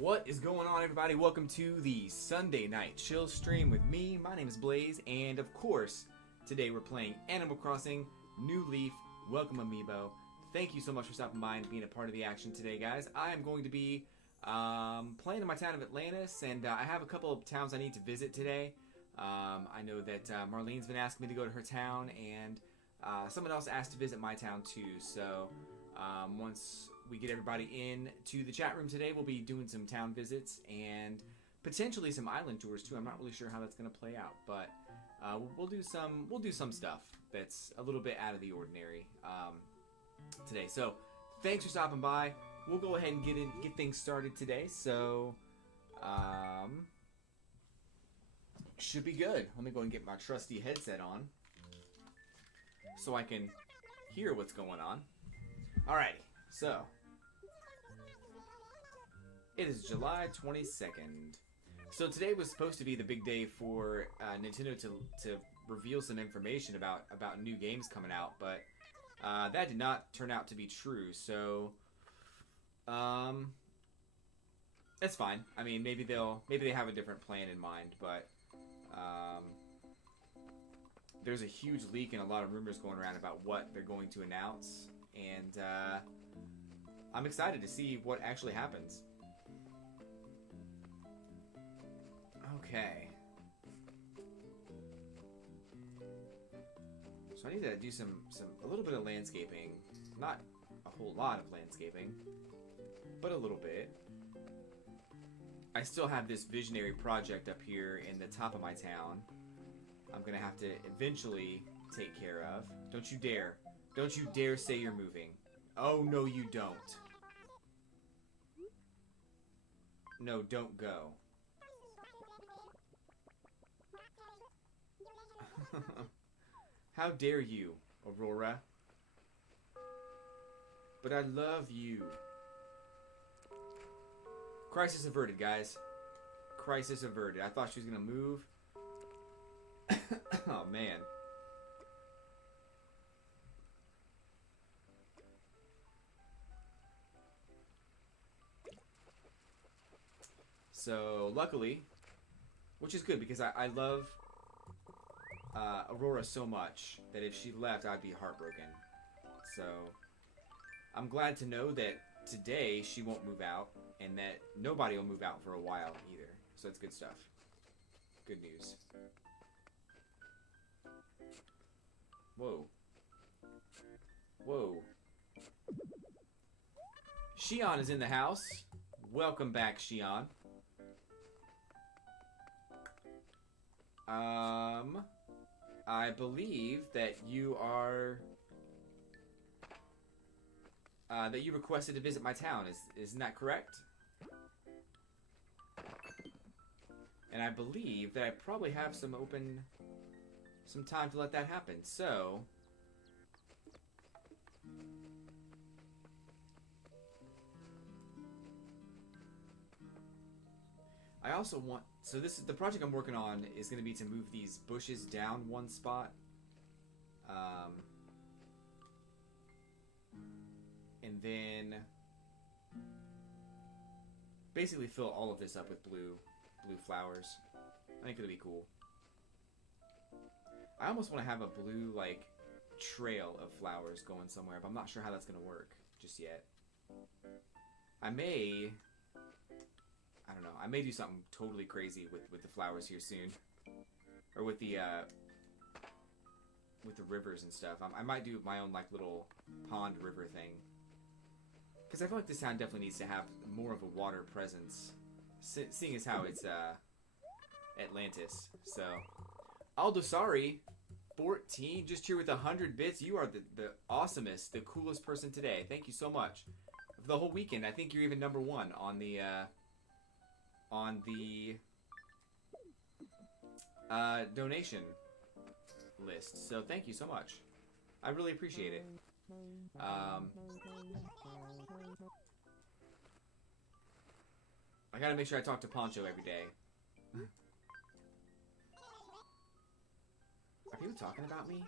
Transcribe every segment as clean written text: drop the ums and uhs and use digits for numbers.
What is going on, everybody? Welcome to the Sunday Night Chill stream with me. My name is Blaze, and of course, today we're playing Animal Crossing New Leaf. Welcome, Amiibo. Thank you so much for stopping by and being a part of the action today, guys. I am going to be playing in my town of Atlantis, and I have a couple of towns I need to visit today. I know that Marlene's been asking me to go to her town, and someone else asked to visit my town too. So once we get everybody in to the chat room today, we'll be doing some town visits and potentially some island tours too. I'm not really sure how that's going to play out, but we'll do some stuff that's a little bit out of the ordinary today. So thanks for stopping by. We'll go ahead and get things started today. So should be good. Let me go and get my trusty headset on so I can hear what's going on. Alrighty, so it is July 22nd. So today was supposed to be the big day for Nintendo to reveal some information about new games coming out, but that did not turn out to be true. So that's fine. I mean, maybe they have a different plan in mind, but there's a huge leak and a lot of rumors going around about what they're going to announce, and I'm excited to see what actually happens. Okay. So I need to do a little bit of landscaping. Not a whole lot of landscaping, but a little bit. I still have this visionary project up here in the top of my town I'm gonna have to eventually take care of. Don't you dare. Don't you dare say you're moving. Oh, no, you don't. No, don't go. How dare you, Aurora? But I love you. Crisis averted, guys. Crisis averted. I thought she was gonna move. Oh, man. So, luckily, which is good because I love Aurora so much that if she left, I'd be heartbroken. So, I'm glad to know that today she won't move out and that nobody will move out for a while either. So, that's good stuff. Good news. Whoa. Whoa. Shion is in the house. Welcome back, Shion. I believe that you are... that you requested to visit my town. Isn't that correct? And I believe that I probably have some time to let that happen. So I also want, so the project I'm working on is going to be to move these bushes down one spot, and then basically fill all of this up with blue flowers. I think it'll be cool. I almost want to have a blue, like, trail of flowers going somewhere, but I'm not sure how that's going to work just yet. I don't know, I may do something totally crazy with the flowers here soon. Or with the rivers and stuff. I might do my own, like, little pond river thing. Because I feel like this town definitely needs to have more of a water presence, seeing as how it's Atlantis. So, Aldosari 14 just here with 100 bits. You are the awesomest, the coolest person today. Thank you so much. The whole weekend, I think you're even number one on the donation list. So thank you so much. I really appreciate it. I gotta make sure I talk to Poncho every day. Are people talking about me?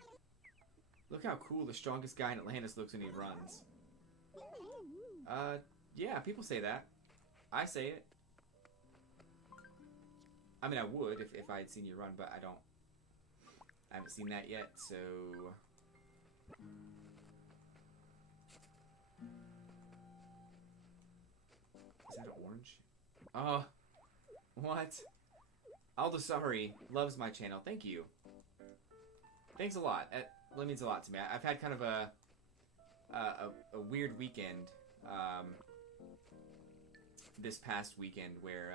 Look how cool the strongest guy in Atlantis looks when he runs. Yeah, people say that. I say it. I mean, I would if I had seen you run, but I don't. I haven't seen that yet, so. Is that an orange? Oh, what? Aldasari loves my channel. Thank you. Thanks a lot. That means a lot to me. I've had kind of a weird weekend this past weekend where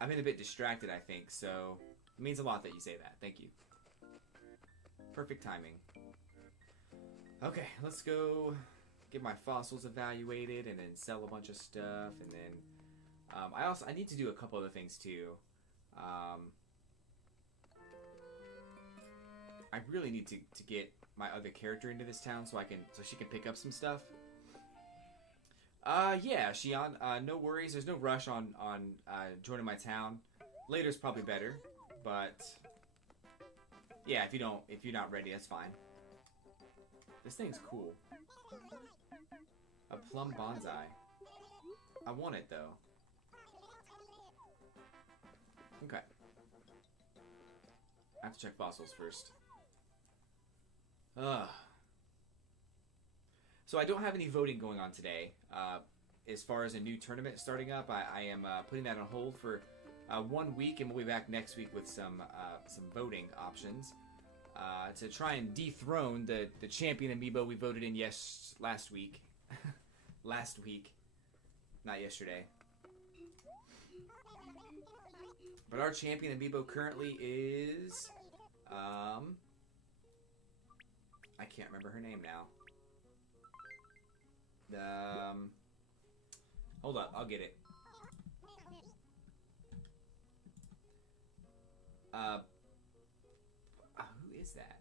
I've been a bit distracted, I think, so it means a lot that you say that. Thank you. Perfect timing. Okay, let's go get my fossils evaluated and then sell a bunch of stuff, and then I need to do a couple other things too. I really need to get my other character into this town so she can pick up some stuff. Yeah, Shion, no worries. There's no rush on joining my town. Later's probably better, but yeah, if you're not ready, that's fine. This thing's cool. A plum bonsai. I want it though. Okay. I have to check fossils first. Ugh. So I don't have any voting going on today. As far as a new tournament starting up, I am putting that on hold for 1 week, and we'll be back next week with some voting options to try and dethrone the champion amiibo we voted in last week. Last week, not yesterday. But our champion amiibo currently is I can't remember her name now. Hold up, I'll get it. Who is that?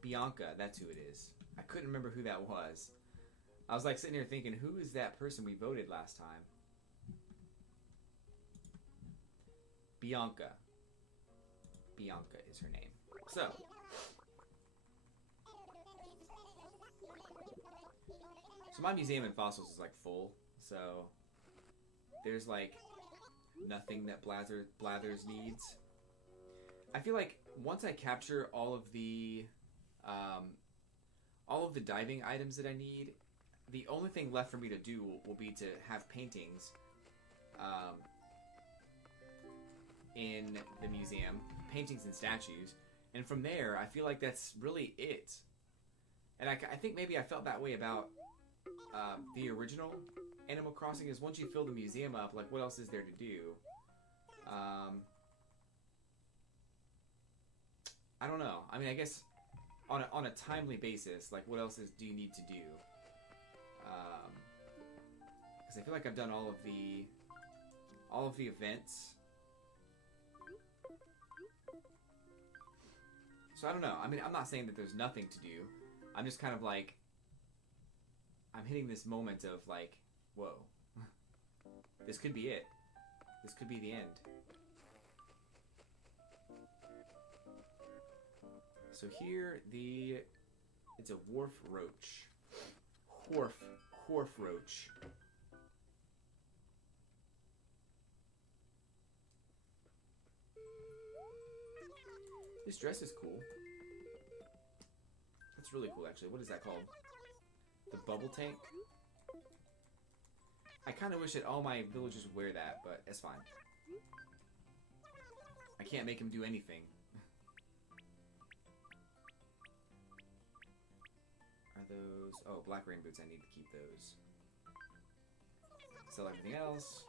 Bianca, that's who it is. I couldn't remember who that was. I was like sitting here thinking, who is that person we voted last time? Bianca. Bianca is her name. So my museum in fossils is like full, so there's like nothing that Blathers needs. I feel like once I capture all of the diving items that I need, the only thing left for me to do will be to have paintings in the museum, paintings and statues, and from there I feel like that's really it. And I think maybe I felt that way about the original Animal Crossing, is once you fill the museum up, like what else is there to do? I don't know. I mean, I guess on a timely basis, like what else do you need to do? Because I feel like I've done all of the events. So I don't know. I mean, I'm not saying that there's nothing to do. I'm just kind of like, I'm hitting this moment of like, whoa, this could be it. This could be the end. So here, it's a wharf roach. Wharf roach. This dress is cool. That's really cool, actually. What is that called? The bubble tank? I kind of wish that all my villagers would wear that, but it's fine. I can't make them do anything. Are those... Oh, black rain boots. I need to keep those. Sell everything else.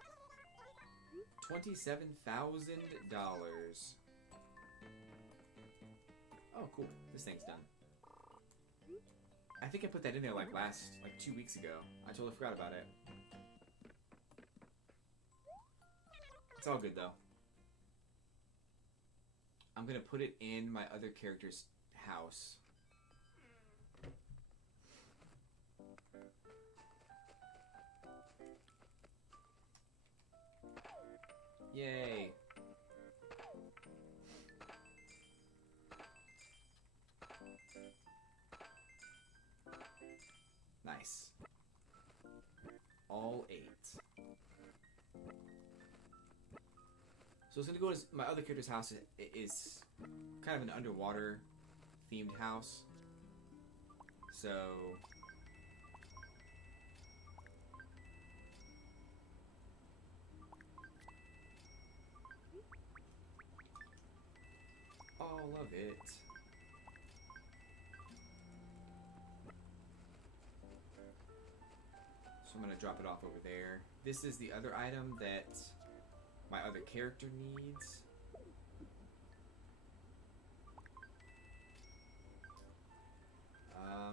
$27,000. Oh, cool. This thing's done. I think I put that in there like 2 weeks ago. I totally forgot about it. It's all good though. I'm gonna put it in my other character's house. Yay. So I was gonna go to my other character's house. Is kind of an underwater themed house. So all of it. So I'm gonna drop it off over there. This is the other item that my other character needs.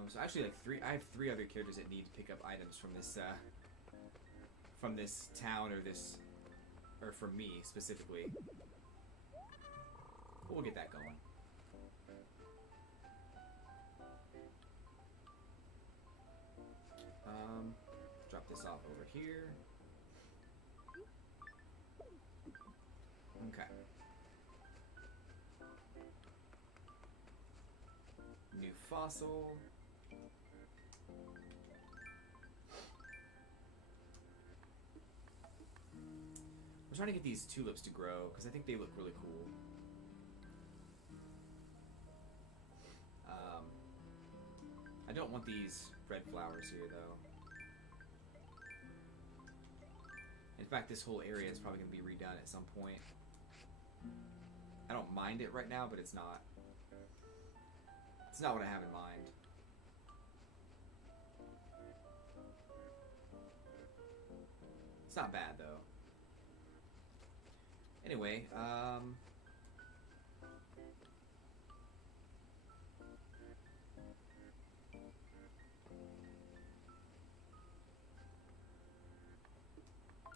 So actually, like I have three other characters that need to pick up items from this town or from me specifically. We'll get that going. Drop this off over here. Okay. New fossil. I'm trying to get these tulips to grow because I think they look really cool. I don't want these red flowers here though. In fact, this whole area is probably going to be redone at some point. I don't mind it right now, but it's not. It's not what I have in mind. It's not bad though. Anyway,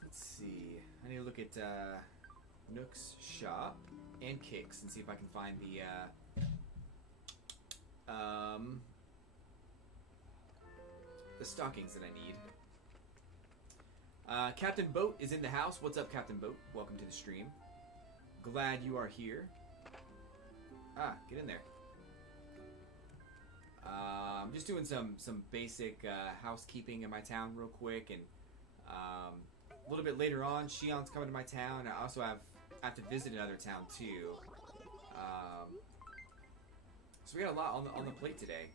let's see. I need to look at Nook's shop and Kicks and see if I can find the stockings that I need. Captain Boat is in the house. What's up, Captain Boat? Welcome to the stream. Glad you are here. Get in there. I'm just doing some basic housekeeping in my town real quick, and a little bit later on, Shion's coming to my town. I also have to visit another town too. So we got a lot on the plate today.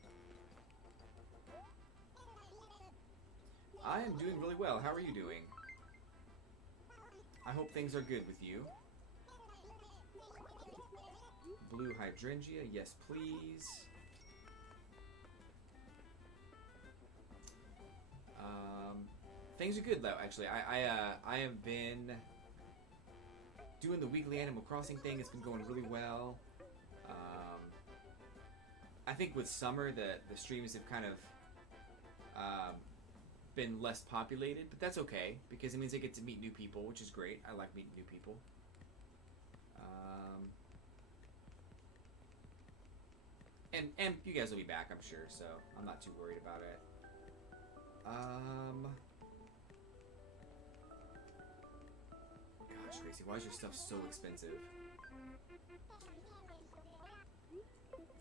I am doing really well. How are you doing? I hope things are good with you. Blue hydrangea, yes please. Things are good though, actually. I have been doing the weekly Animal Crossing thing. It's been going really well. I think with summer, the streams have kind of been less populated, but that's okay because it means I get to meet new people, which is great. I like meeting new people. And you guys will be back, I'm sure, so I'm not too worried about it. Gosh, Gracie, why is your stuff so expensive?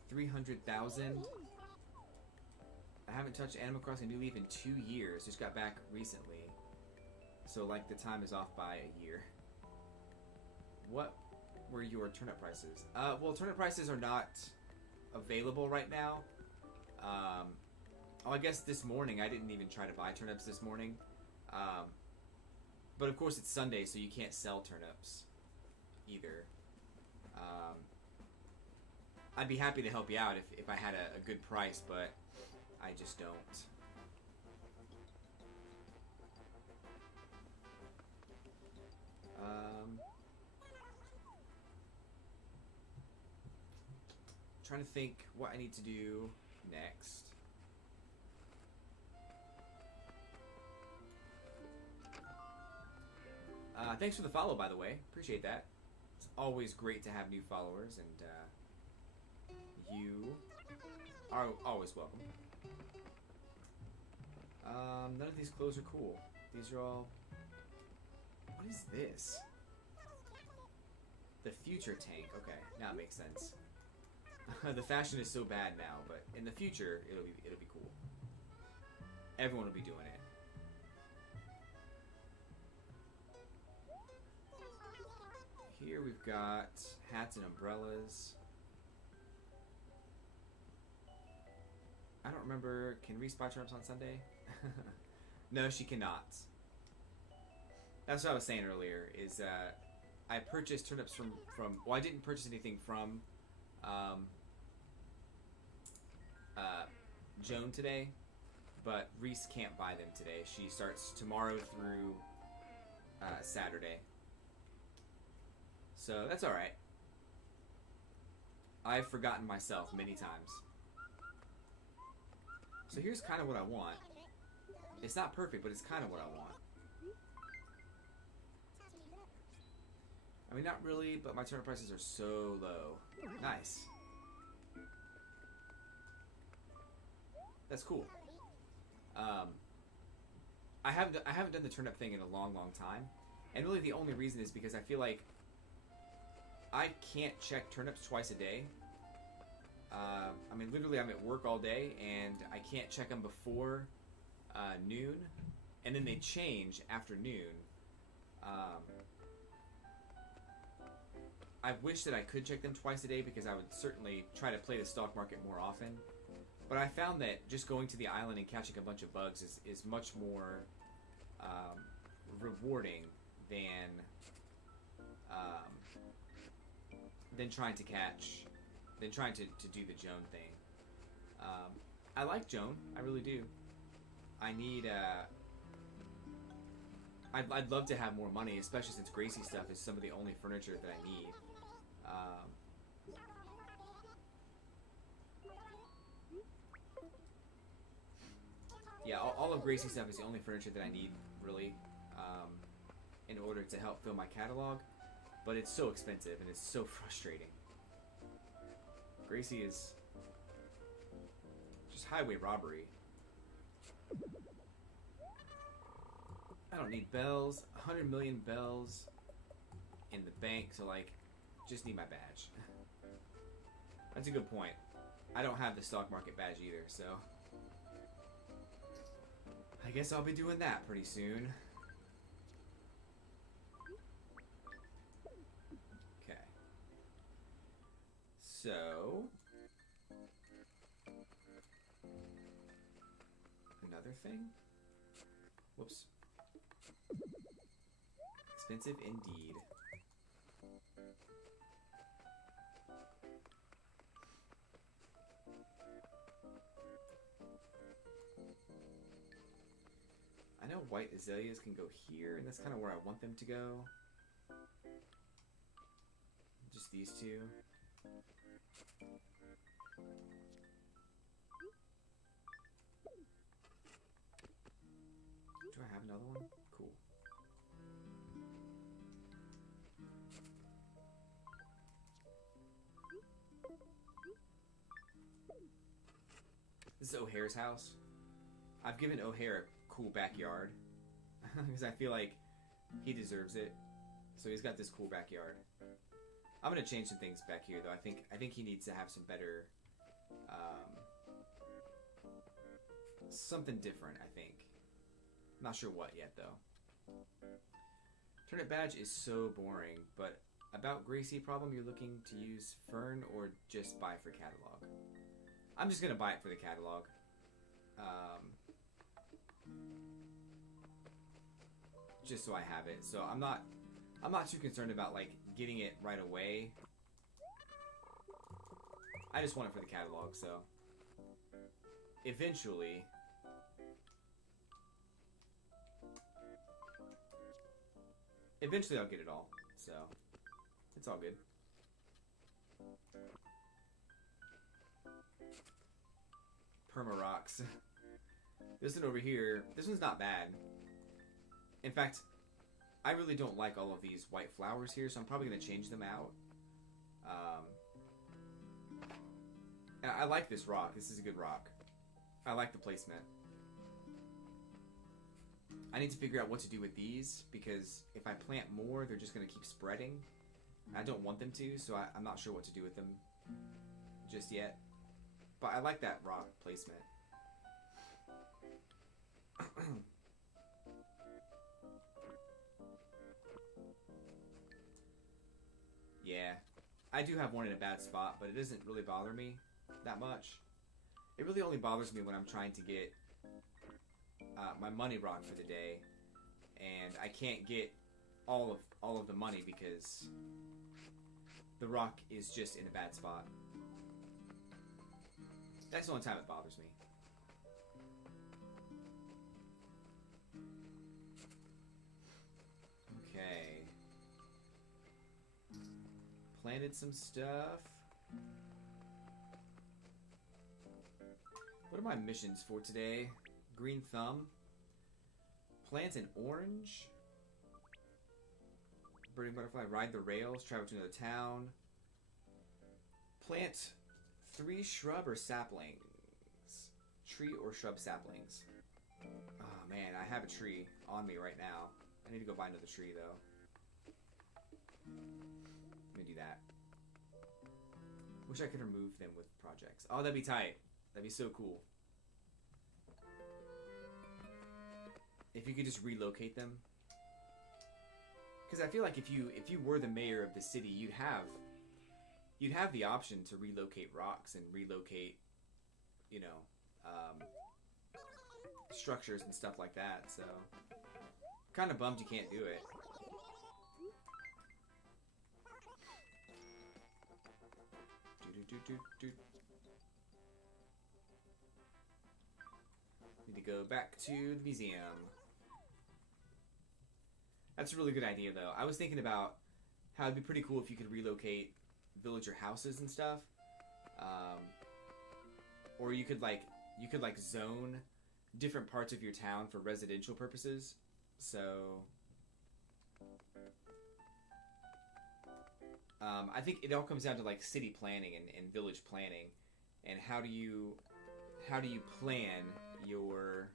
300,000. I haven't touched Animal Crossing New Leaf in 2 years. Just got back recently, so like the time is off by a year. What were your turnip prices? Well, turnip prices are not available right now. Oh, I guess this morning I didn't even try to buy turnips this morning. But of course it's Sunday, so you can't sell turnips either. I'd be happy to help you out if I had a good price, but I just don't. Trying to think what I need to do next. Thanks for the follow, by the way. Appreciate that. It's always great to have new followers, and you are always welcome. None of these clothes are cool. These are all... What is this? The future tank. Okay, now it makes sense. The fashion is so bad now, but in the future, it'll be cool. Everyone will be doing it. Here we've got hats and umbrellas. I don't remember. Can Reese buy turnips on Sunday? No, she cannot. That's what I was saying earlier. Is I purchased turnips from. Well, I didn't purchase anything from Joan today, but Reese can't buy them today. She starts tomorrow through Saturday. So that's alright. I've forgotten myself many times. So here's kind of what I want. It's not perfect, but it's kind of what I want. I mean, not really, but my turnip prices are so low. Nice. That's cool. I haven't done the turnip thing in a long time, and really the only reason is because I feel like I can't check turnips twice a day. I mean, literally, I'm at work all day, and I can't check them before noon, and then they change after noon. I wish that I could check them twice a day because I would certainly try to play the stock market more often. But I found that just going to the island and catching a bunch of bugs is much more rewarding than trying to do the Joan thing. I like Joan, I really do. I need I'd love to have more money, especially since Gracie stuff is some of the only furniture that I need. Yeah, all of Gracie stuff is the only furniture that I need, really, in order to help fill my catalog. But it's so expensive and it's so frustrating. Gracie is just highway robbery. I don't need bells. 100 million bells in the bank, so like, just need my badge. That's a good point. I don't have the stock market badge either, so I guess I'll be doing that pretty soon. Okay. So another thing? Whoops. Expensive indeed. I know white azaleas can go here, and that's kind of where I want them to go. Just these two. Do I have another one? Cool. This is O'Hare's house. I've given O'Hare a cool backyard because I feel like he deserves it. So he's got this cool backyard. I'm gonna change some things back here, though. I think he needs to have some better, something different. I think. I'm not sure what yet, though. Turnip badge is so boring, but about Gracie problem, you're looking to use Fern or just buy for catalog? I'm just gonna buy it for the catalog. Just so I have it. So I'm not too concerned about like getting it right away. I just want it for the catalog, so eventually I'll get it all. So it's all good. Perma rocks. This one over here, this one's not bad. In fact, I really don't like all of these white flowers here, so I'm probably going to change them out. I like this rock. This is a good rock. I like the placement. I need to figure out what to do with these, because if I plant more, they're just going to keep spreading. I don't want them to, so I'm not sure what to do with them just yet. But I like that rock placement. Yeah. I do have one in a bad spot, but it doesn't really bother me that much. It really only bothers me when I'm trying to get my money rock for the day, and I can't get all of the money because the rock is just in a bad spot. That's the only time it bothers me. Okay. Planted some stuff. What are my missions for today? Green thumb. Plant an orange. Birding butterfly. Ride the rails. Travel to another town. Plant 3 shrub or saplings. Tree or shrub saplings. Oh man, I have a tree on me right now. I need to go buy another tree though. Let me do that. Wish I could remove them with projects. Oh, that'd be tight. That'd be so cool. If you could just relocate them. Because I feel like if you were the mayor of the city, you'd have the option to relocate rocks and relocate, you know, structures and stuff like that. So, kind of bummed you can't do it. Need to go back to the museum. That's a really good idea, though. I was thinking about how it'd be pretty cool if you could relocate villager houses and stuff, or you could like zone different parts of your town for residential purposes. So I think it all comes down to like city planning and village planning, and how do you plan your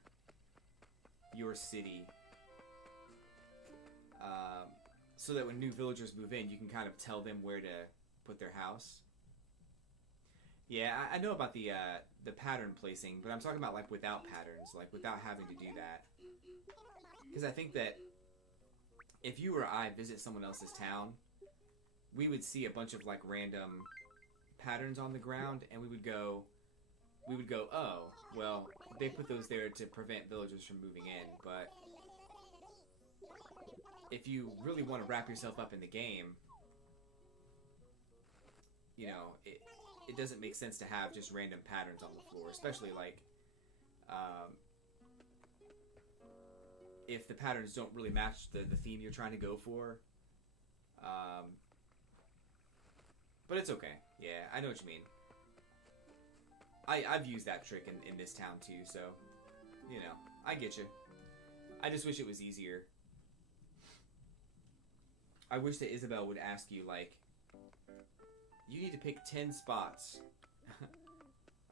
city so that when new villagers move in, you can kind of tell them where to put their house. Yeah, I know about the pattern placing, but I'm talking about like without patterns, like without having to do that. Because I think that if you or I visit someone else's town, we would see a bunch of like random patterns on the ground, and we would go, oh, well, they put those there to prevent villagers from moving in. But if you really want to wrap yourself up in the game, you know, it doesn't make sense to have just random patterns on the floor, especially like if the patterns don't really match the theme you're trying to go for. But it's okay. Yeah, I know what you mean. I've used that trick in this town too, so, you know, I get you. I just wish it was easier. I wish that Isabel would ask you, like, you need to pick 10 spots,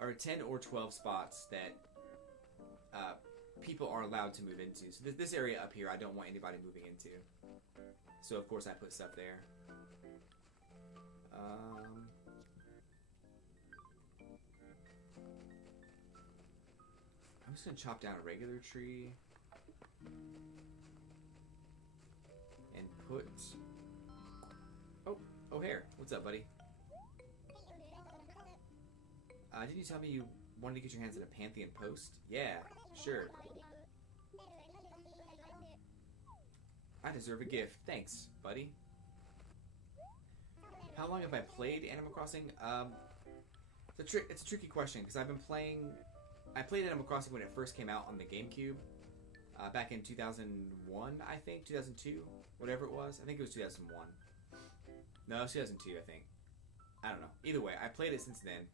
or 10 or 12 spots that people are allowed to move into. So this area up here, I don't want anybody moving into. So, of course, I put stuff there. I'm just going to chop down a regular tree and put... Oh, O'Hare. What's up, buddy? Didn't you tell me you wanted to get your hands on a Pantheon post? Yeah, sure. I deserve a gift. Thanks, buddy. How long have I played Animal Crossing? It's a tricky question, because I've been playing... I played Animal Crossing when it first came out on the GameCube. Back in 2001, I think. 2002? Whatever it was. I think it was 2001. No, it was 2002, I think. I don't know. Either way, I played it since then.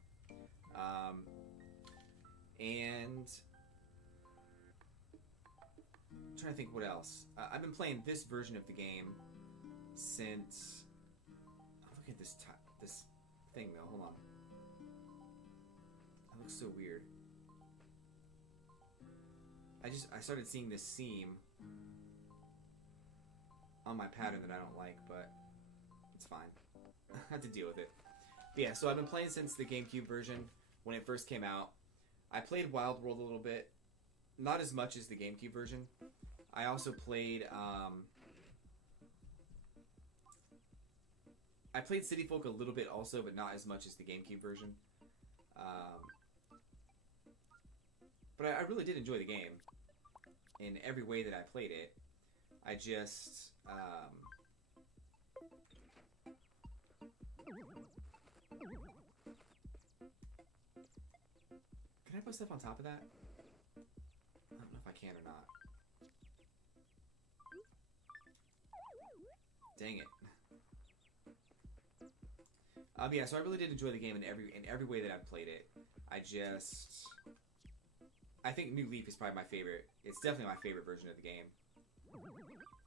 And... I'm trying to think what else. I've been playing this version of the game since... I'm looking at this thing, though. Hold on. That looks so weird. I started seeing this seam on my pattern that I don't like, but it's fine. I have to deal with it. But yeah, so I've been playing since the GameCube version when it first came out. I played Wild World a little bit. Not as much as the GameCube version. I also played I played City Folk a little bit also, but not as much as the GameCube version. But I really did enjoy the game in every way that I played it. I just... Can I put stuff on top of that? I don't know if I can or not. Dang it. Yeah, so I really did enjoy the game in every way that I've played it. I think New Leaf is probably my favorite. It's definitely my favorite version of the game.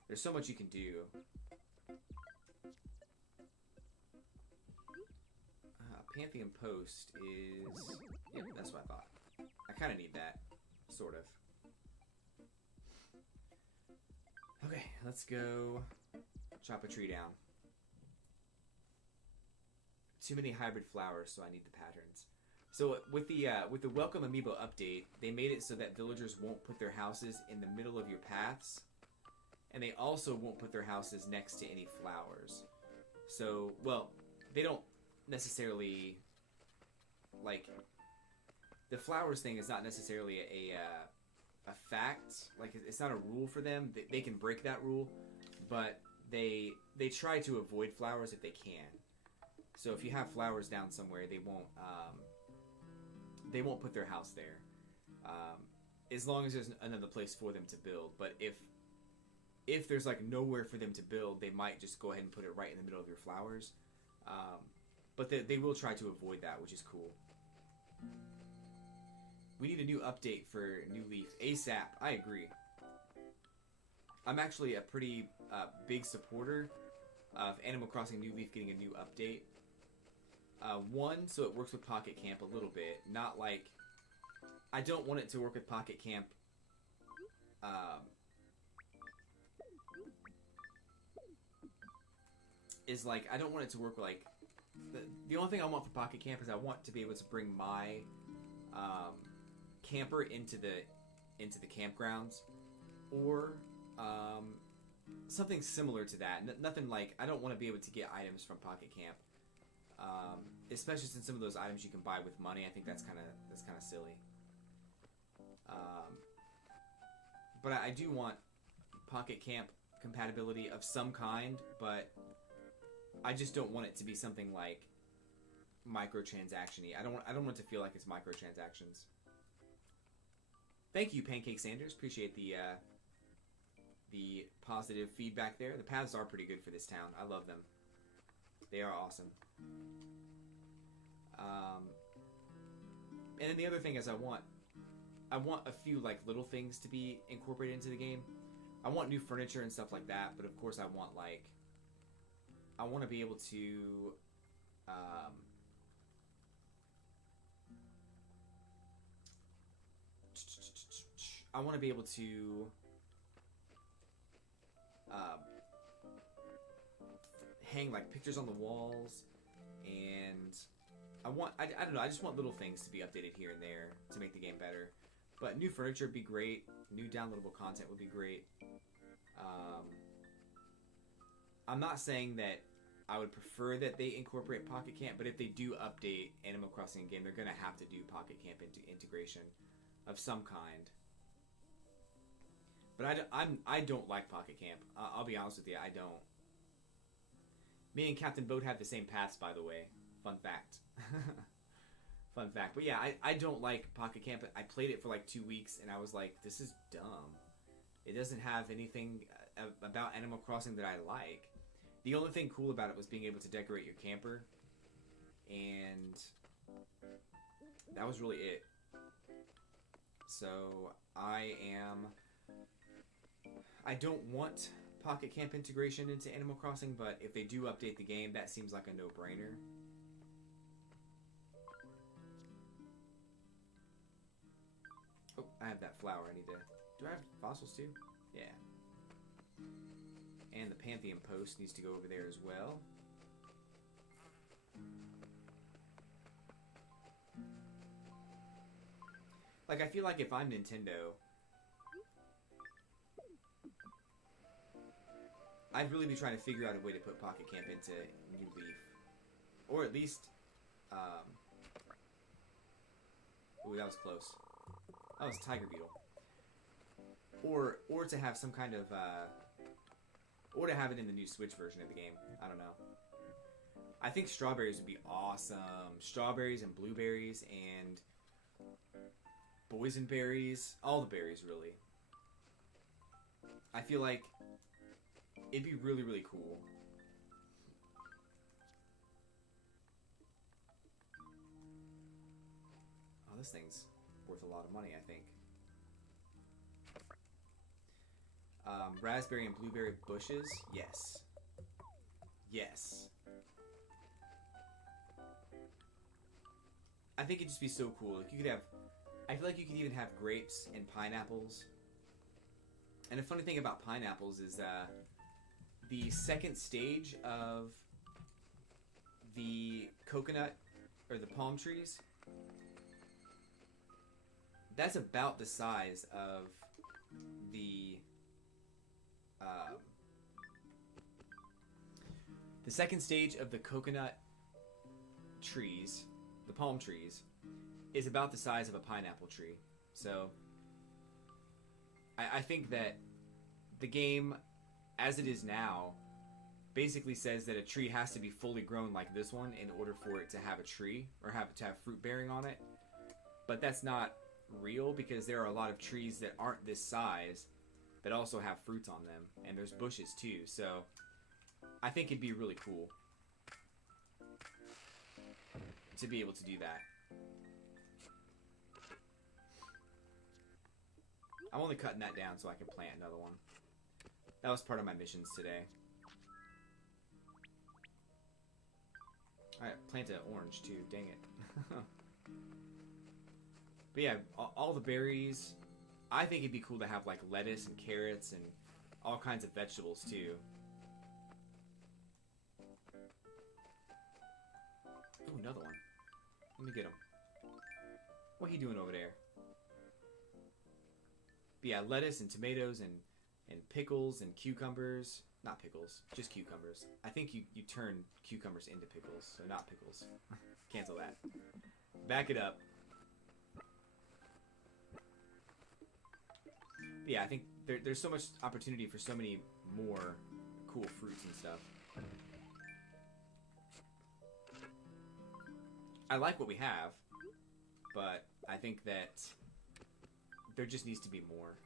There's so much you can do. Pantheon Post is... Yeah, that's what I thought. I kind of need that. Sort of. Okay, let's go chop a tree down. Too many hybrid flowers, so I need the patterns. So with the Welcome Amiibo update, they made it so that villagers won't put their houses in the middle of your paths, and they also won't put their houses next to any flowers. So, well, they don't necessarily, like, the flowers thing is not necessarily a fact. Like, it's not a rule for them. They can break that rule, but they try to avoid flowers if they can. So if you have flowers down somewhere, they won't put their house there, as long as there's another place for them to build. But if there's like nowhere for them to build, they might just go ahead and put it right in the middle of your flowers. But they will try to avoid that, which is cool. We need a new update for New Leaf ASAP. I agree. I'm actually a pretty big supporter of Animal Crossing New Leaf getting a new update. One, so it works with Pocket Camp a little bit. Not like... I don't want it to work with Pocket Camp. Is like, I don't want it to work like... The only thing I want for Pocket Camp is I want to be able to bring my camper into the campgrounds. Or something similar to that. Nothing like... I don't want to be able to get items from Pocket Camp. Especially since some of those items you can buy with money. I think that's kind of silly. But I do want Pocket Camp compatibility of some kind, but I just don't want it to be something like microtransaction-y. I don't want it to feel like it's microtransactions. Thank you, Pancake Sanders. Appreciate the positive feedback there. The paths are pretty good for this town. I love them. They are awesome. And then the other thing is I want a few like little things to be incorporated into the game. I want new furniture and stuff like that, but of course I want to be able to I want to be able to hang like pictures on the walls, and I don't know, I just want little things to be updated here and there to make the game better. But new furniture would be great. New downloadable content would be great. I'm not saying that I would prefer that they incorporate Pocket Camp, but if they do update Animal Crossing game, they're going to have to do Pocket Camp integration of some kind. But I don't like Pocket Camp. I'll be honest with you, I don't. Me and Captain Boat have the same paths, by the way. Fun fact. Fun fact. But yeah, I don't like Pocket Camp. I played it for like 2 weeks, and I was like, this is dumb. It doesn't have anything about Animal Crossing that I like. The only thing cool about it was being able to decorate your camper, and that was really it. So I don't want Pocket Camp integration into Animal Crossing, but if they do update the game, that seems like a no-brainer. Oh, I have that flower. I need to... Do I have fossils too? Yeah. And the Pantheon Post needs to go over there as well. Like, I feel like if I'm Nintendo, I'd really be trying to figure out a way to put Pocket Camp into New Leaf. Or at least, ooh, that was close. That was Tiger Beetle. Or to have some kind of, or to have it in the new Switch version of the game. I don't know. I think strawberries would be awesome. Strawberries and blueberries and boysenberries. All the berries, really. I feel like it'd be really, really cool. Oh, this thing's worth a lot of money, I think. Raspberry and blueberry bushes? Yes. Yes. I think it'd just be so cool. Like, you could have... I feel like you could even have grapes and pineapples. And the funny thing about pineapples is the second stage of the coconut or the palm trees, that's about the size of the second stage of the coconut trees, the palm trees, is about the size of a pineapple tree. So I think that the game, as it is now, basically says that a tree has to be fully grown like this one in order for it to have a tree, or to have fruit bearing on it. But that's not real, because there are a lot of trees that aren't this size that also have fruits on them, and there's bushes too. So I think it'd be really cool to be able to do that. I'm only cutting that down so I can plant another one. That was part of my missions today. Alright, plant an orange too, dang it. But yeah, all the berries. I think it'd be cool to have like lettuce and carrots and all kinds of vegetables too. Ooh, another one. Let me get him. What are you doing over there? But yeah, lettuce and tomatoes and pickles and cucumbers. Not pickles, just cucumbers. I think you turn cucumbers into pickles, so not pickles. Cancel that. Back it up. But yeah, I think there's so much opportunity for so many more cool fruits and stuff. I like what we have, but I think that there just needs to be more.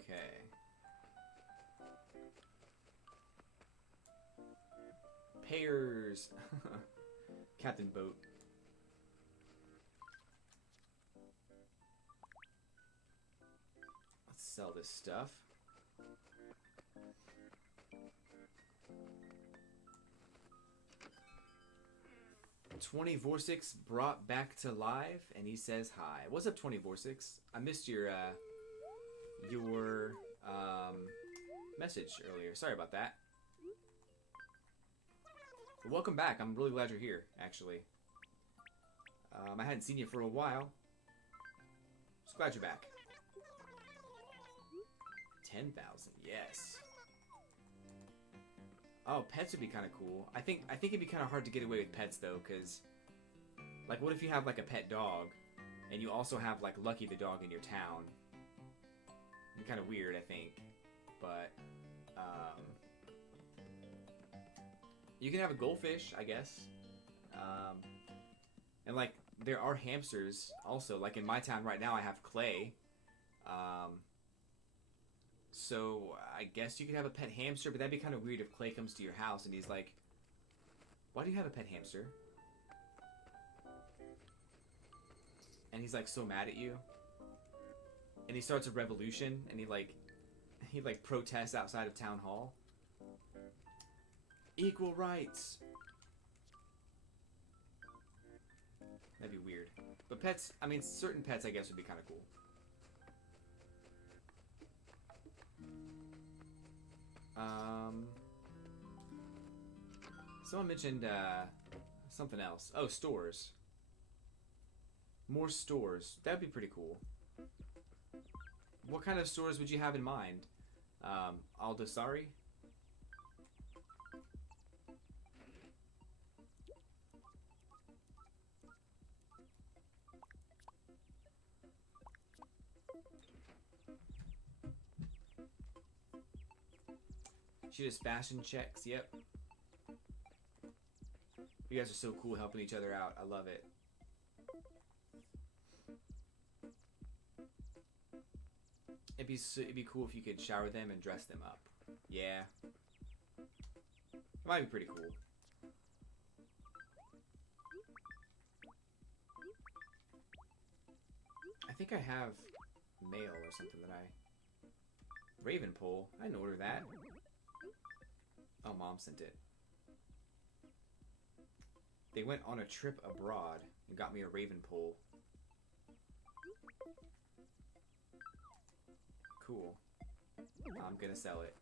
Okay. Pears. Captain Boat. Let's sell this stuff. Vorsix brought back to live, and he says hi. What's up, 20 Vorsix? I missed your message earlier. Sorry about that. But welcome back. I'm really glad you're here, actually. I hadn't seen you for a while. Just glad you're back. 10,000, yes. Oh, pets would be kind of cool. I think it'd be kind of hard to get away with pets though, because like, what if you have like a pet dog, and you also have like Lucky the dog in your town? It'd be kind of weird, I think. But you can have a goldfish, I guess. And like, there are hamsters also. Like in my town right now, I have Clay. So I guess you could have a pet hamster, but that'd be kind of weird if Clay comes to your house and he's like, "Why do you have a pet hamster?" And he's like so mad at you. And he starts a revolution, and he protests outside of town hall. Equal rights. That'd be weird. But pets, I mean, certain pets I guess would be kind of cool. Someone mentioned something else. Oh, stores. More stores. That'd be pretty cool. What kind of stores would you have in mind? Aldosari? She does fashion checks, yep. You guys are so cool helping each other out. I love it. It'd be cool if you could shower them and dress them up. Yeah. It might be pretty cool. I think I have mail or something that I... Ravenpole. I didn't order that. Oh, Mom sent it. They went on a trip abroad and got me a Ravenpole. Cool. I'm gonna sell it.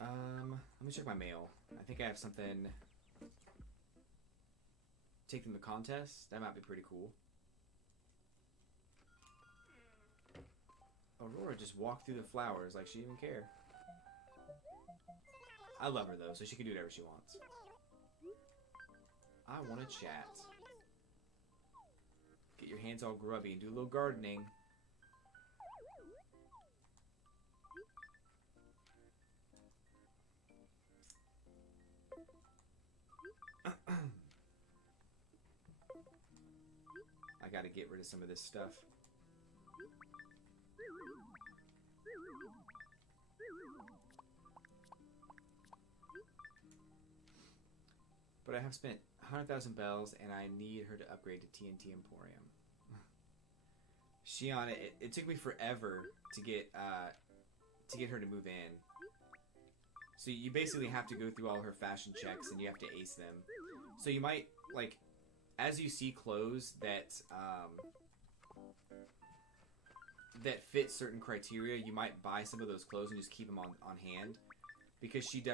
Let me check my mail. I think I have something. Take them to contest. That might be pretty cool. Aurora just walked through the flowers like she didn't care. I love her though, so she can do whatever she wants. I want to chat. Get your hands all grubby and do a little gardening. I gotta get rid of some of this stuff. But I have spent 100,000 bells, and I need her to upgrade to TNT Emporium. Shion, it took me forever to get her to move in. So you basically have to go through all her fashion checks, and you have to ace them. So you might, like, as you see clothes that that fit certain criteria, you might buy some of those clothes and just keep them on hand, because she's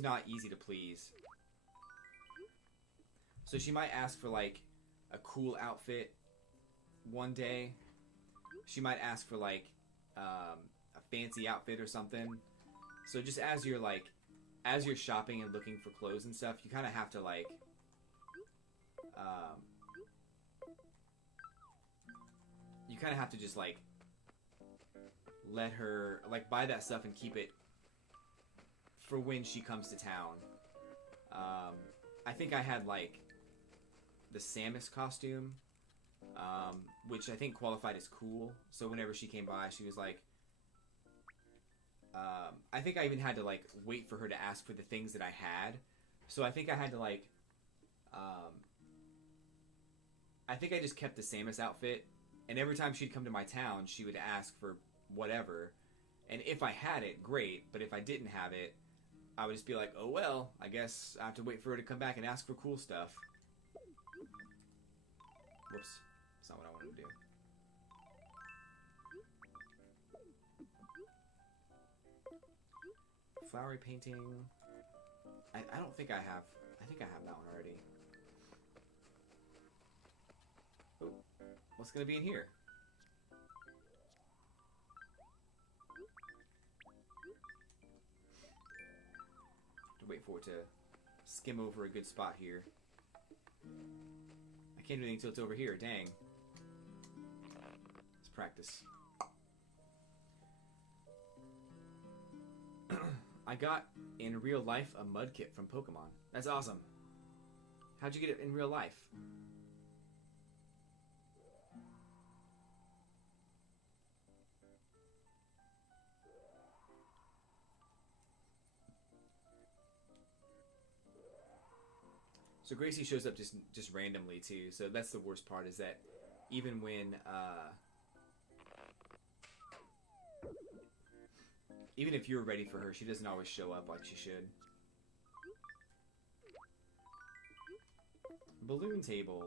not easy to please. So she might ask for like a cool outfit one day. She might ask for like a fancy outfit or something. So just as you're shopping and looking for clothes and stuff, you kind of have to like just like let her like buy that stuff and keep it for when she comes to town. I think I had like the Samus costume, which I think qualified as cool. So whenever she came by, she was like, I think I even had to like wait for her to ask for the things that I had. So I think I had to like, I think I just kept the Samus outfit, and every time she'd come to my town, she would ask for whatever. And if I had it, great. But if I didn't have it, I would just be like, oh well, I guess I have to wait for her to come back and ask for cool stuff. Whoops. That's not what I wanted to do. Flowery painting. I don't think I have. I think I have that one already. Oh, what's going to be in here? Wait for it to skim over a good spot here. I can't do anything until it's over here. Dang. Let's practice. I got in real life a mud kit from Pokemon. That's awesome. How'd you get it in real life? So Gracie shows up just randomly too. So that's the worst part, is that even when even if you're ready for her, she doesn't always show up like she should. Balloon table.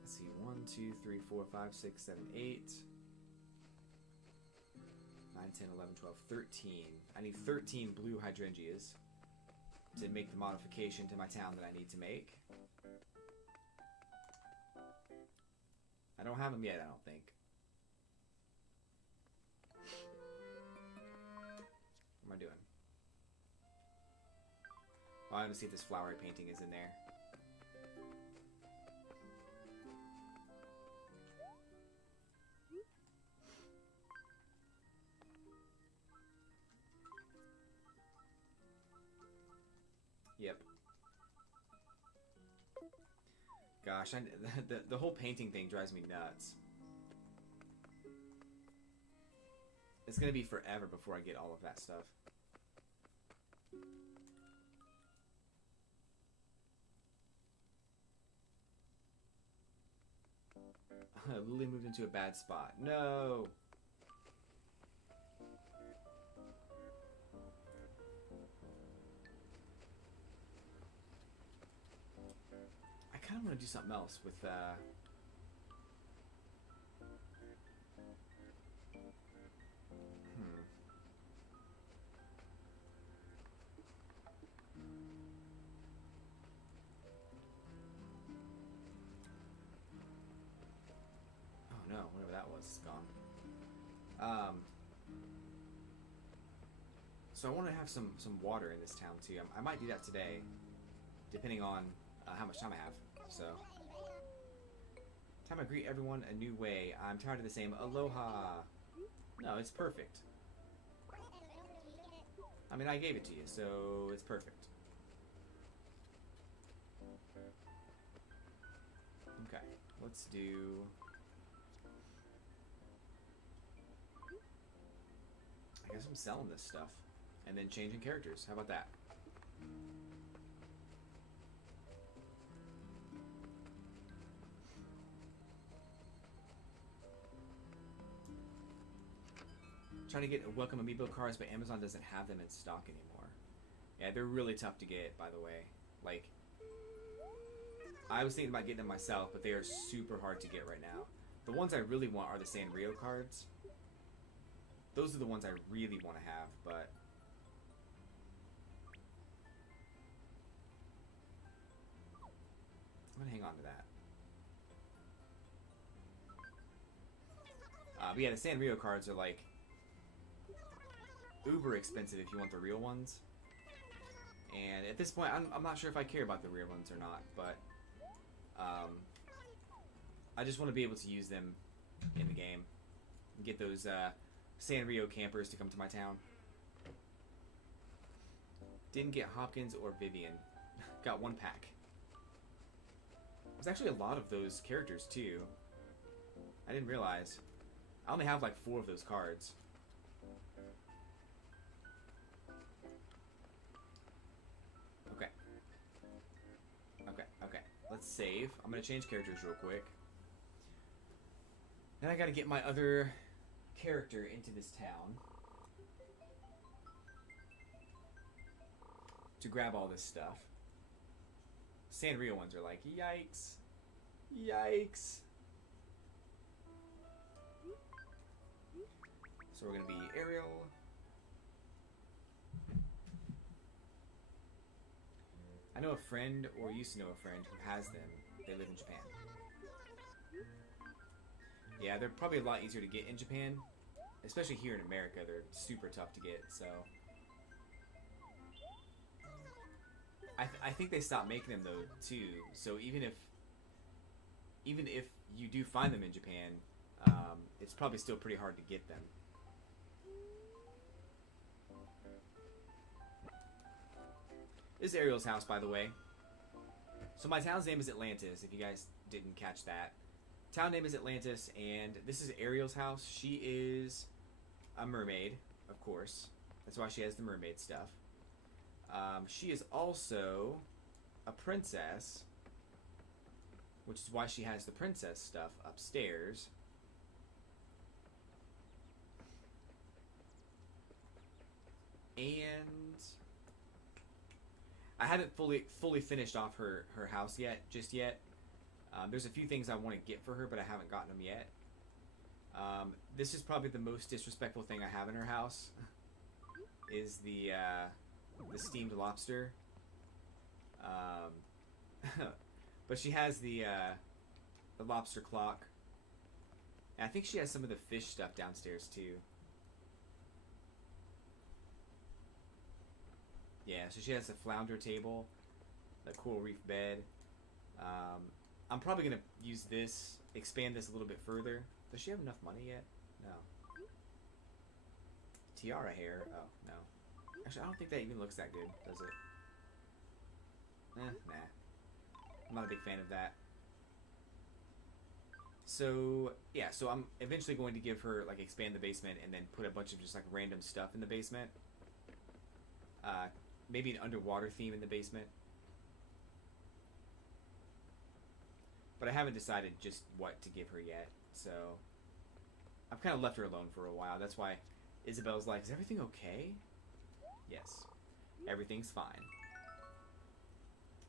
Let's see, 1, 2, 3, 4, 5, 6, 7, 8. 9, 10, 11, 12, 13. I need 13 blue hydrangeas. to make the modification to my town that I need to make. I don't have them yet, I don't think. What am I doing? Oh, I want to see if this flowery painting is in there. Yep. Gosh, the whole painting thing drives me nuts. It's gonna be forever before I get all of that stuff. Lily moved into a bad spot. No! I kind of want to do something else with, Oh no, whatever that was, it's gone. So I want to have some water in this town too. I might do that today, depending on how much time I have. So, time I greet everyone a new way. I'm tired of the same aloha. No, it's perfect. I mean, I gave it to you, so it's perfect. Okay, let's do... I guess I'm selling this stuff. And then changing characters. How about that? Trying to get welcome amiibo cards, but Amazon doesn't have them in stock anymore. Yeah, they're really tough to get, by the way. Like, I was thinking about getting them myself, but they are super hard to get right now. The ones I really want are the Sanrio cards. Those are the ones I really want to have, but... I'm gonna hang on to that. But yeah, the Sanrio cards are like uber expensive if you want the real ones. And at this point, I'm not sure if I care about the real ones or not, but I just want to be able to use them in the game. And get those Sanrio campers to come to my town. Didn't get Hopkins or Vivian. Got one pack. There's actually a lot of those characters too. I didn't realize. I only have like 4 of those cards. Okay. Okay. Let's save. I'm gonna change characters real quick. Then I gotta get my other character into this town to grab all this stuff. Sanrio ones are like, yikes. Yikes. So we're going to be Ariel. I know a friend, or used to know a friend, who has them. They live in Japan. Yeah, they're probably a lot easier to get in Japan. Especially here in America, they're super tough to get, so... I think they stopped making them though too. So even if you do find them in Japan, it's probably still pretty hard to get them. This is Ariel's house, by the way. So my town's name is Atlantis. If you guys didn't catch that, town name is Atlantis, and this is Ariel's house. She is a mermaid, of course. That's why she has the mermaid stuff. She is also a princess, which is why she has the princess stuff upstairs. And I haven't fully finished off her house just yet. There's a few things I want to get for her, but I haven't gotten them yet. This is probably the most disrespectful thing I have in her house. Is the steamed lobster. But she has the lobster clock. And I think she has some of the fish stuff downstairs too. Yeah, so she has a flounder table, the coral reef bed. I'm probably gonna use this, expand this a little bit further. Does she have enough money yet? No. Tiara hair? Oh, no. Actually, I don't think that even looks that good, does it? Nah. I'm not a big fan of that. So, yeah, so I'm eventually going to give her, like, expand the basement and then put a bunch of just, like, random stuff in the basement. Maybe an underwater theme in the basement. But I haven't decided just what to give her yet, so I've kind of left her alone for a while. That's why Isabel's like, is everything okay? Yes, everything's fine.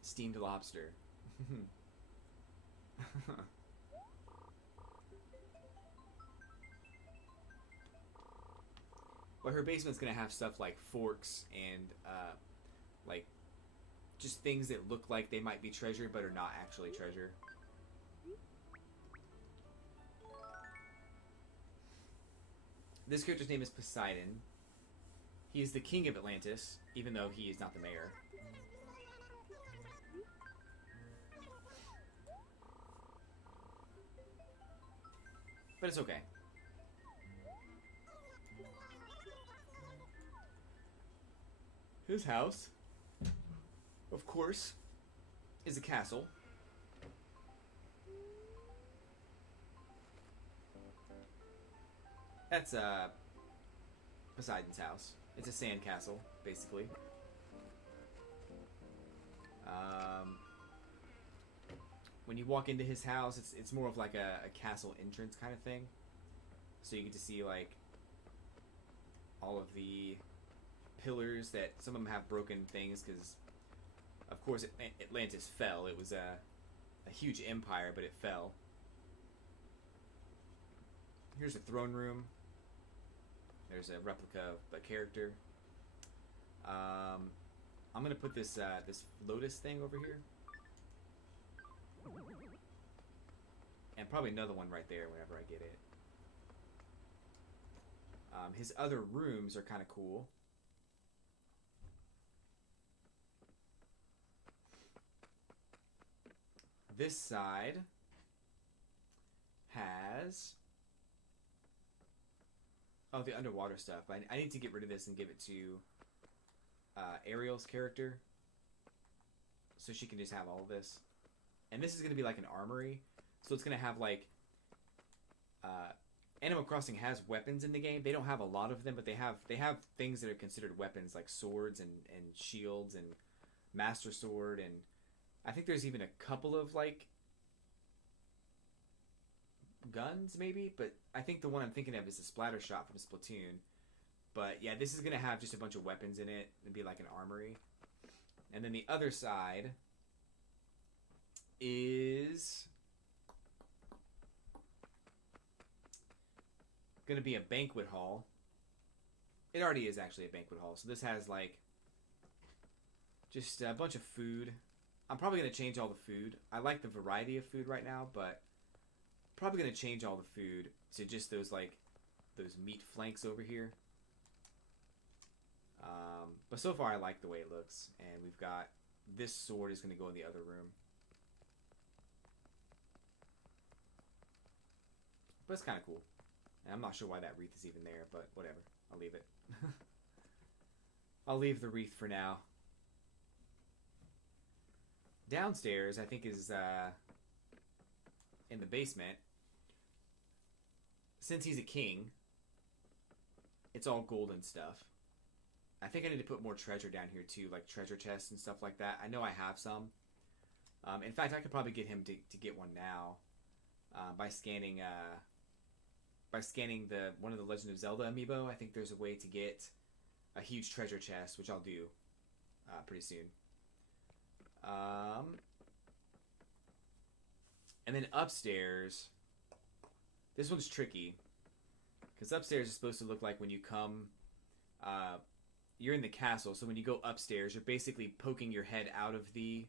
Steamed lobster. But her basement's gonna have stuff like forks and like just things that look like they might be treasure but are not actually treasure. This character's name is Poseidon. He is the king of Atlantis, even though he is not the mayor. But it's okay. His house, of course, is a castle. That's Poseidon's house. It's a sand castle, basically. When you walk into his house, it's more of like a castle entrance kind of thing. So you get to see like all of the pillars that some of them have broken things because, of course, Atlantis fell. It was a huge empire, but it fell. Here's a throne room. There's a replica of a character. I'm gonna put this this lotus thing over here, and probably another one right there whenever I get it. His other rooms are kind of cool. This side has the underwater stuff. I need to get rid of this and give it to Ariel's character, so she can just have all of this. And this is going to be like an armory, so it's going to have like Animal Crossing has weapons in the game. They don't have a lot of them, but they have things that are considered weapons, like swords and shields and Master Sword, and I think there's even a couple of like guns maybe, but I think the one I'm thinking of is the splatter shot from Splatoon. But yeah, this is gonna have just a bunch of weapons in it. It'd be like an armory. And then the other side is gonna be a banquet hall. It already is actually a banquet hall. So this has like just a bunch of food. I'm probably gonna change all the food. I like the variety of food right now, but probably gonna change all the food to just those meat flanks over here. But so far I like the way it looks, and we've got this sword is gonna go in the other room. But it's kind of cool. And I'm not sure why that wreath is even there, but whatever. I'll leave it. I'll leave the wreath for now. Downstairs, I think, is in the basement. Since he's a king, it's all golden stuff. I think I need to put more treasure down here too, like treasure chests and stuff like that. I know I have some. In fact, I could probably get him to get one now by scanning the one of the Legend of Zelda amiibo. I think there's a way to get a huge treasure chest, which I'll do pretty soon. And then upstairs, this one's tricky because upstairs is supposed to look like when you come you're in the castle, so when you go upstairs, you're basically poking your head out of the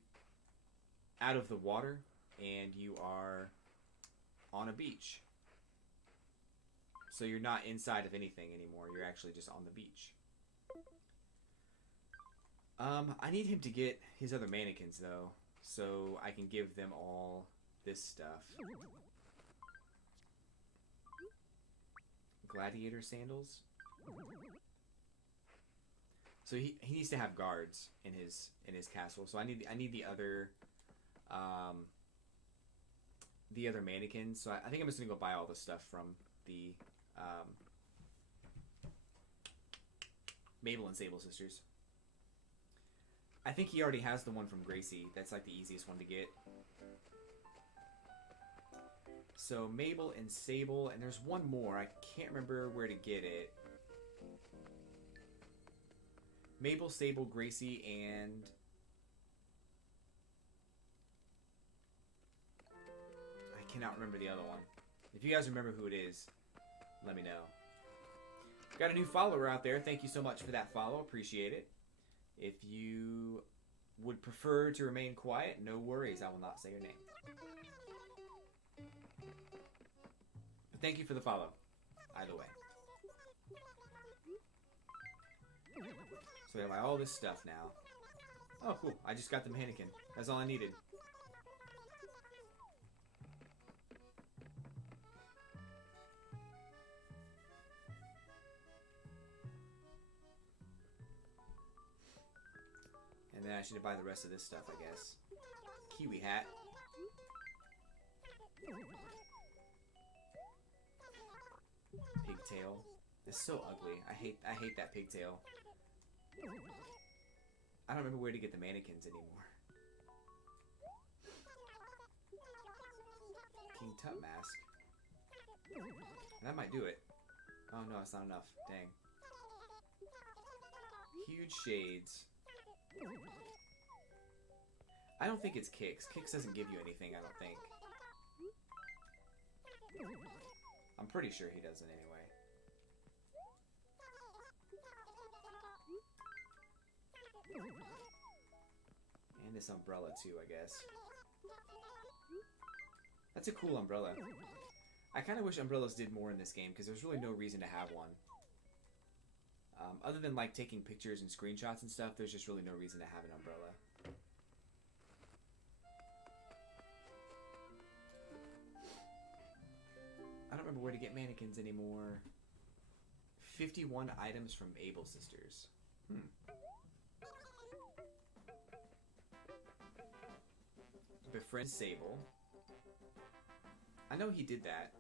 water, and you are on a beach. So you're not inside of anything anymore. You're actually just on the beach. I need him to get his other mannequins, though, so I can give them all this stuff. Gladiator sandals. So he needs to have guards in his castle. So I need the other mannequins. So I think I'm just gonna go buy all the stuff from the Mabel and Sable sisters. I think he already has the one from Gracie. That's like the easiest one to get. So Mabel and Sable, and there's one more. I can't remember where to get it. Mabel, Sable, Gracie, and I cannot remember the other one. If you guys remember who it is, let me know. Got a new follower out there. Thank you so much for that follow. Appreciate it. If you would prefer to remain quiet, no worries. I will not say your name. But thank you for the follow, either way. So I buy all this stuff now. Oh, cool. I just got the mannequin. That's all I needed. And then I should buy the rest of this stuff, I guess. Kiwi hat. Pigtail. It's so ugly. I hate that pigtail. I don't remember where to get the mannequins anymore. King Tut mask. That might do it. Oh no, it's not enough. Dang. Huge shades. I don't think it's Kix. Kix doesn't give you anything, I don't think. I'm pretty sure he doesn't anyway. And this umbrella too, I guess. That's a cool umbrella. I kind of wish umbrellas did more in this game, because there's really no reason to have one. Other than like taking pictures and screenshots and stuff, there's just really no reason to have an umbrella. I don't remember where to get mannequins anymore. 51 items from Able Sisters. Befriend Sable. I know he did that.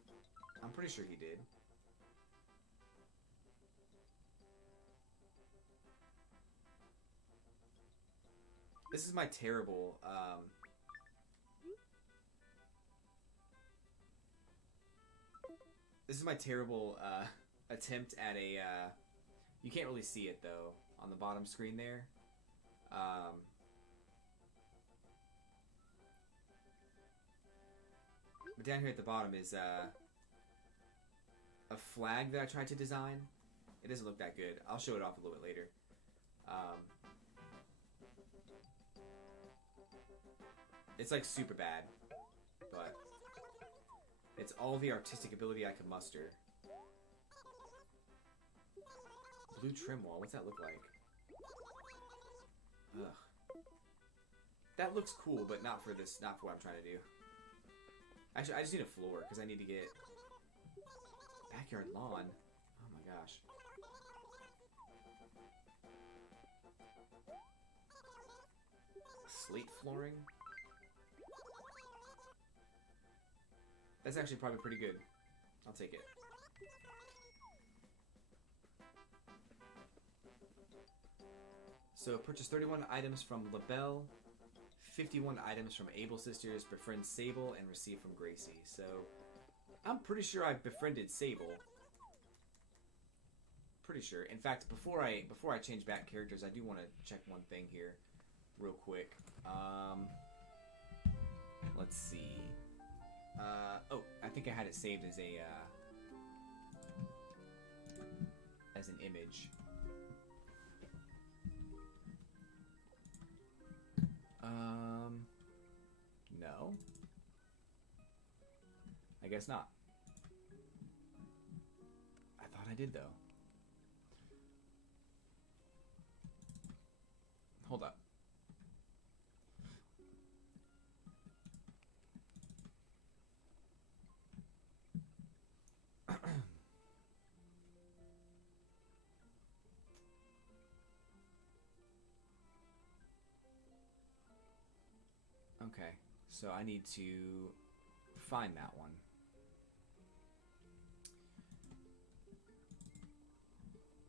I'm pretty sure he did. This is my terrible, attempt at a, you can't really see it though, on the bottom screen there. But down here at the bottom is, a flag that I tried to design. It doesn't look that good. I'll show it off a little bit later. It's like super bad, but it's all the artistic ability I could muster. Blue trim wall, what's that look like? Ugh. That looks cool, but not for this, not for what I'm trying to do. Actually, I just need a floor, because I need to get backyard lawn. Oh my gosh. Slate flooring? That's actually probably pretty good. I'll take it. So purchase 31 items from LaBelle, 51 items from Able Sisters, befriend Sable, and receive from Gracie. So I'm pretty sure I befriended Sable. Pretty sure. In fact, before I change back characters, I do want to check one thing here real quick. Let's see. Oh, I think I had it saved as a as an image. No. I guess not. I thought I did, though. Hold up. Okay, so I need to find that one.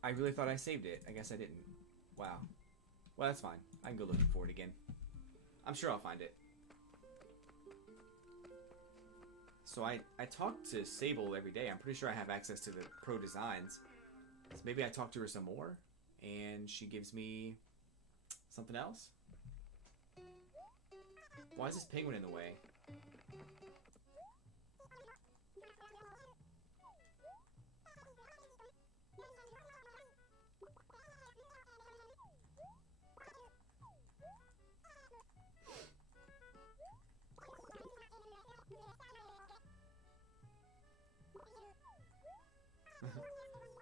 I really thought I saved it. I guess I didn't. Wow. Well, that's fine. I can go looking for it again. I'm sure I'll find it. So I talk to Sable every day. I'm pretty sure I have access to the pro designs. So maybe I talk to her some more, and she gives me something else? Why is this penguin in the way?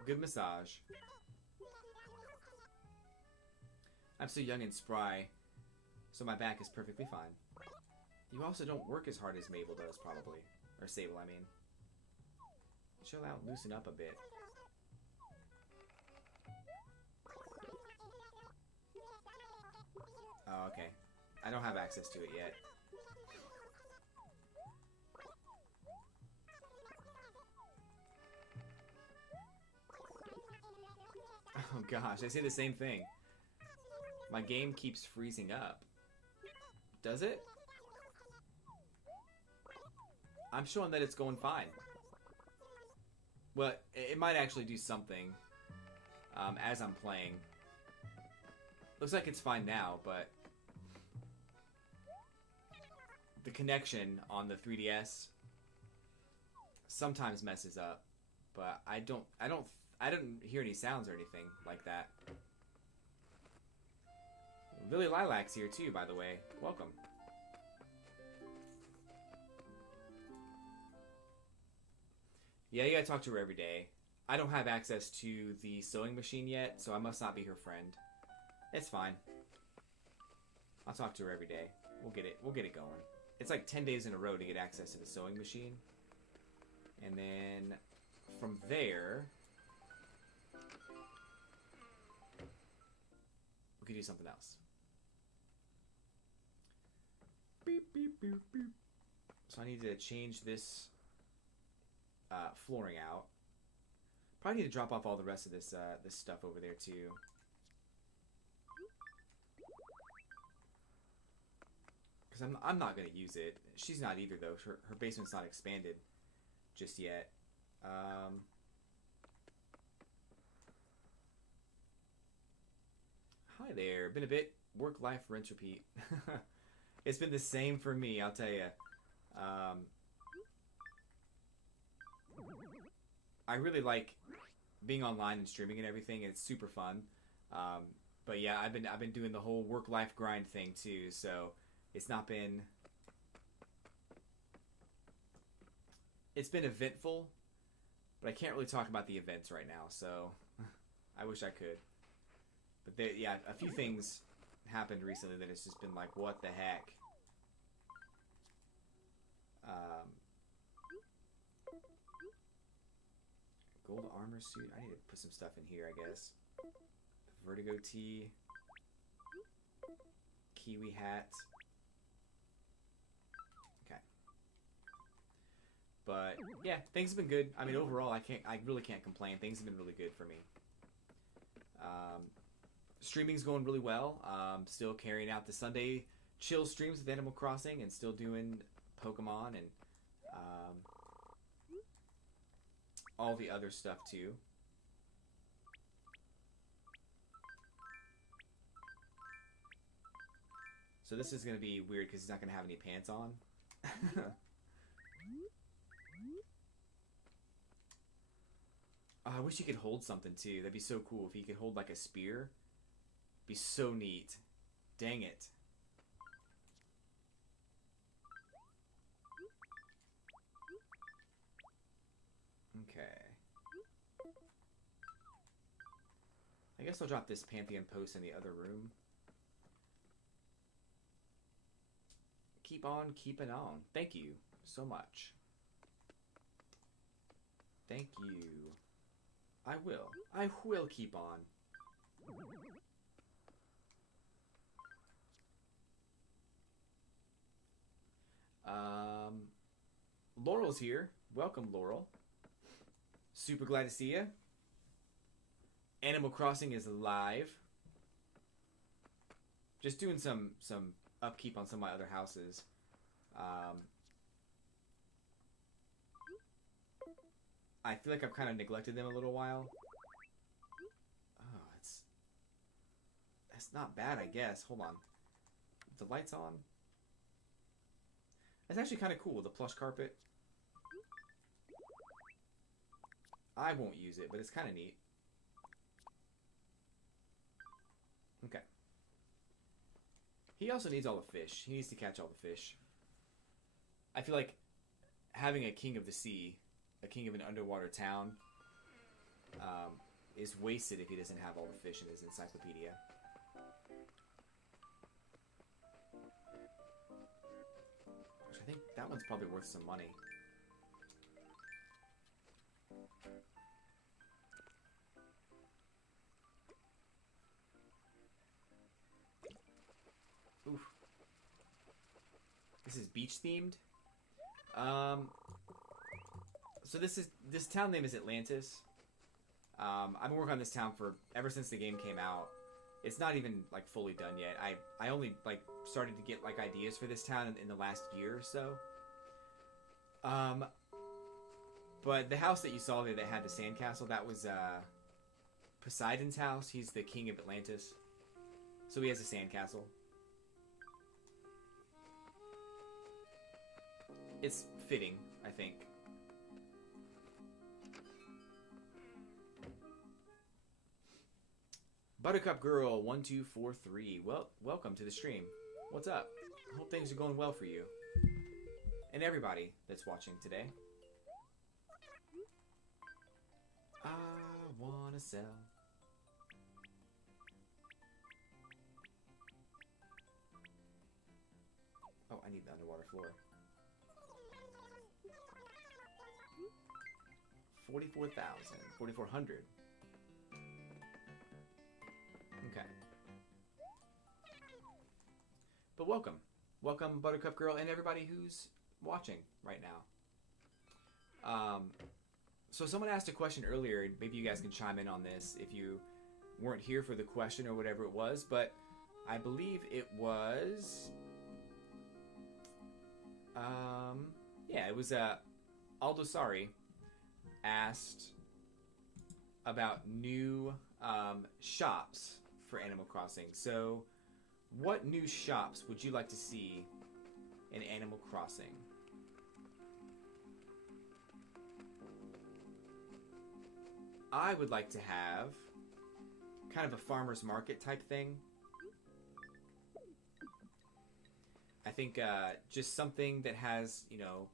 Good massage. I'm so young and spry, so my back is perfectly fine. You also don't work as hard as Mabel does, probably. Or Sable, I mean. Chill out, loosen up a bit. Oh, okay. I don't have access to it yet. Oh gosh, I say the same thing. My game keeps freezing up. Does it? I'm showing that it's going fine. Well, it might actually do something as I'm playing. Looks like it's fine now, but the connection on the 3DS sometimes messes up. But I don't hear any sounds or anything like that. Lily Lilac's here too, by the way. Welcome. Yeah, you gotta talk to her every day. I don't have access to the sewing machine yet, so I must not be her friend. It's fine. I'll talk to her every day. We'll get it going. It's like 10 days in a row to get access to the sewing machine. And then from there we could do something else. Beep, beep, beep, beep. So I need to change this flooring out. Probably need to drop off all the rest of this this stuff over there too. Because I'm not gonna use it. She's not either though. Her basement's not expanded just yet. Hi there. Been a bit work life rinse repeat. It's been the same for me, I'll tell you. I really like being online and streaming and everything, and it's super fun. But yeah, I've been doing the whole work life grind thing too, so it's not been. It's been eventful, but I can't really talk about the events right now, so I wish I could. But there, yeah, a few things happened recently that it's just been like, what the heck? Gold armor suit. I need to put some stuff in here, I guess. Vertigo tee. Kiwi hat. Okay. But yeah, things have been good. I mean, overall, I really can't complain. Things have been really good for me. Streaming's going really well. Still carrying out the Sunday chill streams with Animal Crossing and still doing Pokemon and all the other stuff too. So this is going to be weird because he's not going to have any pants on. Oh, I wish he could hold something too. That'd be so cool if he could hold like a spear. Be so neat. Dang it. I guess I'll drop this Pantheon post in the other room. Keep on keeping on. Thank you so much. Thank you. I will. I will keep on. Laurel's here. Welcome, Laurel. Super glad to see you. Animal Crossing is live. Just doing some upkeep on some of my other houses. I feel like I've kind of neglected them a little while. Oh, that's not bad, I guess. Hold on. The lights on. That's actually kind of cool, the plush carpet. I won't use it, but it's kind of neat. Okay. He also needs all the fish. He needs to catch all the fish. I feel like having a king of the sea, a king of an underwater town, is wasted if he doesn't have all the fish in his encyclopedia. Which I think that one's probably worth some money. Oof. This is beach themed. So this town name is Atlantis. I've been working on this town ever since the game came out. It's not even like fully done yet. I only like started to get like ideas for this town in the last year or so. But the house that you saw there that had the sandcastle, that was Poseidon's house. He's the king of Atlantis, so he has a sandcastle. It's fitting, I think. Buttercup Girl 1243. Well, welcome to the stream. What's up? Hope things are going well for you. And everybody that's watching today. I wanna sell. Oh, I need the underwater floor. 44,000. 4,400. Okay. But welcome. Welcome, Buttercup Girl, and everybody who's watching right now. So someone asked a question earlier, and maybe you guys can chime in on this if you weren't here for the question or whatever it was, but I believe it was... yeah, it was Aldosari asked about new shops for Animal Crossing. So, what new shops would you like to see in Animal Crossing? I would like to have kind of a farmer's market type thing. I think just something that has, you know,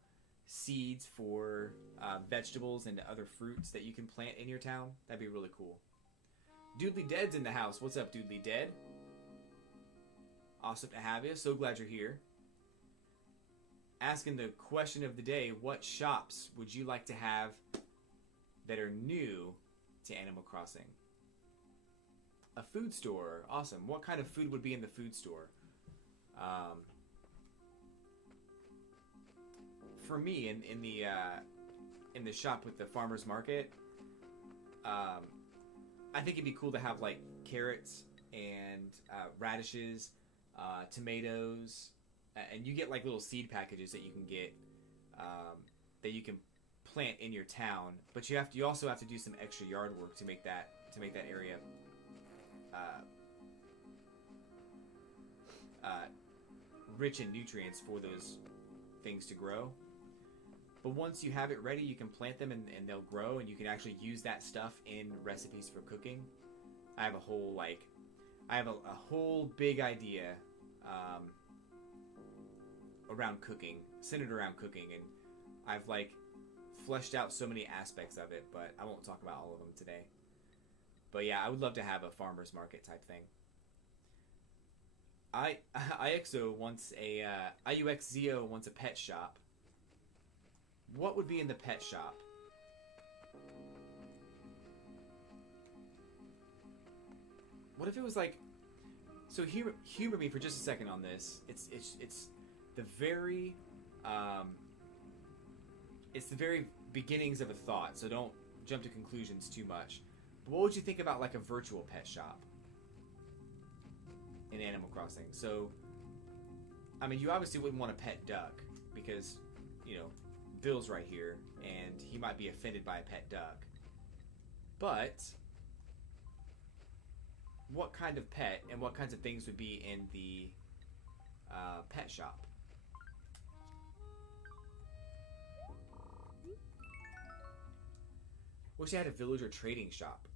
seeds for vegetables and other fruits that you can plant in your town. That'd be really cool. Doodly Dead's in the house. What's up, Doodly Dead? Awesome to have you. So glad you're here. Asking the question of the day, what shops would you like to have that are new to Animal Crossing? A food store. Awesome. What kind of food would be in the food store? For me, in the shop with the farmer's market, I think it'd be cool to have like carrots and radishes, tomatoes, and you get like little seed packages that you can get that you can plant in your town. But you also have to do some extra yard work to make that area rich in nutrients for those things to grow. But once you have it ready, you can plant them and they'll grow, and you can actually use that stuff in recipes for cooking. I have a whole big idea around cooking, centered around cooking, and I've like fleshed out so many aspects of it, but I won't talk about all of them today. But yeah, I would love to have a farmer's market type thing. IXO wants a IUXZO wants a pet shop. What would be in the pet shop? What if it was like, so humor me for just a second on this. It's the very it's the very beginnings of a thought, so don't jump to conclusions too much. But what would you think about like a virtual pet shop in Animal Crossing? So, I mean, you obviously wouldn't want a pet duck because, you know, Bill's right here and he might be offended by a pet duck. But what kind of pet and what kinds of things would be in the pet shop? Wish I had a villager trading shop.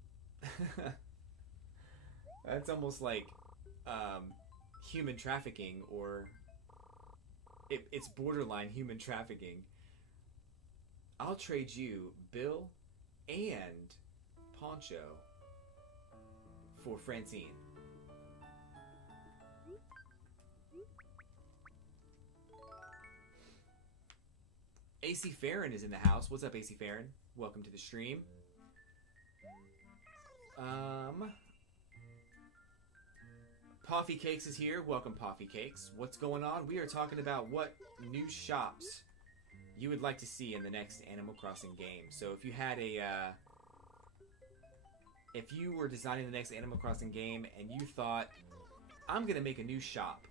That's almost like human trafficking, or it's borderline human trafficking. I'll trade you Bill and Poncho for Francine. AC Farron is in the house. What's up, AC Farron? Welcome to the stream. Poffy Cakes is here. Welcome, Poffy Cakes. What's going on? We are talking about what new shops you would like to see in the next Animal Crossing game. So if you had a, if you were designing the next Animal Crossing game and you thought, I'm going to make a new shop,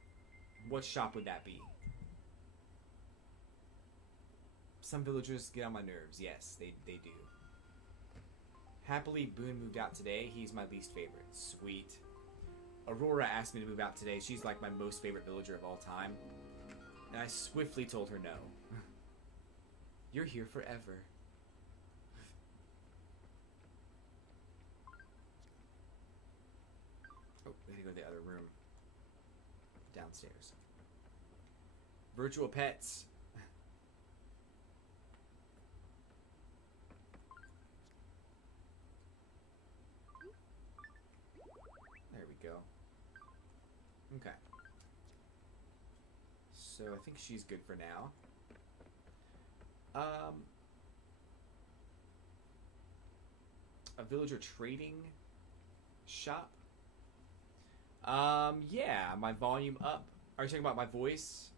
what shop would that be? Some villagers get on my nerves. Yes, they do. Happily, Boone moved out today. He's my least favorite. Sweet. Aurora asked me to move out today. She's like my most favorite villager of all time. And I swiftly told her no. You're here forever. Oh, we gotta go to the other room. Downstairs. Virtual pets. There we go. Okay. So I think she's good for now. A villager trading shop. Yeah, my volume up. Are you talking about my voice?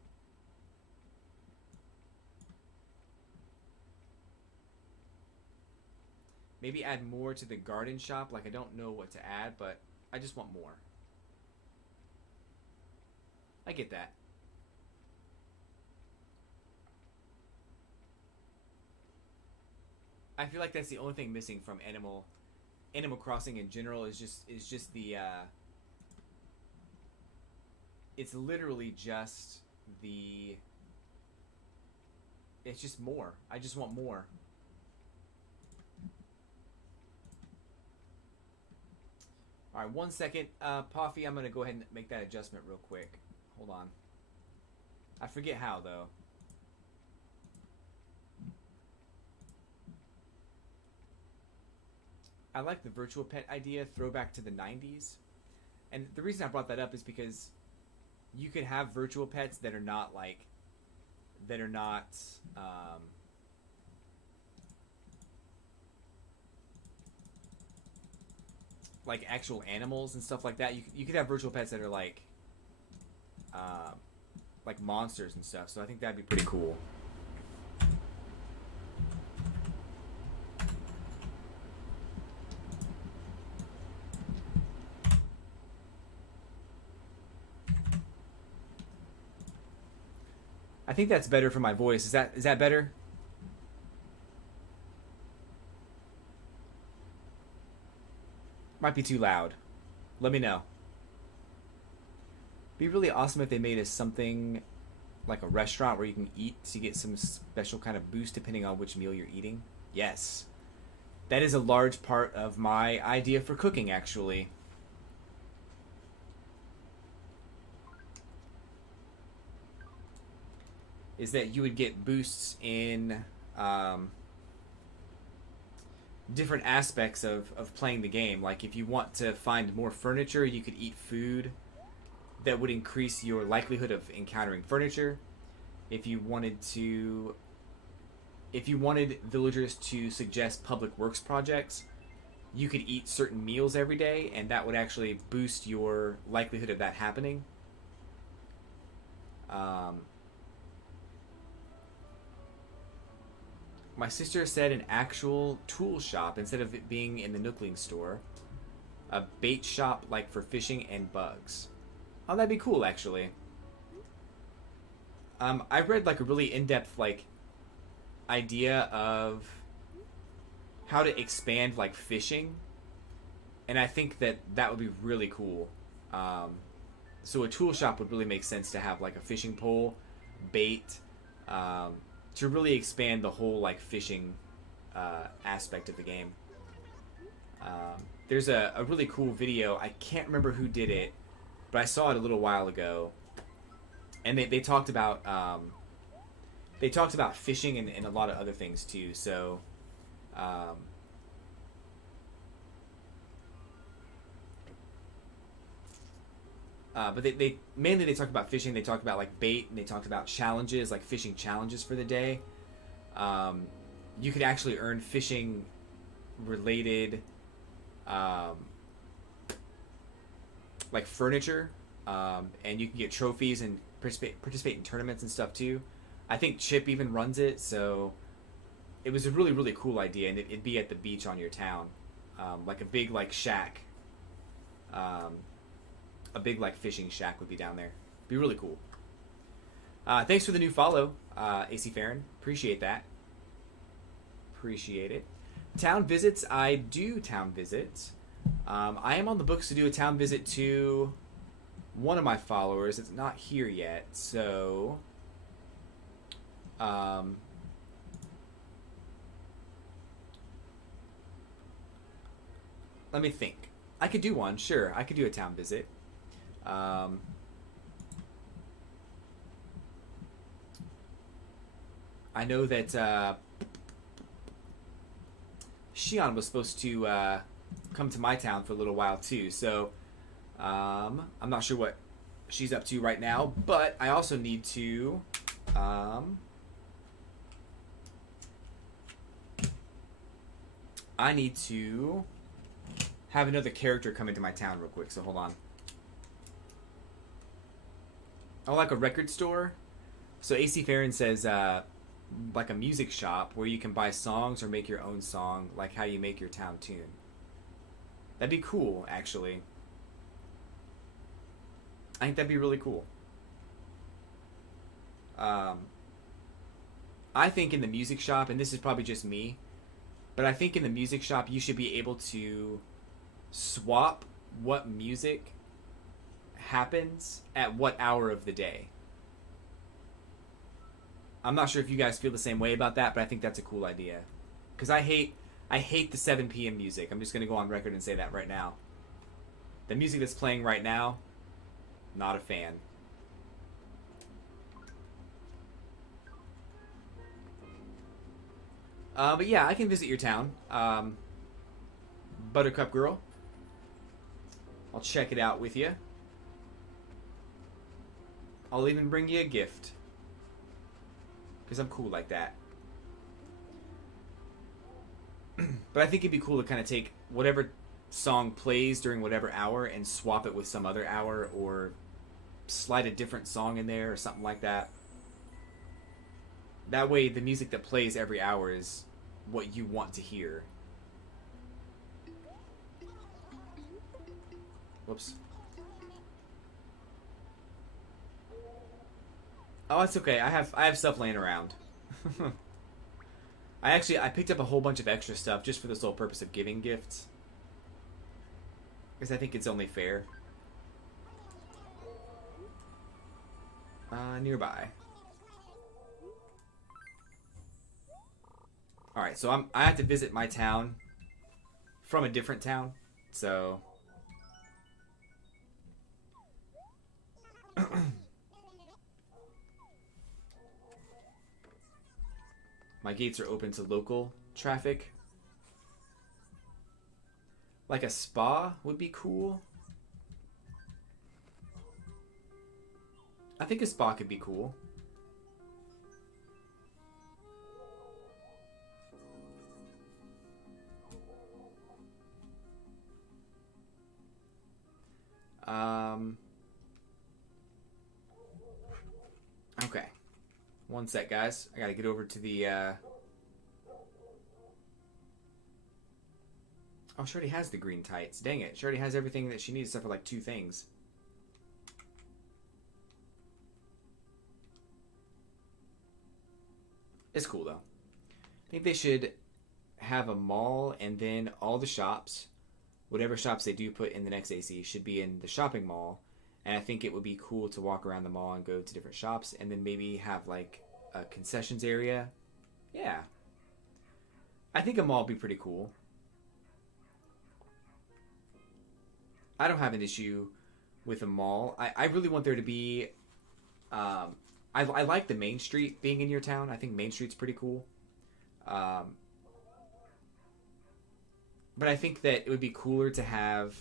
Maybe add more to the garden shop. Like, I don't know what to add, but I just want more. I get that. I feel like that's the only thing missing from Animal Crossing in general is just the it's literally just the it's just more. I just want more. Alright, 1 second. Poffy, I'm gonna go ahead and make that adjustment real quick. Hold on. I forget how though. I like the virtual pet idea, throwback to the 90s. And the reason I brought that up is because you can have virtual pets that are not like, like actual animals and stuff like that. You could have virtual pets that are like monsters and stuff. So I think that'd be pretty cool. I think that's better for my voice. Is that better? Might be too loud. Let me know. Be really awesome if they made us something like a restaurant where you can eat so you get some special kind of boost depending on which meal you're eating. Yes. That is a large part of my idea for cooking, actually. Is that you would get boosts in different aspects of playing the game. Like if you want to find more furniture, you could eat food that would increase your likelihood of encountering furniture. If you wanted villagers to suggest public works projects, you could eat certain meals every day, and that would actually boost your likelihood of that happening. My sister said an actual tool shop instead of it being in the Nookling store. A bait shop like for fishing and bugs. Oh, that'd be cool, actually. I read like a really in-depth like idea of how to expand like fishing, and I think that would be really cool. So a tool shop would really make sense to have like a fishing pole, bait, to really expand the whole like fishing aspect of the game. There's a really cool video. I can't remember who did it, but I saw it a little while ago, and they talked about fishing and a lot of other things too. So but they mainly they talked about fishing. They talked about like bait, and they talked about challenges, like fishing challenges for the day. You could actually earn fishing related like furniture, and you can get trophies and participate in tournaments and stuff too. I think Chip even runs it, so it was a really, really cool idea, and it'd be at the beach on your town, like a big like shack. A big like fishing shack would be down there. Be really cool. Thanks for the new follow, AC Farron. Appreciate that. Appreciate it. Town visits. I do town visits. I am on the books to do a town visit to one of my followers. It's not here yet, so let me think. I could do one. Sure, I could do a town visit. I know that Shion was supposed to come to my town for a little while too, so I'm not sure what she's up to right now, but I also need to have another character come into my town real quick, so hold on. Oh, like a record store? So AC Farron says, like a music shop where you can buy songs or make your own song, like how you make your town tune. That'd be cool, actually. I think that'd be really cool. I think in the music shop, and this is probably just me, but I think in the music shop you should be able to swap what music happens at what hour of the day. I'm not sure if you guys feel the same way about that, but I think that's a cool idea. Because I hate the 7 p.m. music. I'm just going to go on record and say that right now. The music that's playing right now, not a fan. But yeah, I can visit your town. Buttercup Girl. I'll check it out with you. I'll even bring you a gift. Because I'm cool like that. But I think it'd be cool to kind of take whatever song plays during whatever hour and swap it with some other hour, or slide a different song in there or something like that. That way the music that plays every hour is what you want to hear. Whoops. Oh, it's okay. I have stuff laying around. I picked up a whole bunch of extra stuff just for the sole purpose of giving gifts. Because I think it's only fair. Nearby. Alright, so I have to visit my town from a different town. So my gates are open to local traffic. Like a spa would be cool. I think a spa could be cool. Okay. One sec, guys. I gotta get over to the, Oh, she already has the green tights. Dang it. She already has everything that she needs except for like 2 things. It's cool, though. I think they should have a mall and then all the shops, whatever shops they do put in the next AC, should be in the shopping mall. And I think it would be cool to walk around the mall and go to different shops and then maybe have like a concessions area. Yeah. I think a mall would be pretty cool. I don't have an issue with a mall. I really want there to be... I like the Main Street being in your town. I think Main Street's pretty cool. But I think that it would be cooler to have...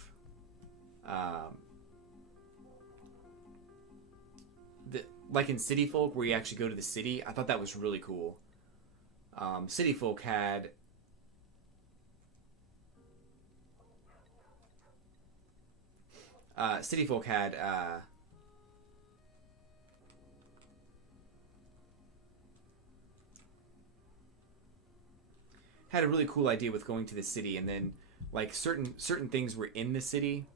like in City Folk, where you actually go to the city. I thought that was really cool. City Folk had... City Folk had a really cool idea with going to the city, and then like certain things were in the city,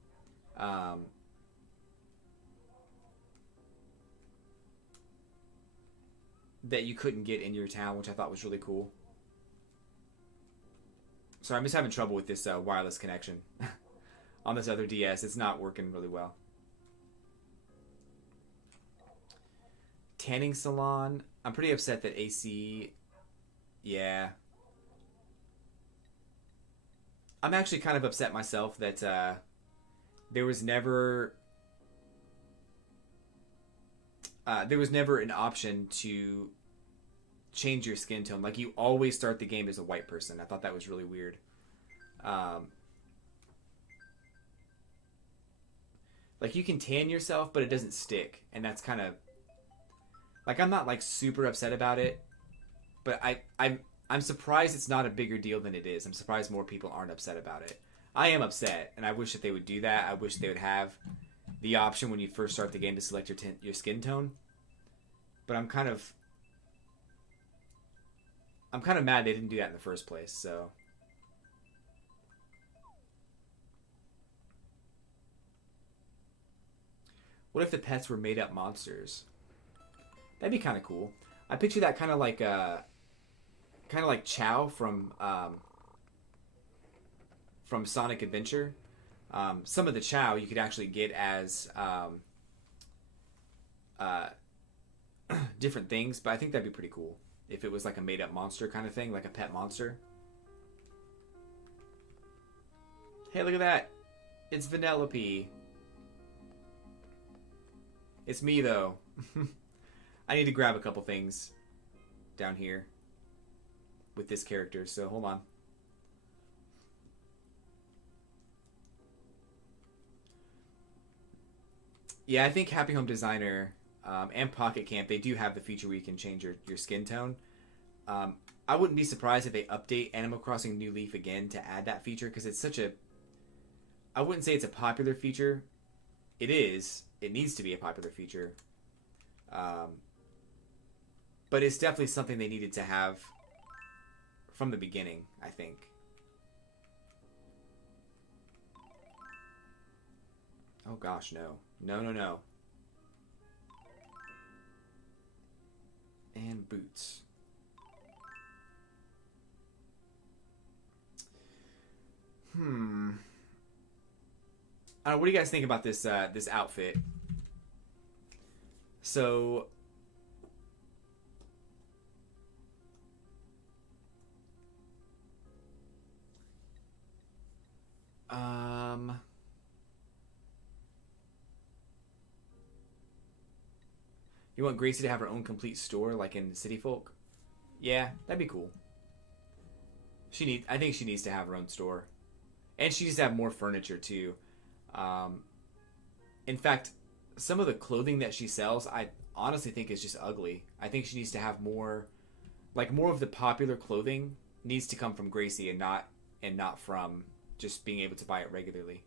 that you couldn't get in your town, which I thought was really cool. Sorry, I'm just having trouble with this wireless connection. On this other DS, it's not working really well. Tanning salon. I'm pretty upset that AC... Yeah. I'm actually kind of upset myself that there was never an option to change your skin tone. Like, you always start the game as a white person. I thought that was really weird. Like, you can tan yourself, but it doesn't stick. And that's kind of... Like, I'm not, like, super upset about it. But I'm surprised it's not a bigger deal than it is. I'm surprised more people aren't upset about it. I am upset, and I wish that they would do that. I wish they would have the option when you first start the game to select your skin tone. But I'm kind of mad they didn't do that in the first place, so... What if the pets were made-up monsters? That'd be kind of cool. I picture that kind of like Chow from Sonic Adventure. Some of the Chow you could actually get as different things, but I think that'd be pretty cool if it was like a made-up monster kind of thing, like a pet monster. Hey, look at that! It's Vanellope. It's me, though. I need to grab a couple things down here with this character, so hold on. Yeah, I think Happy Home Designer and Pocket Camp, they do have the feature where you can change your skin tone. I wouldn't be surprised if they update Animal Crossing New Leaf again to add that feature, because it's such a... I wouldn't say it's a popular feature. It is. It needs to be a popular feature. But it's definitely something they needed to have from the beginning, I think. Oh gosh, no. No. And boots. What do you guys think about this this outfit? So, you want Gracie to have her own complete store, like in City Folk? Yeah, that'd be cool. I think she needs to have her own store. And she needs to have more furniture too. In fact, some of the clothing that she sells, I honestly think is just ugly. I think she needs to have more, like more of the popular clothing needs to come from Gracie and not from just being able to buy it regularly.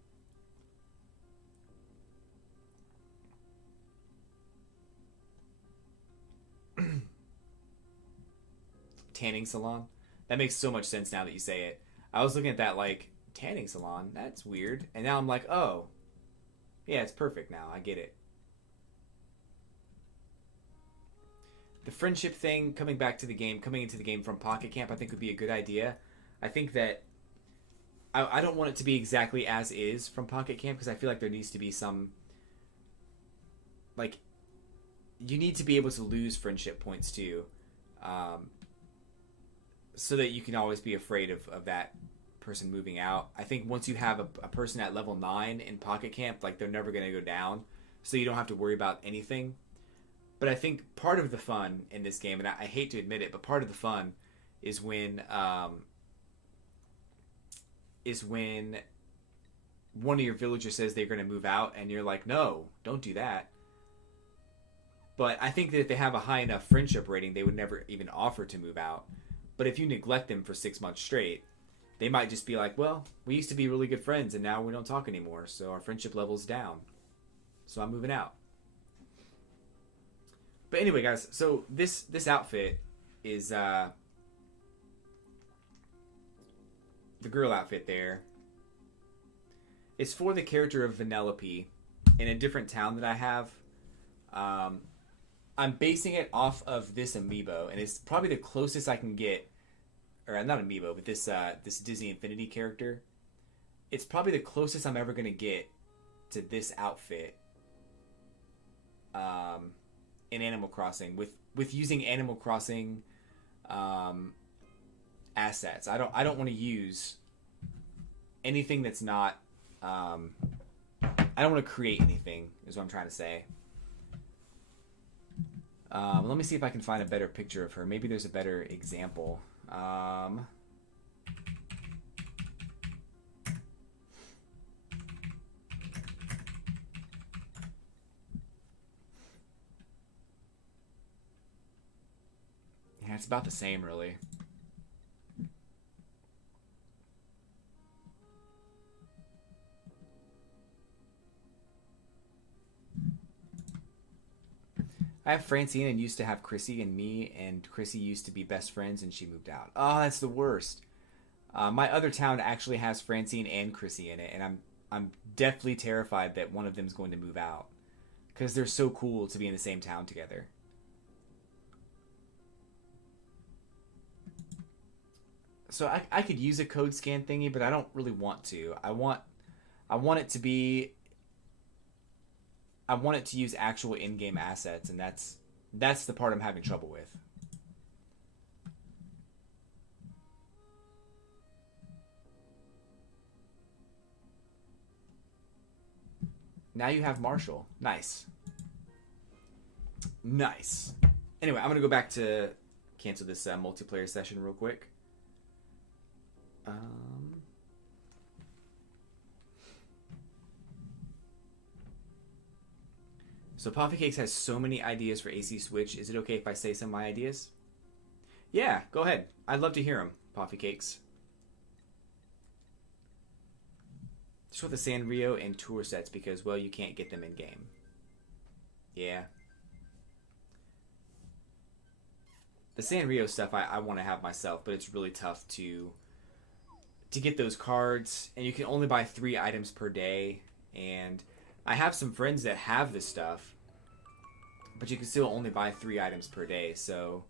Tanning salon. That makes so much sense now that you say it. I was looking at that like tanning salon. That's weird. And now I'm like, oh, yeah, it's perfect now. I get it. The friendship thing coming into the game from Pocket Camp, I think would be a good idea. I think that I don't want it to be exactly as is from Pocket Camp because I feel like there needs to be some, like, you need to be able to lose friendship points too. So that you can always be afraid of that person moving out. I think once you have a person at level 9 in Pocket Camp, like they're never going to go down, so you don't have to worry about anything. But I think part of the fun in this game, and I hate to admit it, but part of the fun is when one of your villagers says they're going to move out, and you're like, no, don't do that. But I think that if they have a high enough friendship rating, they would never even offer to move out. But if you neglect them for 6 months straight, they might just be like, well, we used to be really good friends and now we don't talk anymore, so our friendship level's down. So I'm moving out. But anyway, guys, so this outfit is the girl outfit there. It's for the character of Vanellope in a different town that I have. I'm basing it off of this amiibo, and it's probably the closest I can get, or not amiibo, but this Disney Infinity character. It's probably the closest I'm ever going to get to this outfit in Animal Crossing with using Animal Crossing assets. I don't want to use anything that's not. I don't want to create anything, is what I'm trying to say. Let me see if I can find a better picture of her. Maybe there's a better example. Yeah, it's about the same, really. I have Francine and used to have Chrissy and me, and Chrissy used to be best friends and she moved out. Oh, that's the worst. My other town actually has Francine and Chrissy in it, and I'm deathly terrified that one of them is going to move out because they're so cool to be in the same town together. So I could use a code scan thingy, but I don't really want to. I want it to be. I want it to use actual in-game assets, and that's the part I'm having trouble with. Now you have Marshall. Nice. Nice. Anyway, I'm going to go back to cancel this multiplayer session real quick. So Puffy Cakes has so many ideas for AC Switch. Is it okay if I say some of my ideas? Yeah, go ahead. I'd love to hear them, Puffy Cakes. Just with the Sanrio and tour sets because, well, you can't get them in game. Yeah. The Sanrio stuff I want to have myself, but it's really tough to get those cards, and you can only buy 3 items per day. And I have some friends that have this stuff, but you can still only buy 3 items per day, so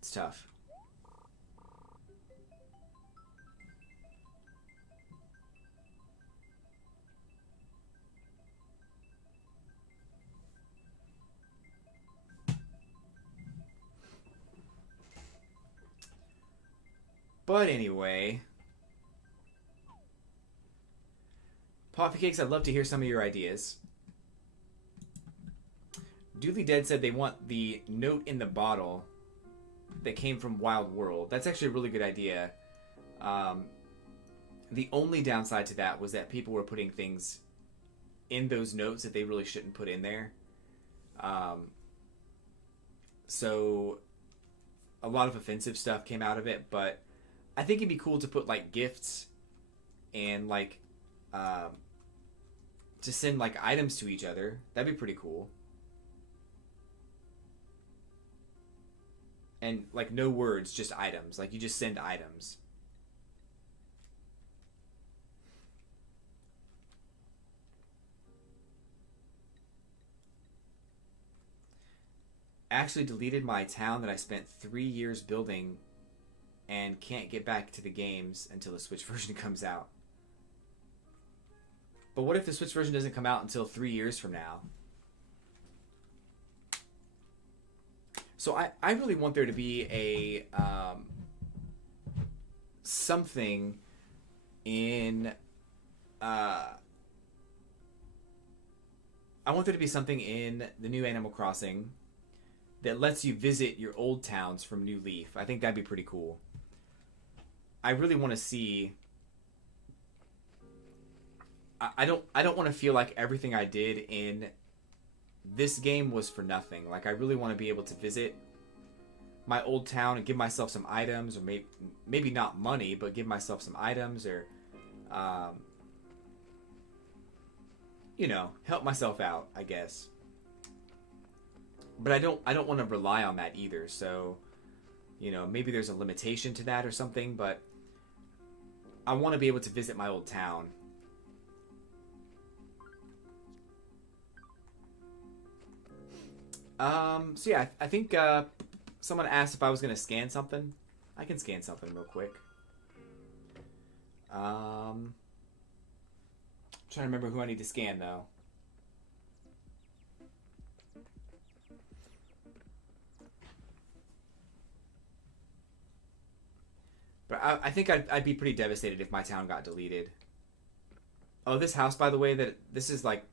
it's tough. But anyway, Puffy Cakes, I'd love to hear some of your ideas. Dooley Dead said they want the note in the bottle that came from Wild World. That's actually a really good idea. The only downside to that was that people were putting things in those notes that they really shouldn't put in there. So a lot of offensive stuff came out of it, but I think it'd be cool to put like gifts and like to send like items to each other. That'd be pretty cool. And like no words, just items. Like you just send items. Actually deleted my town that I spent 3 years building and can't get back to the games until the Switch version comes out. But what if the Switch version doesn't come out until 3 years from now? So I really want there to be a something in I want there to be something in the new Animal Crossing that lets you visit your old towns from New Leaf. I think that'd be pretty cool. I really want to see. I don't want to feel like everything I did in this game was for nothing. Like I really want to be able to visit my old town and give myself some items, or maybe not money, but give myself some items, or you know, help myself out, I guess. But I don't want to rely on that either. So, you know, maybe there's a limitation to that or something, but I want to be able to visit my old town. So yeah, I think someone asked if I was gonna scan something. I can scan something real quick. Trying to remember who I need to scan though. But I think I'd be pretty devastated if my town got deleted. Oh, this house, by the way, this is like...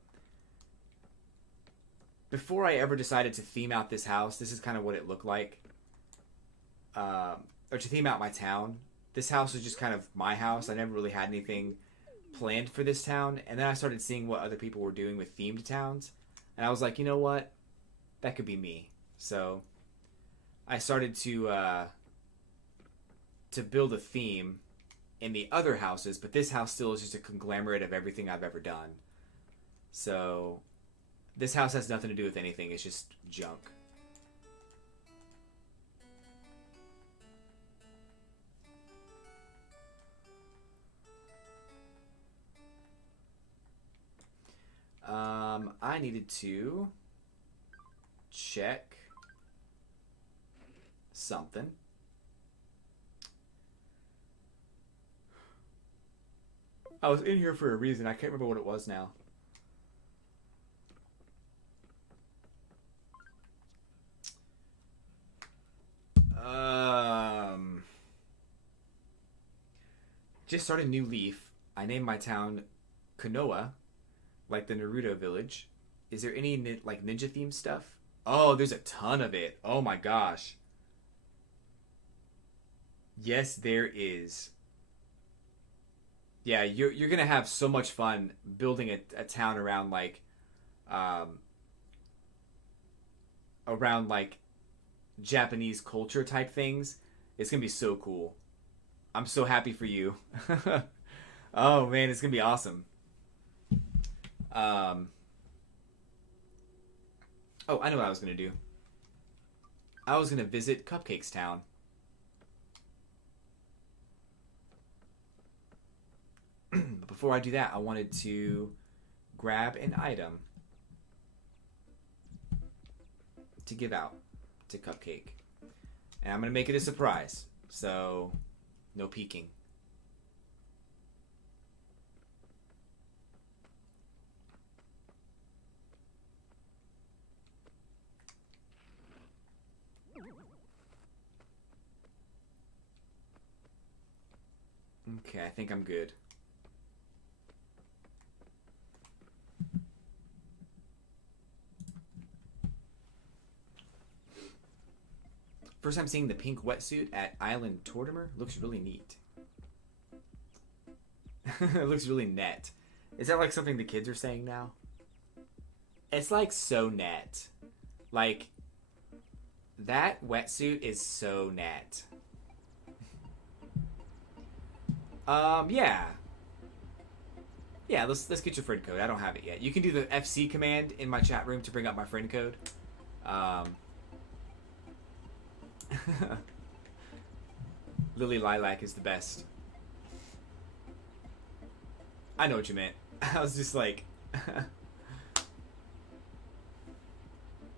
Before I ever decided to theme out this house, this is kind of what it looked like. Or to theme out my town. This house was just kind of my house. I never really had anything planned for this town. And then I started seeing what other people were doing with themed towns. And I was like, you know what? That could be me. So I started to build a theme in the other houses, but this house still is just a conglomerate of everything I've ever done. So this house has nothing to do with anything. It's just junk. I needed to check something. I was in here for a reason. I can't remember what it was now. Just started New Leaf. I named my town Konoha, like the Naruto village. Is there any like ninja themed stuff? Oh, there's a ton of it. Oh my gosh. Yes, there is. Yeah, you're gonna have so much fun building a town around like Japanese culture type things. It's gonna be so cool. I'm so happy for you. Oh man, it's gonna be awesome. Oh, I know what I was gonna do. I was gonna visit Cupcakes Town. But before I do that, I wanted to grab an item to give out to Cupcake. And I'm going to make it a surprise. So, no peeking. Okay, I think I'm good. First time seeing the pink wetsuit at Island Tortimer. Looks really neat. It looks really net. Is that like something the kids are saying now? It's like so net. Like, that wetsuit is so net. Yeah. Yeah, let's get your friend code. I don't have it yet. You can do the FC command in my chat room to bring up my friend code. Lily Lilac is the best. I know what you meant. I was just like...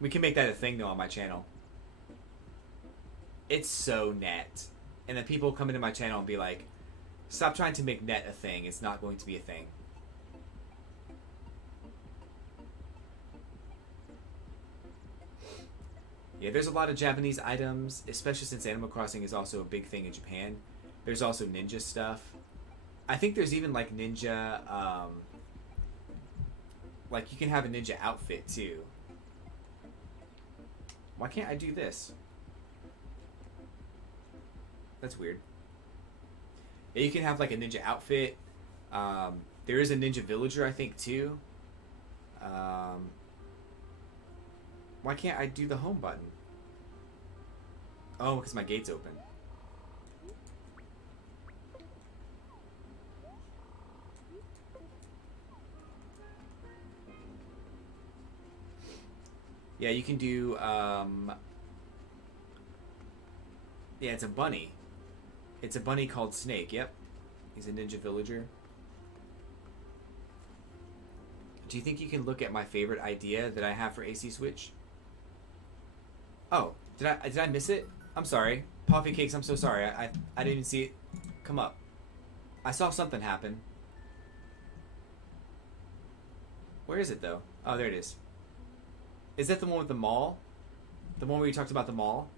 We can make that a thing, though, on my channel. It's so net. And then people come into my channel and be like, stop trying to make net a thing. It's not going to be a thing. Yeah, there's a lot of Japanese items, especially since Animal Crossing is also a big thing in Japan. There's also ninja stuff. I think there's even like ninja, like you can have a ninja outfit too. Why can't I do this? That's weird. Yeah, you can have like a ninja outfit. There is a ninja villager, I think, too. Why can't I do the home button? Oh, because my gate's open. Yeah, you can do, yeah, it's a bunny. It's a bunny called Snake, yep. He's a ninja villager. Do you think you can look at my favorite idea that I have for AC Switch? Oh, did I miss it? I'm sorry. Poppy Cakes, I'm so sorry. I didn't even see it come up. I saw something happen. Where is it, though? Oh, there it is. Is that the one with the mall? The one where you talked about the mall?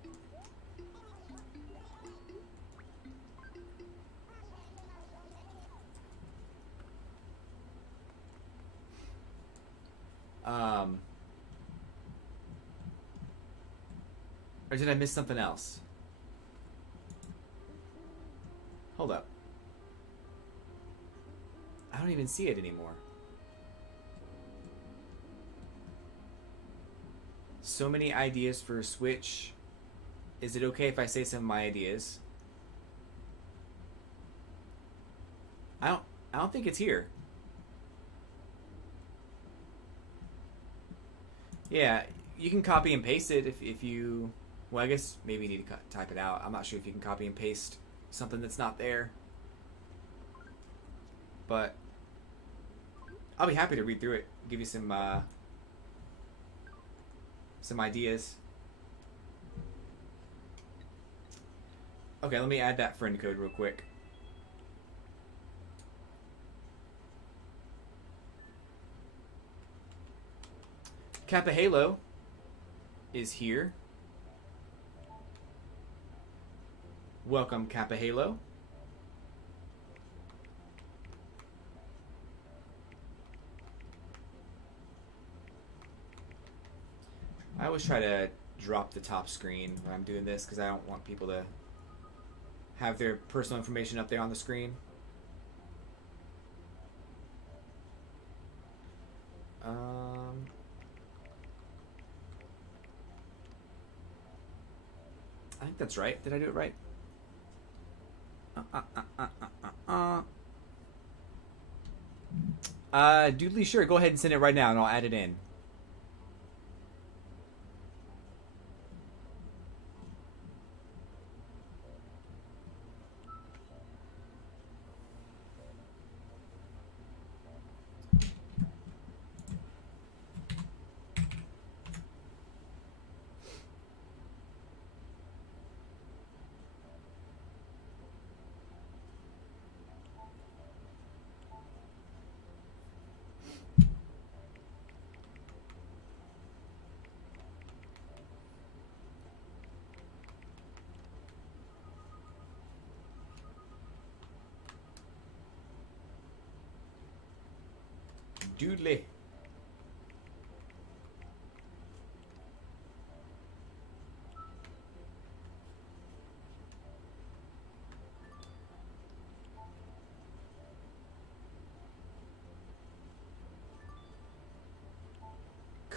Or did I miss something else? Hold up. I don't even see it anymore. So many ideas for a Switch. Is it okay if I say some of my ideas? I don't think it's here. Yeah, you can copy and paste it if you... Well, I guess maybe you need to type it out. I'm not sure if you can copy and paste something that's not there. But I'll be happy to read through it, give you some ideas. Okay, let me add that friend code real quick. Kappa Halo is here. Welcome, Kappa Halo. I always try to drop the top screen when I'm doing this because I don't want people to have their personal information up there on the screen. I think that's right. Did I do it right? Doodly, sure. Go ahead and send it right now, and I'll add it in. Doodly.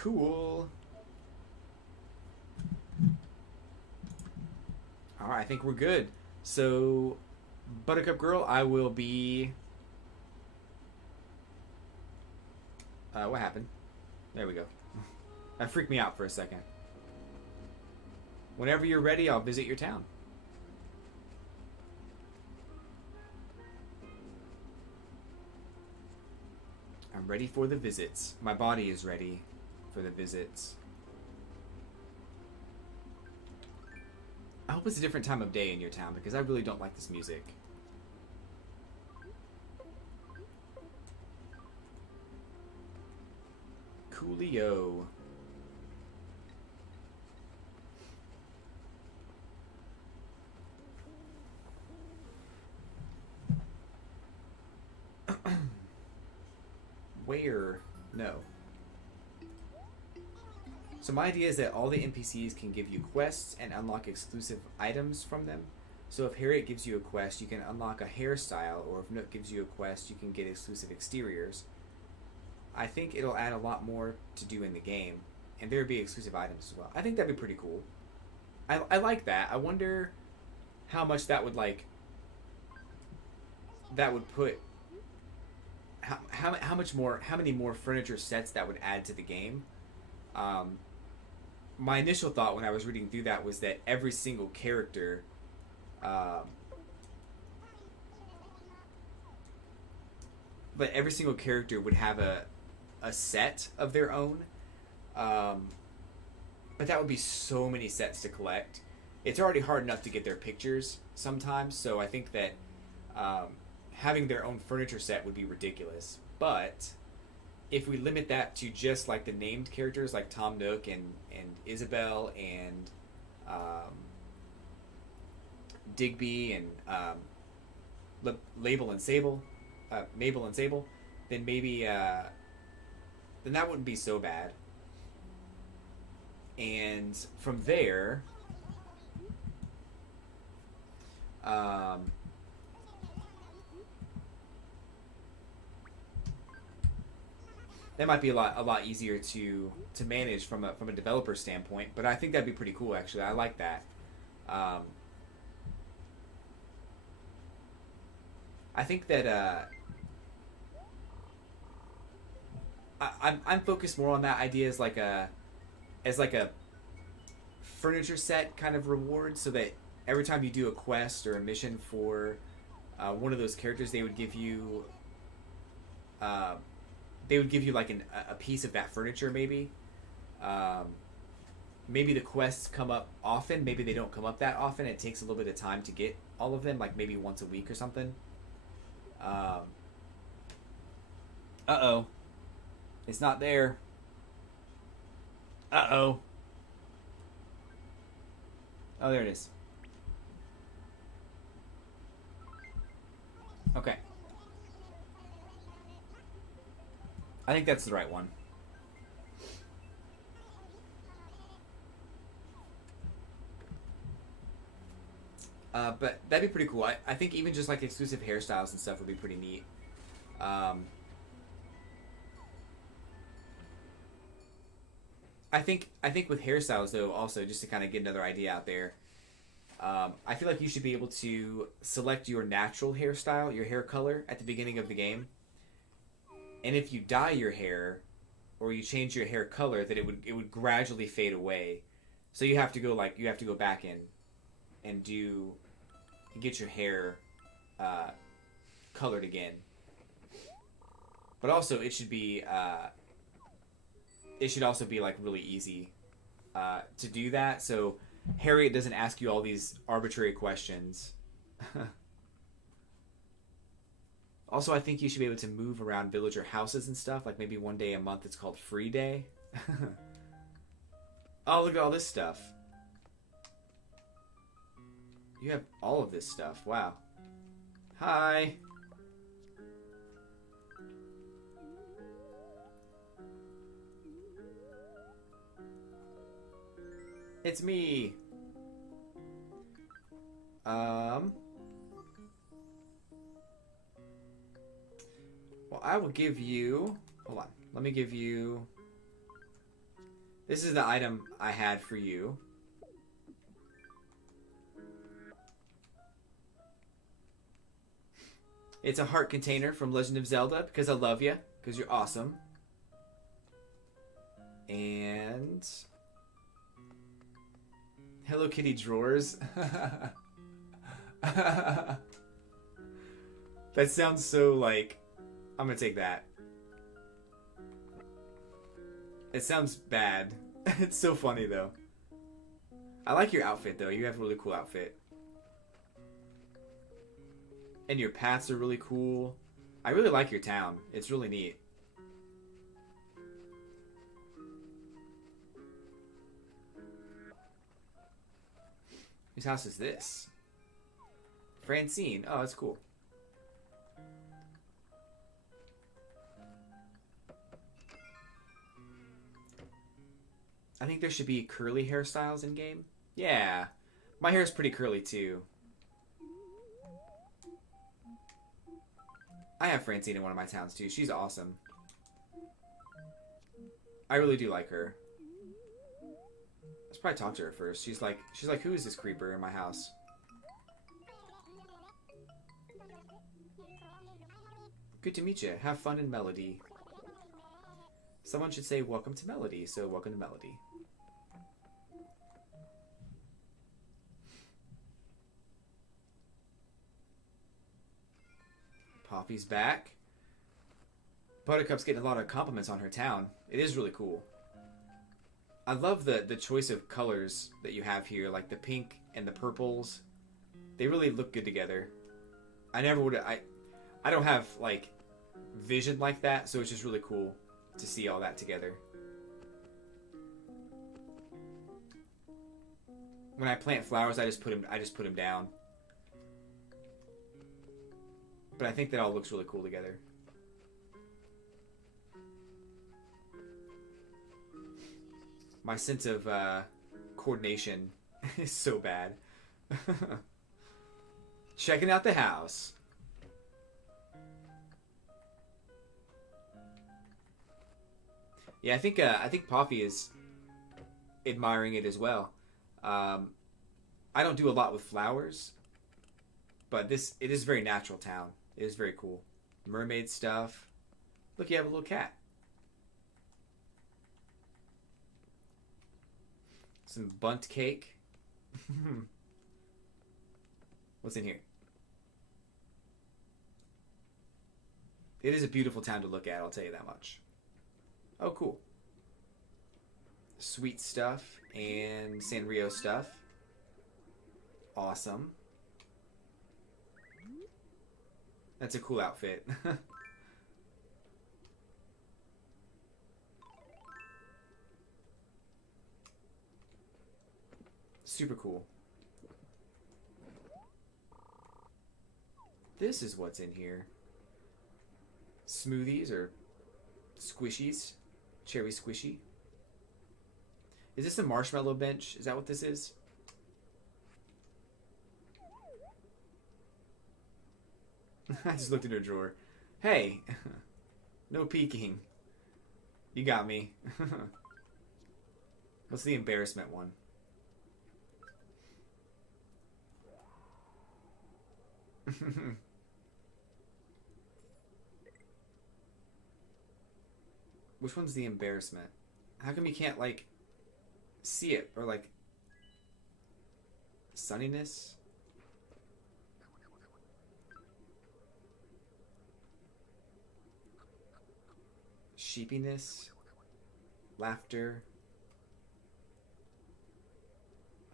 Cool. Alright, I think we're good. So, Buttercup Girl, I will be... what happened? There we go. That freaked me out for a second. Whenever you're ready, I'll visit your town. I'm ready for the visits. My body is ready for the visits. I hope it's a different time of day in your town because I really don't like this music. Coolio. Where? No. So my idea is that all the NPCs can give you quests and unlock exclusive items from them. So if Harriet gives you a quest, you can unlock a hairstyle, or if Nook gives you a quest, you can get exclusive exteriors. I think it'll add a lot more to do in the game, and there'll be exclusive items as well. I think that'd be pretty cool. I like that. I wonder how much that would put... How many more furniture sets that would add to the game. My initial thought when I was reading through that was that every single character would have a set of their own. But that would be so many sets to collect. It's already hard enough to get their pictures sometimes, so I think that having their own furniture set would be ridiculous. But if we limit that to just like the named characters like Tom Nook and Isabel and Digby and Mabel and Sable, then maybe then that wouldn't be so bad. And from there, that might be a lot easier to manage from a developer standpoint. But I think that'd be pretty cool. Actually, I like that. I think that I'm focused more on that idea as like a furniture set kind of reward, so that every time you do a quest or a mission for one of those characters, they would give you like a piece of that furniture, maybe. Maybe the quests come up often. Maybe they don't come up that often. It takes a little bit of time to get all of them, like maybe once a week or something. Uh-oh. It's not there. Uh-oh. Oh, there it is. Okay. I think that's the right one. But that'd be pretty cool. I think even just like exclusive hairstyles and stuff would be pretty neat. I think with hairstyles though, also just to kind of get another idea out there, I feel like you should be able to select your natural hairstyle, your hair color at the beginning of the game. And if you dye your hair, or you change your hair color, that it would gradually fade away. So you have to go back in and get your hair colored again. But also it should also be like really easy to do that. So Harriet doesn't ask you all these arbitrary questions. Also, I think you should be able to move around villager houses and stuff. Like maybe one day a month it's called Free Day. Oh, look at all this stuff. You have all of this stuff. Wow. Hi. It's me. Well, I will give you... Hold on. Let me give you This is the item I had for you. It's a heart container from Legend of Zelda because I love you, because you're awesome. And Hello Kitty drawers. That sounds so like, I'm gonna take that. It sounds bad. It's so funny though. I like your outfit though. You have a really cool outfit. And your paths are really cool. I really like your town. It's really neat. Whose house is this? Francine. Oh, that's cool. I think there should be curly hairstyles in game. Yeah. My hair is pretty curly too. I have Francine in one of my towns too. She's awesome. I really do like her. Let's probably talk to her first. She's like, who is this creeper in my house? Good to meet you. Have fun in Melody. Someone should say welcome to Melody, so welcome to Melody. Poppy's back. Buttercup's getting a lot of compliments on her town. It is really cool. I love the choice of colors that you have here, like the pink and the purples. They really look good together. I never would. I don't have like vision like that, so it's just really cool to see all that together. When I plant flowers, I just put them down. But I think that all looks really cool together. My sense of coordination is so bad. Checking out the house. Yeah, I think Poppy is admiring it as well. I don't do a lot with flowers, but it is a very natural town. It is very cool. Mermaid stuff. Look, you have a little cat. Some bundt cake. What's in here? It is a beautiful town to look at, I'll tell you that much. Oh, cool. Sweet stuff and Sanrio stuff. Awesome. That's a cool outfit. Super cool. This is what's in here. Smoothies or squishies. Cherry squishy. Is this a marshmallow bench? Is that what this is? I just looked in her drawer. Hey! No peeking. You got me. What's the embarrassment one? Which one's the embarrassment? How come you can't, like, see it? Or, like, sunniness? Sheepiness? Laughter?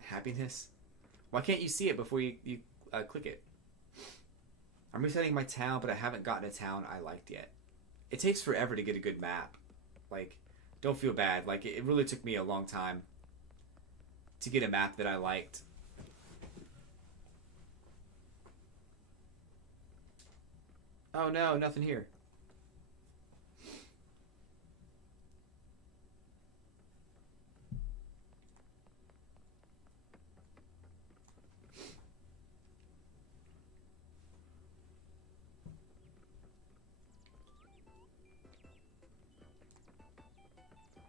Happiness? Why can't you see it before you click it? I'm resetting my town, but I haven't gotten a town I liked yet. It takes forever to get a good map. Like, don't feel bad. Like, it really took me a long time to get a map that I liked. Oh no, nothing here.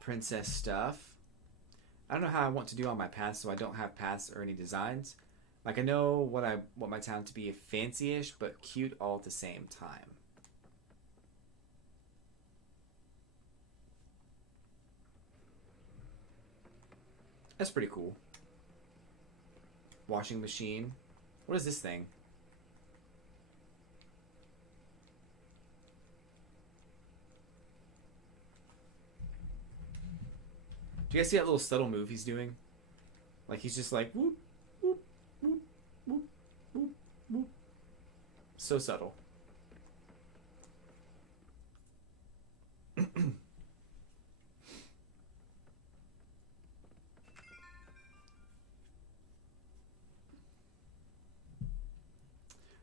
Princess stuff. I don't know how I want to do all my paths, so I don't have paths or any designs. Like, I know what I want my town to be fancy-ish, but cute all at the same time. That's pretty cool. Washing machine. What is this thing? Do you guys see that little subtle move he's doing? Like, he's just like, whoop, whoop, whoop, whoop, whoop, whoop. So subtle.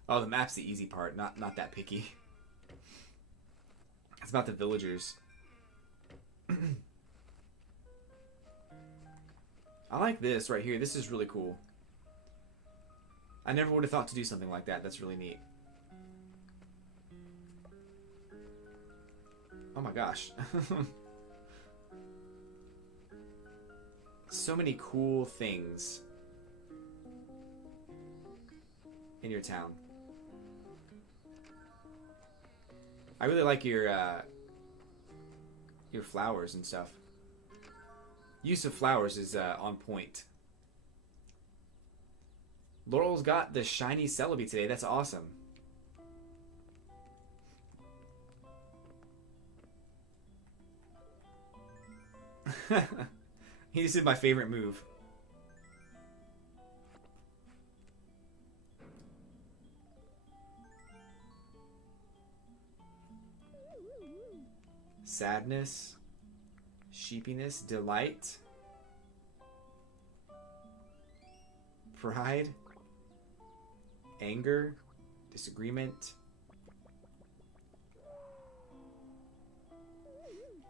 Oh, the map's the easy part, not that picky. It's about the villagers. I like this right here. This is really cool. I never would have thought to do something like that. That's really neat. Oh my gosh. So many cool things in your town. I really like your flowers and stuff. Use of flowers is on point. Laurel's got the shiny Celebi today. That's awesome. He just did my favorite move. Sadness, sheepiness, delight, pride, anger, disagreement.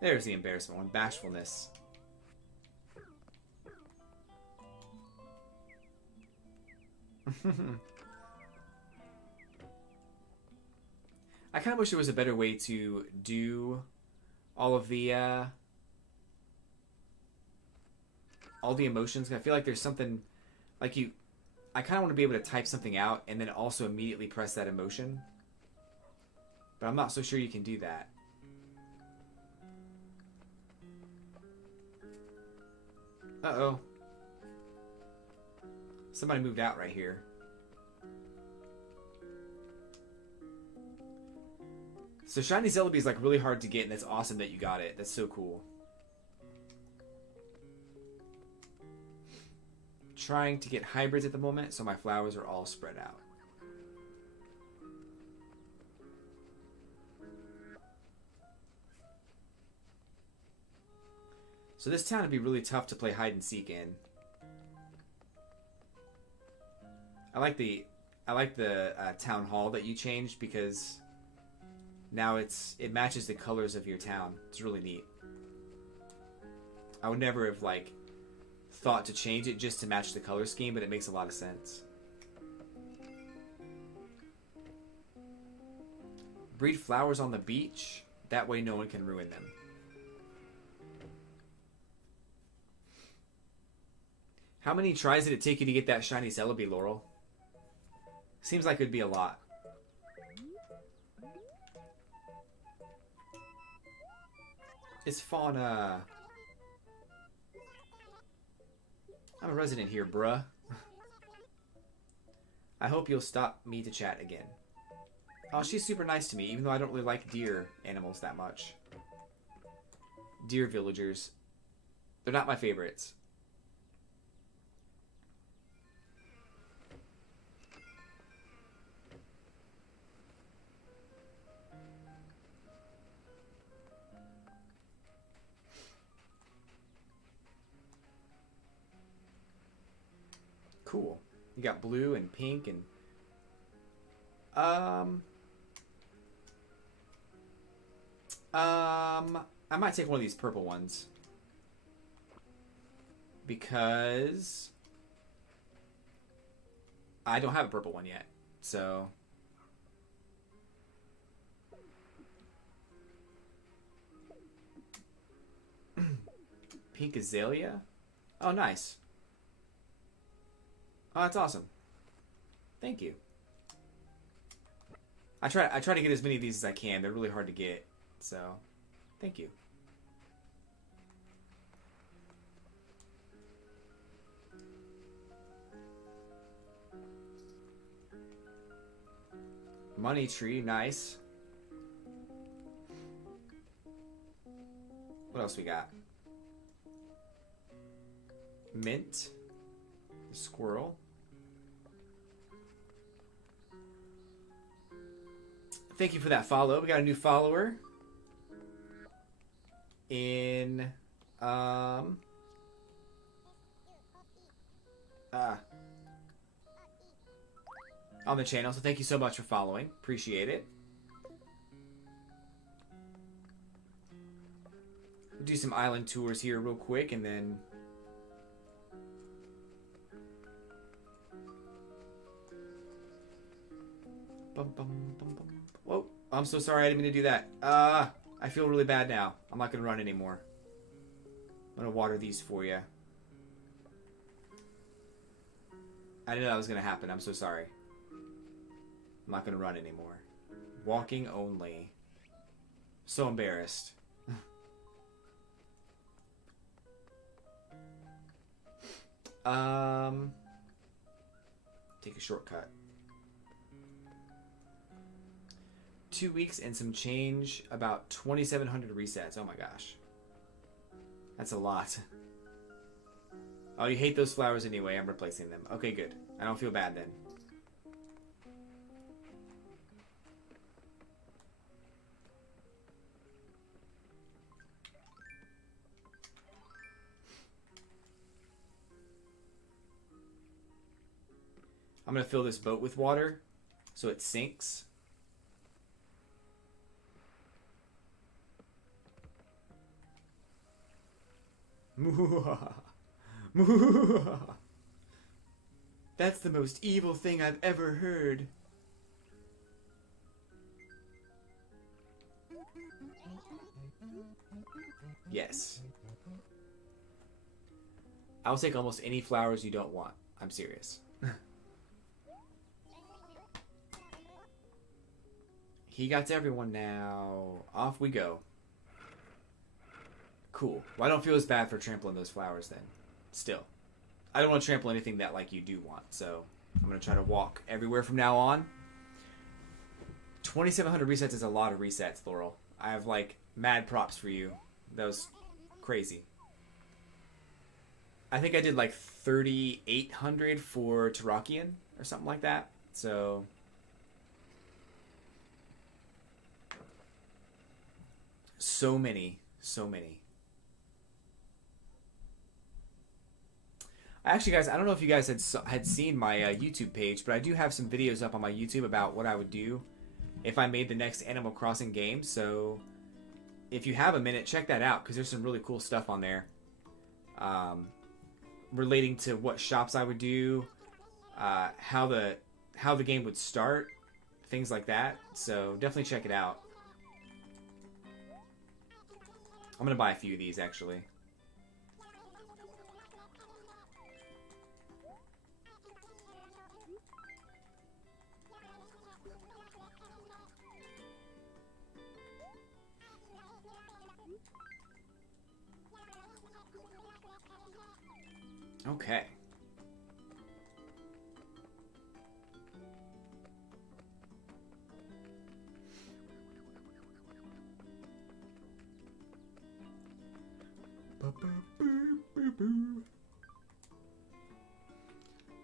There's the embarrassment one. Bashfulness. I kind of wish there was a better way to do all of the all the emotions. I feel like there's something like I kind of want to be able to type something out and then also immediately press that emotion, but I'm not so sure you can do that. Uh-oh. Somebody moved out right here. So Shiny Celebi is like really hard to get, and it's awesome that you got it. That's so cool. Trying to get hybrids at the moment, so my flowers are all spread out. So this town would be really tough to play hide and seek in. I like the town hall that you changed because now it matches the colors of your town. It's really neat. I would never have like thought to change it just to match the color scheme, but it makes a lot of sense. Breed flowers on the beach. That way no one can ruin them. How many tries did it take you to get that shiny Celebi, Laurel? Seems like it'd be a lot. It's Fauna. I'm a resident here, bruh. I hope you'll stop me to chat again. Oh, she's super nice to me, even though I don't really like deer animals that much. Deer villagers. They're not my favorites. Cool. You got blue and pink and I might take one of these purple ones because I don't have a purple one yet. So pink azalea. Oh, nice. Oh, that's awesome. Thank you. I try to get as many of these as I can. They're really hard to get. So, thank you. Money tree, nice. What else we got? Mint. Squirrel. Thank you for that follow. We got a new follower. In on the channel, so thank you so much for following. Appreciate it. We'll do some island tours here real quick, and then whoa, I'm so sorry, I didn't mean to do that. I feel really bad now. I'm not gonna run anymore. I'm gonna water these for you. I didn't know that was gonna happen. I'm so sorry. I'm not gonna run anymore. Walking only. So embarrassed. Take a shortcut. 2 weeks and some change. About 2,700 resets. Oh my gosh. That's a lot. Oh, you hate those flowers anyway. I'm replacing them. Okay, good. I don't feel bad then. I'm going to fill this boat with water so it sinks. That's the most evil thing I've ever heard. Yes. I'll take almost any flowers you don't want. I'm serious. He got to everyone now. Off we go. Cool. Well, I don't feel as bad for trampling those flowers then. Still. I don't want to trample anything that like you do want. So I'm going to try to walk everywhere from now on. 2,700 resets is a lot of resets, Laurel. I have like mad props for you. That was crazy. I think I did like 3,800 for Terrakion or something like that. So many. Actually, guys, I don't know if you guys had seen my YouTube page, but I do have some videos up on my YouTube about what I would do if I made the next Animal Crossing game. So if you have a minute, check that out because there's some really cool stuff on there relating to what shops I would do, how the game would start, things like that. So definitely check it out. I'm gonna buy a few of these actually. Okay.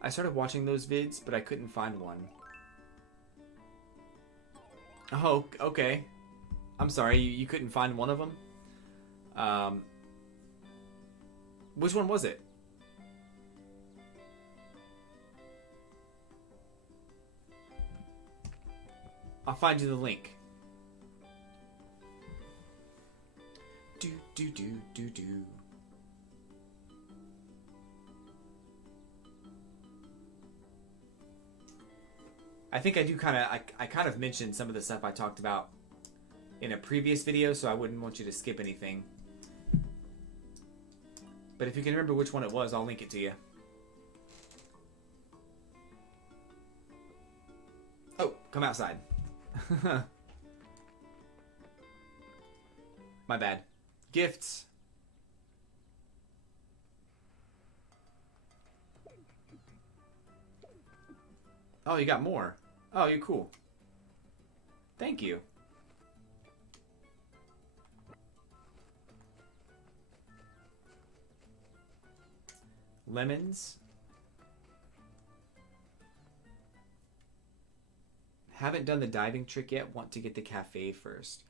I started watching those vids, but I couldn't find one. Oh, okay. I'm sorry, you couldn't find one of them? Which one was it? I'll find you the link. Do. I think I do I kind of mentioned some of the stuff I talked about in a previous video, so I wouldn't want you to skip anything. But if you can remember which one it was, I'll link it to you. Oh, come outside. My bad. Gifts. Oh, you got more. Oh, you're cool. Thank you. Lemons. Haven't done the diving trick yet. Want to get the cafe first.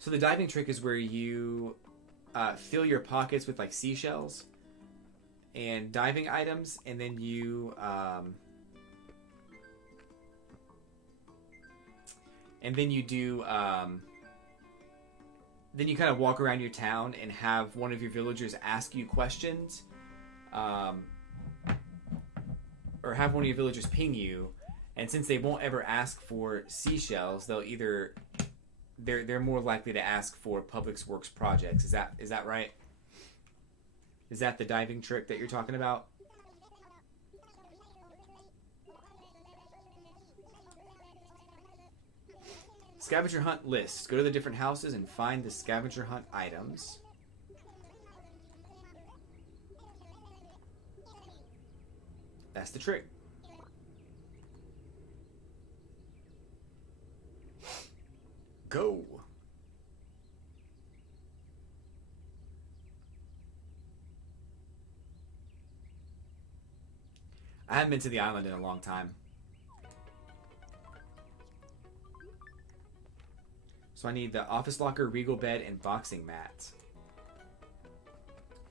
So the diving trick is where you fill your pockets with like seashells and diving items, and then you do then you kind of walk around your town and have one of your villagers ask you questions, or have one of your villagers ping you. And since they won't ever ask for seashells, they'll either they're more likely to ask for public works projects. Is that right? Is that the diving trick that you're talking about? Scavenger hunt list. Go to the different houses and find the scavenger hunt items. That's the trick. Go. I haven't been to the island in a long time. So I need the office locker, regal bed, and boxing mat.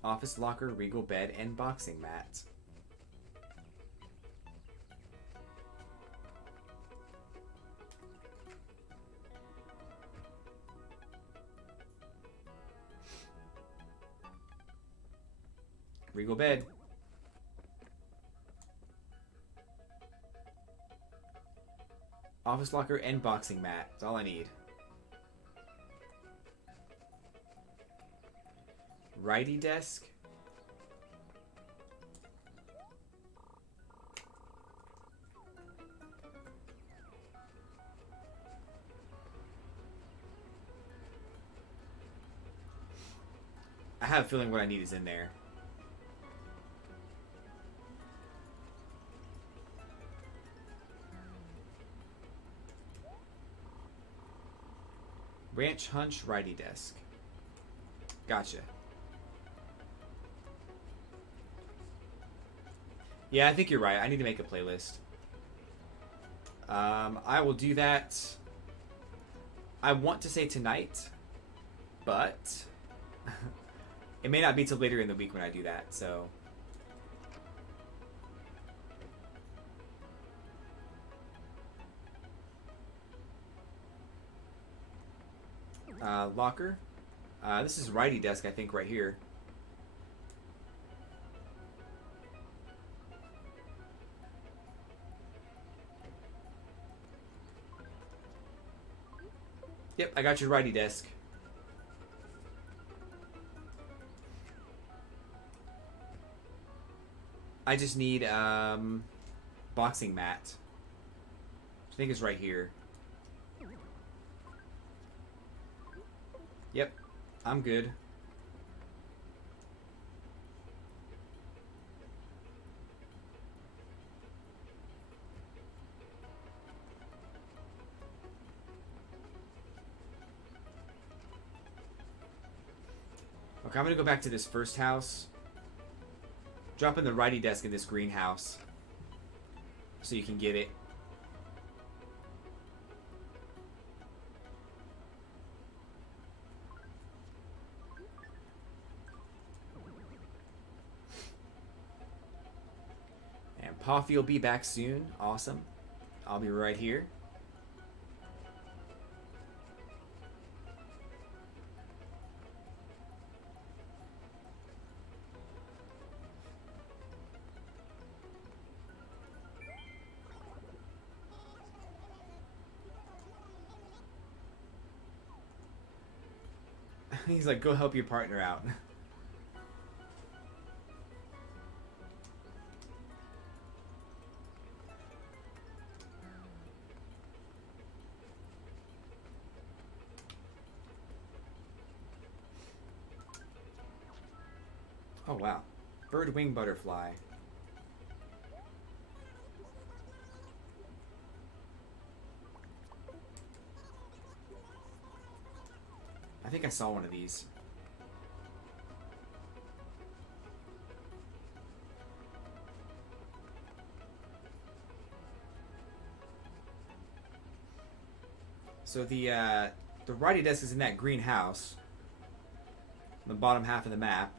Office locker, regal bed, and boxing mat. Regal bed. Office locker and boxing mat. That's all I need. Righty desk. I have a feeling what I need is in there. Ranch hunch righty desk. Gotcha. Yeah, I think you're right. I need to make a playlist. I will do that. I want to say tonight, but it may not be till later in the week when I do that, so. Locker. This is righty desk, I think, right here. Yep, I got your righty desk. I just need boxing mat. I think it's right here. Yep, I'm good. Okay, I'm gonna go back to this first house. Drop in the righty desk in this greenhouse so you can get it. And Poffy will be back soon. Awesome. I'll be right here. He's like, go help your partner out. Oh, wow. Bird wing butterfly. I think I saw one of these. So the writing desk is in that green house, the bottom half of the map.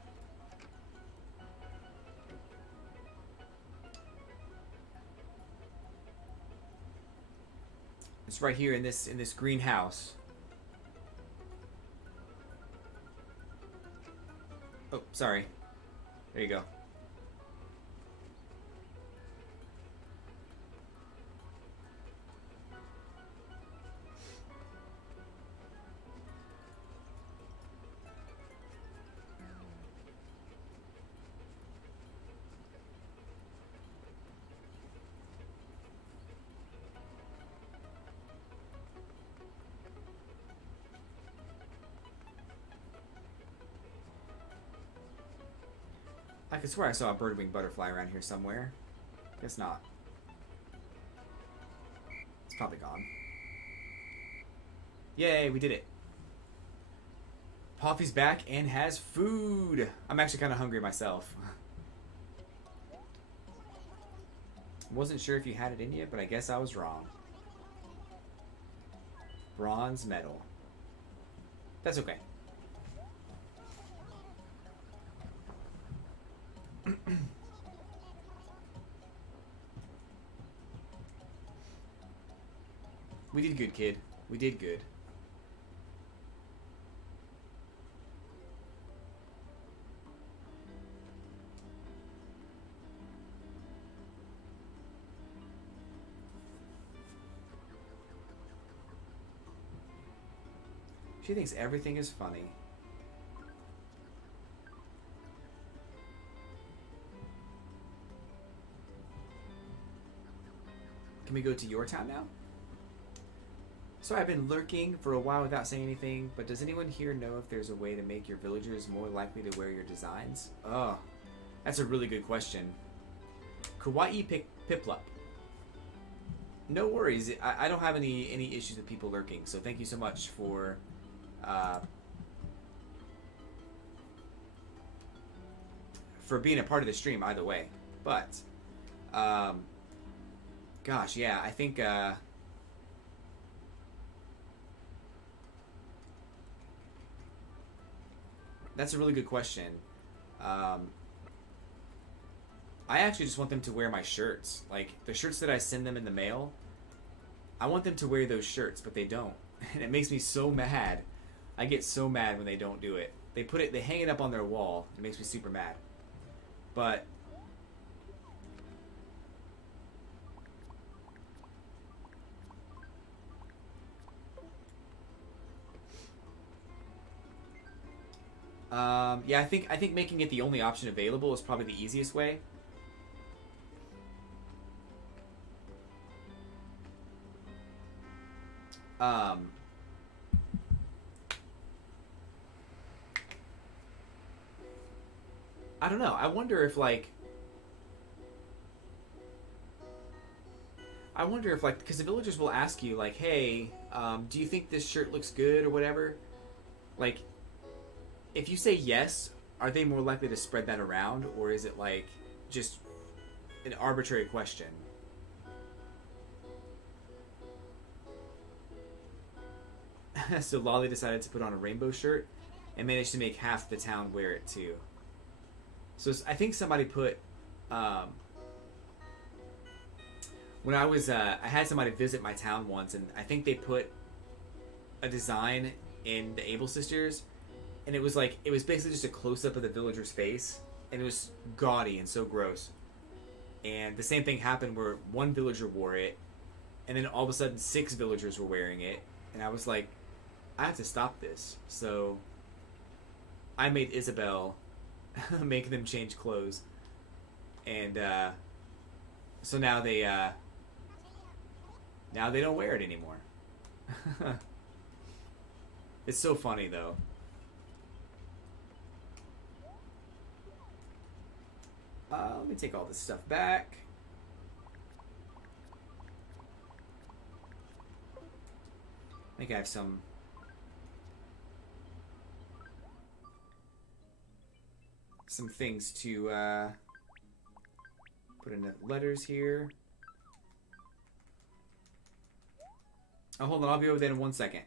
It's right here in this green house. Oh, sorry. There you go. I could swear I saw a bird-winged butterfly around here somewhere. Guess not. It's probably gone. Yay, we did it. Poppy's back and has food. I'm actually kind of hungry myself. Wasn't sure if you had it in you, but I guess I was wrong. Bronze medal. That's okay. We did good, kid. We did good. She thinks everything is funny. Can we go to your town now? So I've been lurking for a while without saying anything, but does anyone here know if there's a way to make your villagers more likely to wear your designs? Oh, that's a really good question. Kawaii Piplup. No worries. I don't have any issues with people lurking, so thank you so much for being a part of the stream either way. But gosh, yeah, I think that's a really good question. I actually just want them to wear my shirts. Like, the shirts that I send them in the mail, I want them to wear those shirts, but they don't. And it makes me so mad. I get so mad when they don't do it. They hang it up on their wall. It makes me super mad. But yeah, I think making it the only option available is probably the easiest way. I don't know. I wonder if like because the villagers will ask you like, hey, do you think this shirt looks good or whatever? Like, if you say yes, are they more likely to spread that around, or is it like just an arbitrary question? So Lolly decided to put on a rainbow shirt and managed to make half the town wear it too. So I think somebody put when I was I had somebody visit my town once, and I think they put a design in the Able Sisters, and it was basically just a close-up of the villager's face, and it was gaudy and so gross. And the same thing happened where one villager wore it, and then all of a sudden 6 villagers were wearing it, and I was like, I have to stop this. So I made Isabel make them change clothes, and so now they don't wear it anymore. It's so funny though. Let me take all this stuff back. I think I have some things to put in the letters here. Oh, hold on. I'll be over there in 1 second.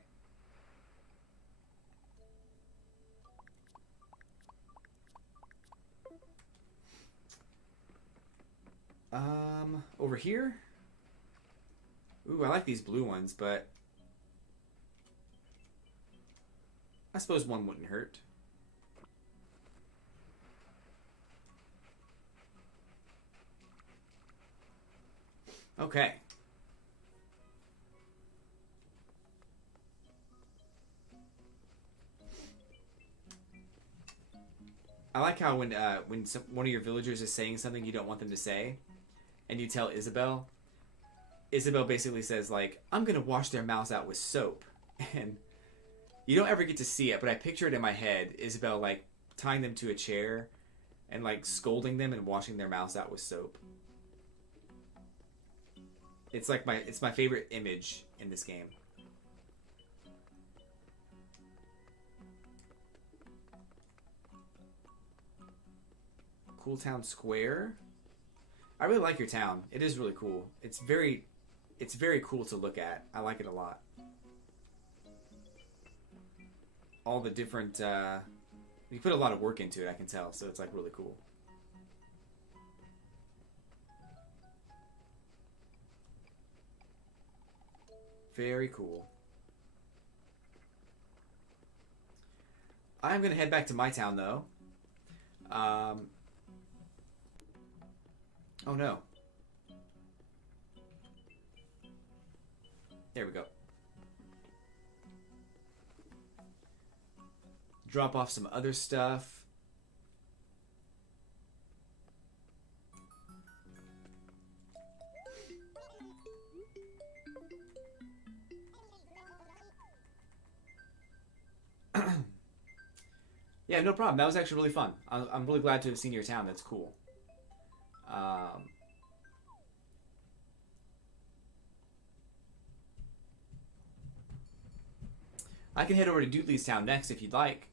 Over here? Ooh, I like these blue ones, but I suppose one wouldn't hurt. Okay. I like how when one of your villagers is saying something you don't want them to say, and you tell Isabel, Isabel basically says, like, I'm going to wash their mouths out with soap. And you don't ever get to see it, but I picture it in my head, Isabel, like, tying them to a chair and, like, scolding them and washing their mouths out with soap. It's like it's my favorite image in this game. Cool Town Square. I really like your town. It is really cool. It's very cool to look at. I like it a lot. All the different you put a lot of work into it, I can tell, so it's like really cool. Very cool. I'm gonna head back to my town though. Oh no. There we go. Drop off some other stuff. Yeah, no problem. That was actually really fun. I'm really glad to have seen your town. That's cool. I can head over to Doodley's town next if you'd like.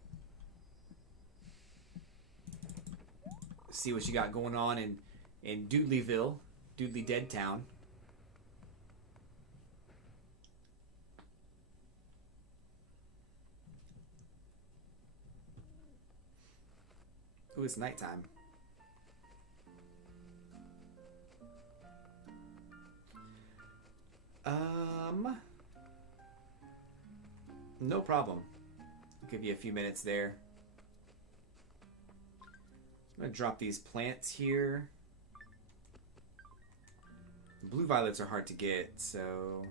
See what you got going on in Doodleyville, Doodley Dead Town. Ooh, it's nighttime. No problem. I'll give you a few minutes there. I'm gonna drop these plants here. Blue violets are hard to get, so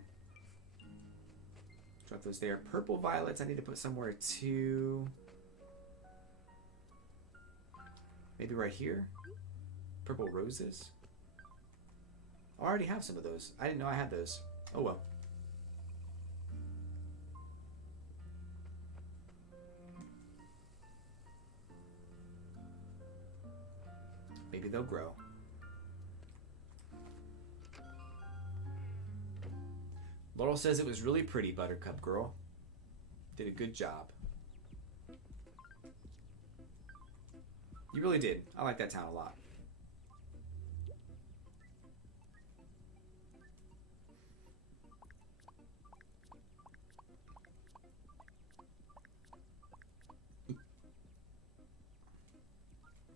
drop those there. Purple violets I need to put somewhere too. Maybe right here. Purple roses. I already have some of those. I didn't know I had those. Oh well. Maybe they'll grow. Laurel says it was really pretty, Buttercup Girl. Did a good job. You really did. I like that town a lot.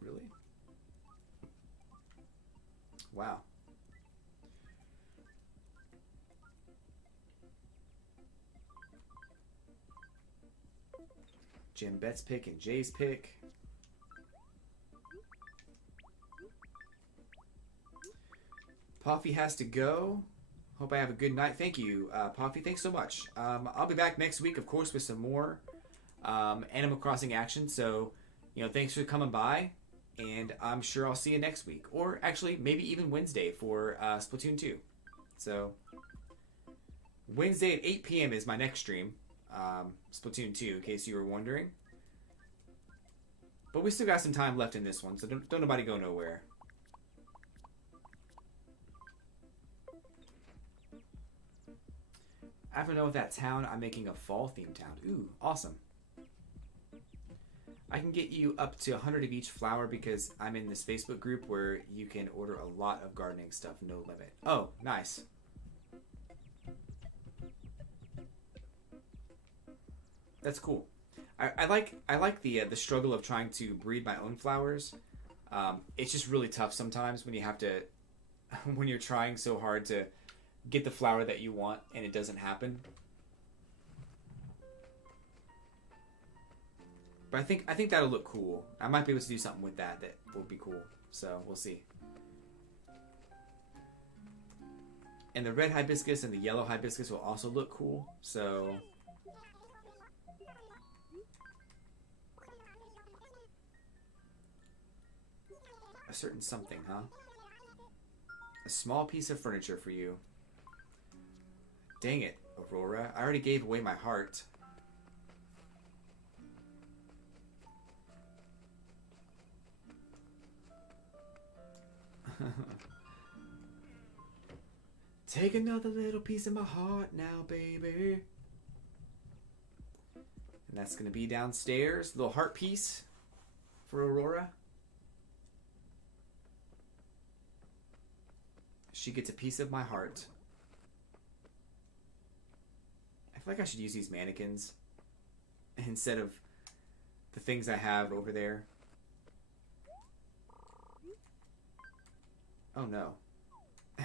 Really? Wow. Jim Betts pick and Jay's pick. Poffy has to go. Hope I have a good night. Thank you, Poffy. Thanks so much. I'll be back next week, of course, with some more Animal Crossing action. So, thanks for coming by. And I'm sure I'll see you next week. Or actually, maybe even Wednesday for Splatoon 2. So, Wednesday at 8 p.m. is my next stream. Splatoon 2, in case you were wondering. But we still got some time left in this one, so don't nobody go nowhere. I don't know if that town, I'm making a fall-themed town. Ooh, awesome. I can get you up to 100 of each flower because I'm in this Facebook group where you can order a lot of gardening stuff, no limit. Oh, nice. That's cool. I like the struggle of trying to breed my own flowers. It's just really tough sometimes when you have to when you're trying so hard to get the flower that you want and it doesn't happen. But I think that'll look cool. I might be able to do something with that will be cool. So we'll see. And the red hibiscus and the yellow hibiscus will also look cool. So a certain something, huh? A small piece of furniture for you. Dang it, Aurora. I already gave away my heart. Take another little piece of my heart now, baby. And that's going to be downstairs. Little heart piece for Aurora. She gets a piece of my heart. I feel like I should use these mannequins instead of the things I have over there. Oh no.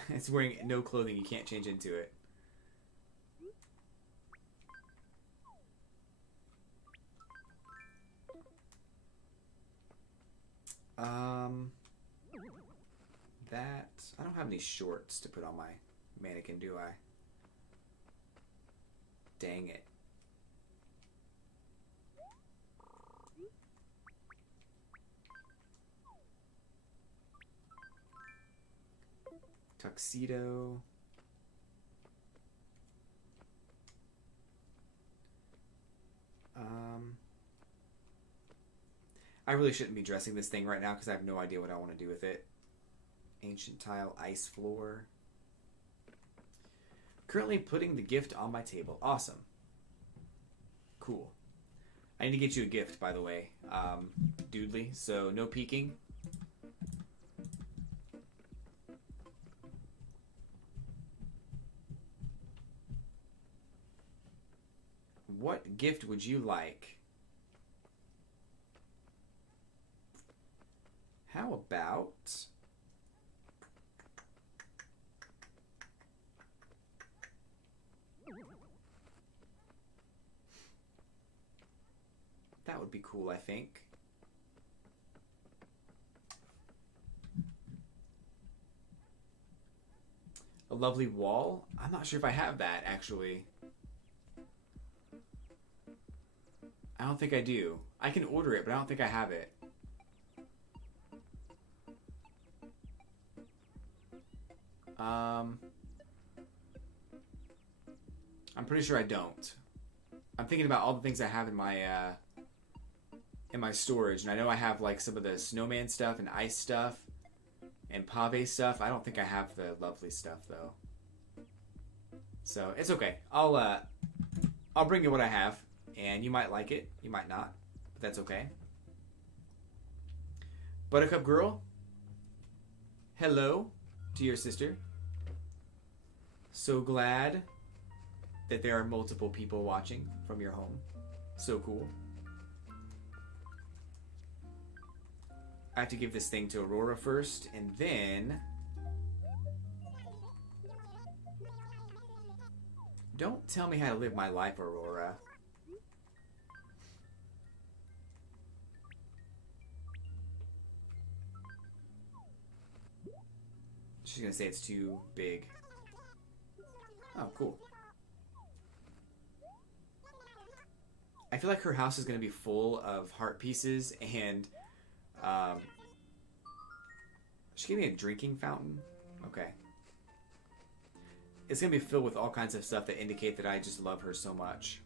It's wearing no clothing. You can't change into it. That... I don't have any shorts to put on my mannequin, do I? Dang it. Tuxedo. I really shouldn't be dressing this thing right now because I have no idea what I want to do with it. Ancient tile, ice floor. Currently putting the gift on my table. Awesome. Cool. I need to get you a gift, by the way, Doodly, so no peeking. What gift would you like? How about... That would be cool, I think. A lovely wall? I'm not sure if I have that, actually. I don't think I do. I can order it, but I don't think I have it. I'm pretty sure I don't. I'm thinking about all the things I have in my storage, and I know I have like some of the snowman stuff and ice stuff and pave stuff. I don't think I have the lovely stuff though. So it's okay. I'll bring you what I have, and you might like it, you might not, but that's okay. Buttercup girl, hello to your sister. So glad that there are multiple people watching from your home. So cool. I have to give this thing to Aurora first, and then... Don't tell me how to live my life, Aurora. She's gonna say it's too big. Oh, cool. I feel like her house is gonna be full of heart pieces and... she gave me a drinking fountain. Okay. It's gonna be filled with all kinds of stuff that indicate that I just love her so much.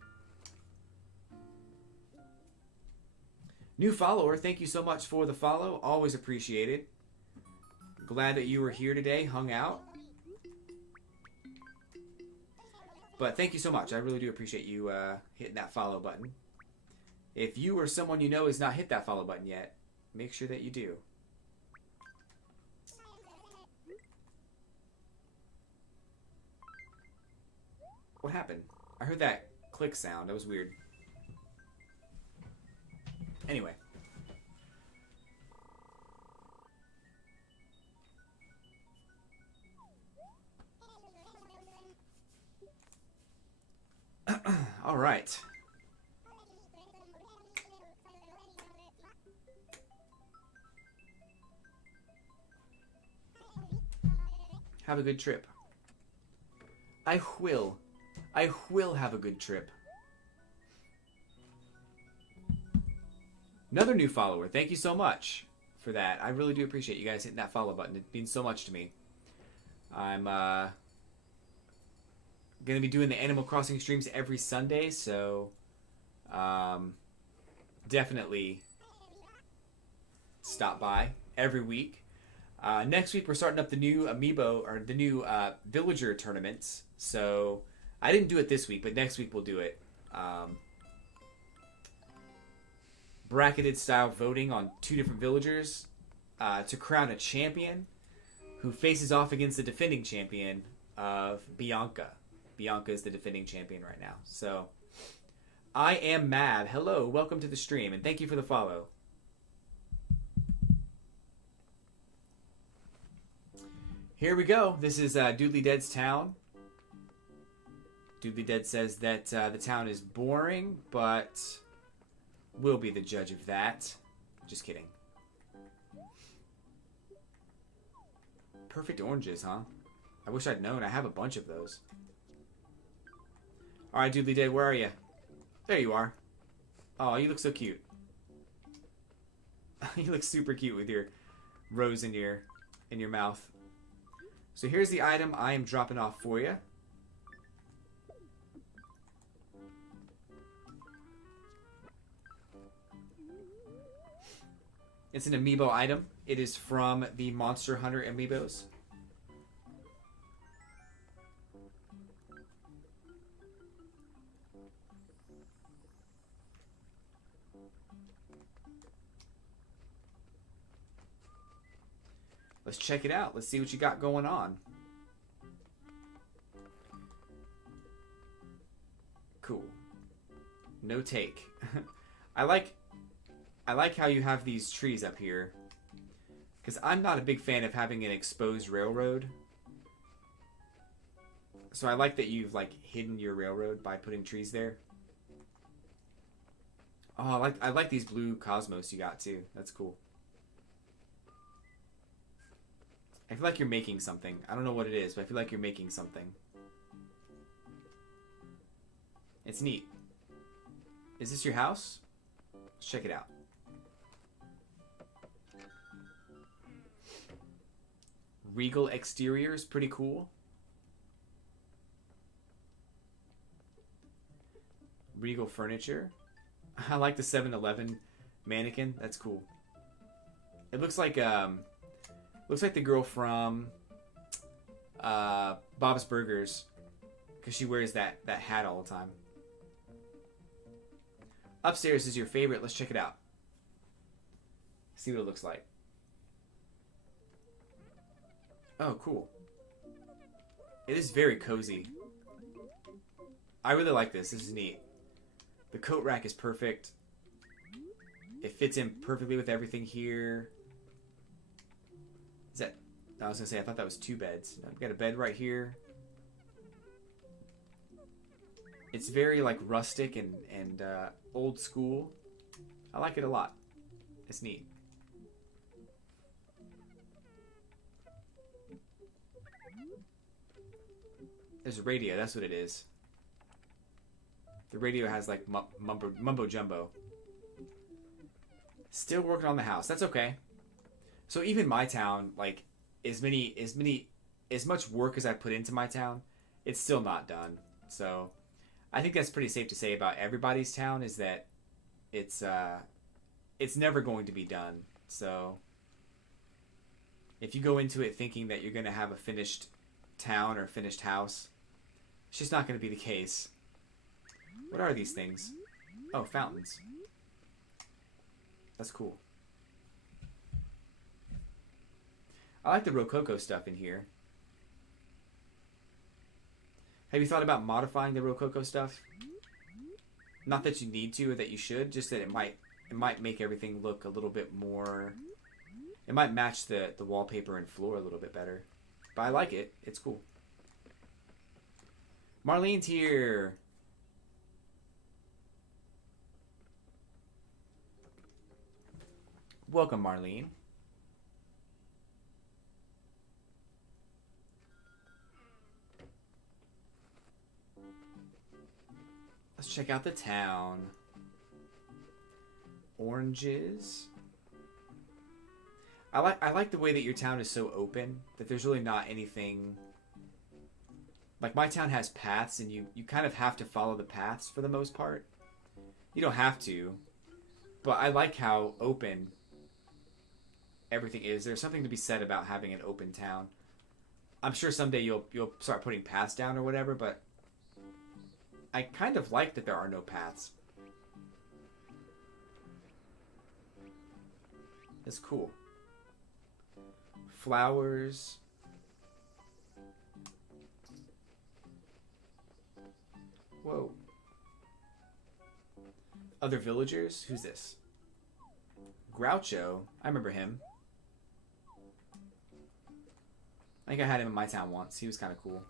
New follower, thank you so much for the follow. Always appreciated. Glad that you were here today, hung out. But thank you so much. I really do appreciate you hitting that follow button. If you or someone you know has not hit that follow button yet, make sure that you do. What happened? I heard that click sound. That was weird. Anyway. All right. Have a good trip. I will. I will have a good trip. Another new follower. Thank you so much for that. I really do appreciate you guys hitting that follow button. It means so much to me. I'm going to be doing the Animal Crossing streams every Sunday, so definitely stop by every week. Next week we're starting up the new amiibo, or the new villager tournaments. So I didn't do it this week, but next week we'll do it. Bracketed style voting on 2 different villagers to crown a champion who faces off against the defending champion of Bianca. Bianca is the defending champion right now. So I am Mav. Hello, welcome to the stream, and thank you for the follow. Here we go. This is Doodly Dead's town. Doodly Dead says that the town is boring, but we'll be the judge of that. Just kidding. Perfect oranges, huh? I wish I'd known. I have a bunch of those. Alright, Doodly Dead, where are you? There you are. Oh, you look so cute. You look super cute with your rose in your mouth. So here's the item I am dropping off for you. It's an amiibo item. It is from the Monster Hunter amiibos. Let's check it out. Let's see what you got going on. Cool. No take. I like how you have these trees up here, because I'm not a big fan of having an exposed railroad. So I like that you've like hidden your railroad by putting trees there. Oh, I like these blue cosmos you got too. That's cool. I feel like you're making something. I don't know what it is, but I feel like you're making something. It's neat. Is this your house? Let's check it out. Regal exterior is pretty cool. Regal furniture. I like the 7-Eleven mannequin. That's cool. It looks like the girl from Bob's Burgers, because she wears that hat all the time. Upstairs is your favorite. Let's check it out. See what it looks like. Oh, cool. It is very cozy. I really like this. This is neat. The coat rack is perfect. It fits in perfectly with everything here. Is that... I was going to say, I thought that was 2 beds. No, we got a bed right here. It's very, like, rustic and old school. I like it a lot. It's neat. There's a radio. That's what it is. The radio has, like, mumbo jumbo. Still working on the house. That's okay. So even my town, like, as much work as I put into my town, it's still not done. So I think that's pretty safe to say about everybody's town, is that it's never going to be done. So if you go into it thinking that you're going to have a finished town or finished house, It's just not going to be the case. What are these things? Oh, fountains. That's cool. I like the Rococo stuff in here. Have you thought about modifying the Rococo stuff? Not that you need to or that you should, just that it might make everything look a little bit more... It might match the wallpaper and floor a little bit better. But I like it. It's cool. Marlene's here. Welcome, Marlene. Let's check out the town. Oranges. I like the way that your town is so open that there's really not anything. Like my town has paths and you kind of have to follow the paths for the most part. You don't have to, but I like how open everything is. There's something to be said about having an open town. I'm sure someday you'll start putting paths down or whatever, but I kind of like that there are no paths. It's cool. Flowers. Whoa. Other villagers? Who's this? Groucho. I remember him. I think I had him in my town once. He was kind of cool.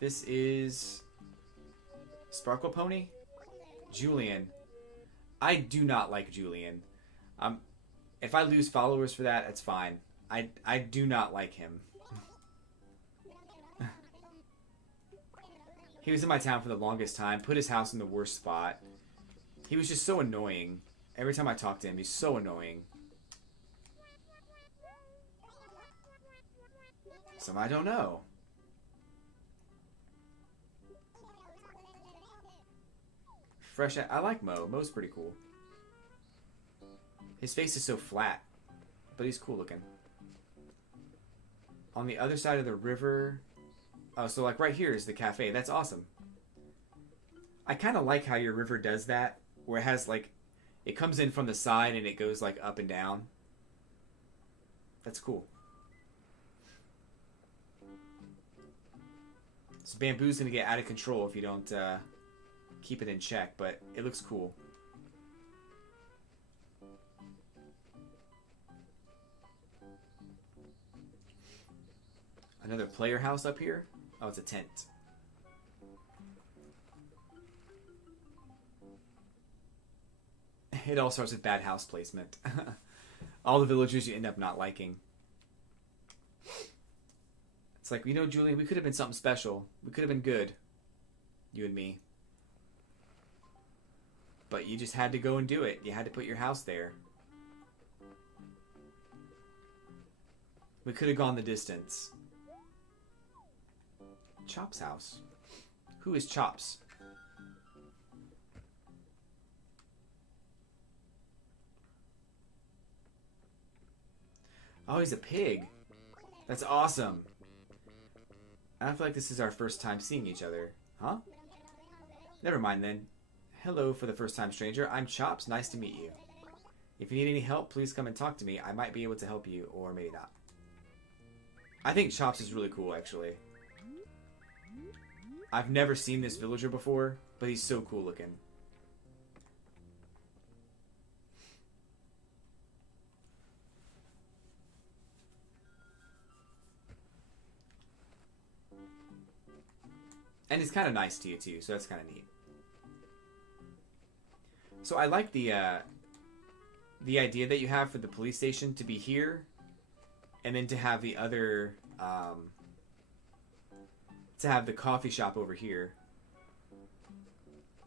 This is... Sparkle Pony? Julian. I do not like Julian. If I lose followers for that, it's fine. I do not like him. He was in my town for the longest time. Put his house in the worst spot. He was just so annoying. Every time I talk to him, he's so annoying. So I don't know. Fresh. I like Mo. Mo's pretty cool. His face is so flat, but he's cool looking. On the other side of the river... Oh, so like right here is the cafe. That's awesome. I kind of like how your river does that, where it has like... It comes in from the side and it goes like up and down. That's cool. So bamboo's going to get out of control if you don't keep it in check, but it looks cool. Another player house up here? Oh, it's a tent. It all starts with bad house placement. All the villagers you end up not liking. It's like, you know, Julian, we could have been something special. We could have been good. You and me. But you just had to go and do it. You had to put your house there. We could have gone the distance. Chop's house. Who is Chops? Oh, he's a pig. That's awesome. I feel like this is our first time seeing each other. Huh? Never mind then. Hello for the first time, stranger. I'm Chops. Nice to meet you. If you need any help, please come and talk to me. I might be able to help you, or maybe not. I think Chops is really cool, actually. I've never seen this villager before, but he's so cool looking. And he's kind of nice to you too, so that's kind of neat. So I like the idea that you have for the police station to be here, and then to have the other, to have the coffee shop over here.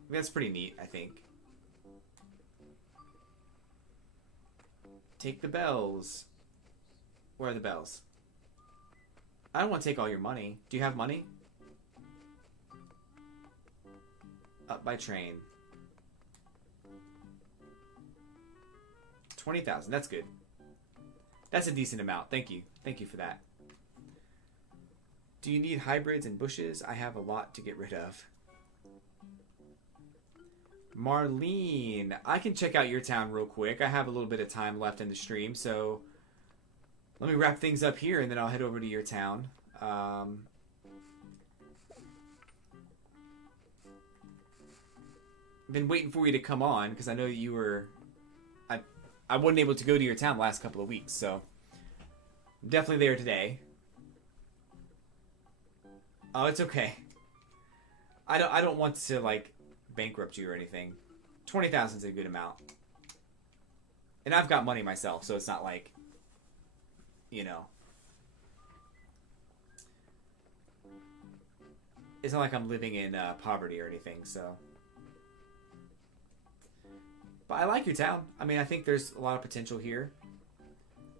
That's pretty neat, I think. Take the bells. Where are the bells? I don't want to take all your money. Do you have money? Up by train. 20,000. That's good. That's a decent amount. Thank you. Thank you for that. Do you need hybrids and bushes? I have a lot to get rid of. Marlene, I can check out your town real quick. I have a little bit of time left in the stream, so let me wrap things up here and then I'll head over to your town. Been waiting for you to come on because I know you were... I wasn't able to go to your town the last couple of weeks, so I'm definitely there today. Oh, it's okay. I don't want to like bankrupt you or anything. 20,000 is a good amount, and I've got money myself, so it's not like, you know, it's not like I'm living in poverty or anything. So. But I like your town. I mean, I think there's a lot of potential here.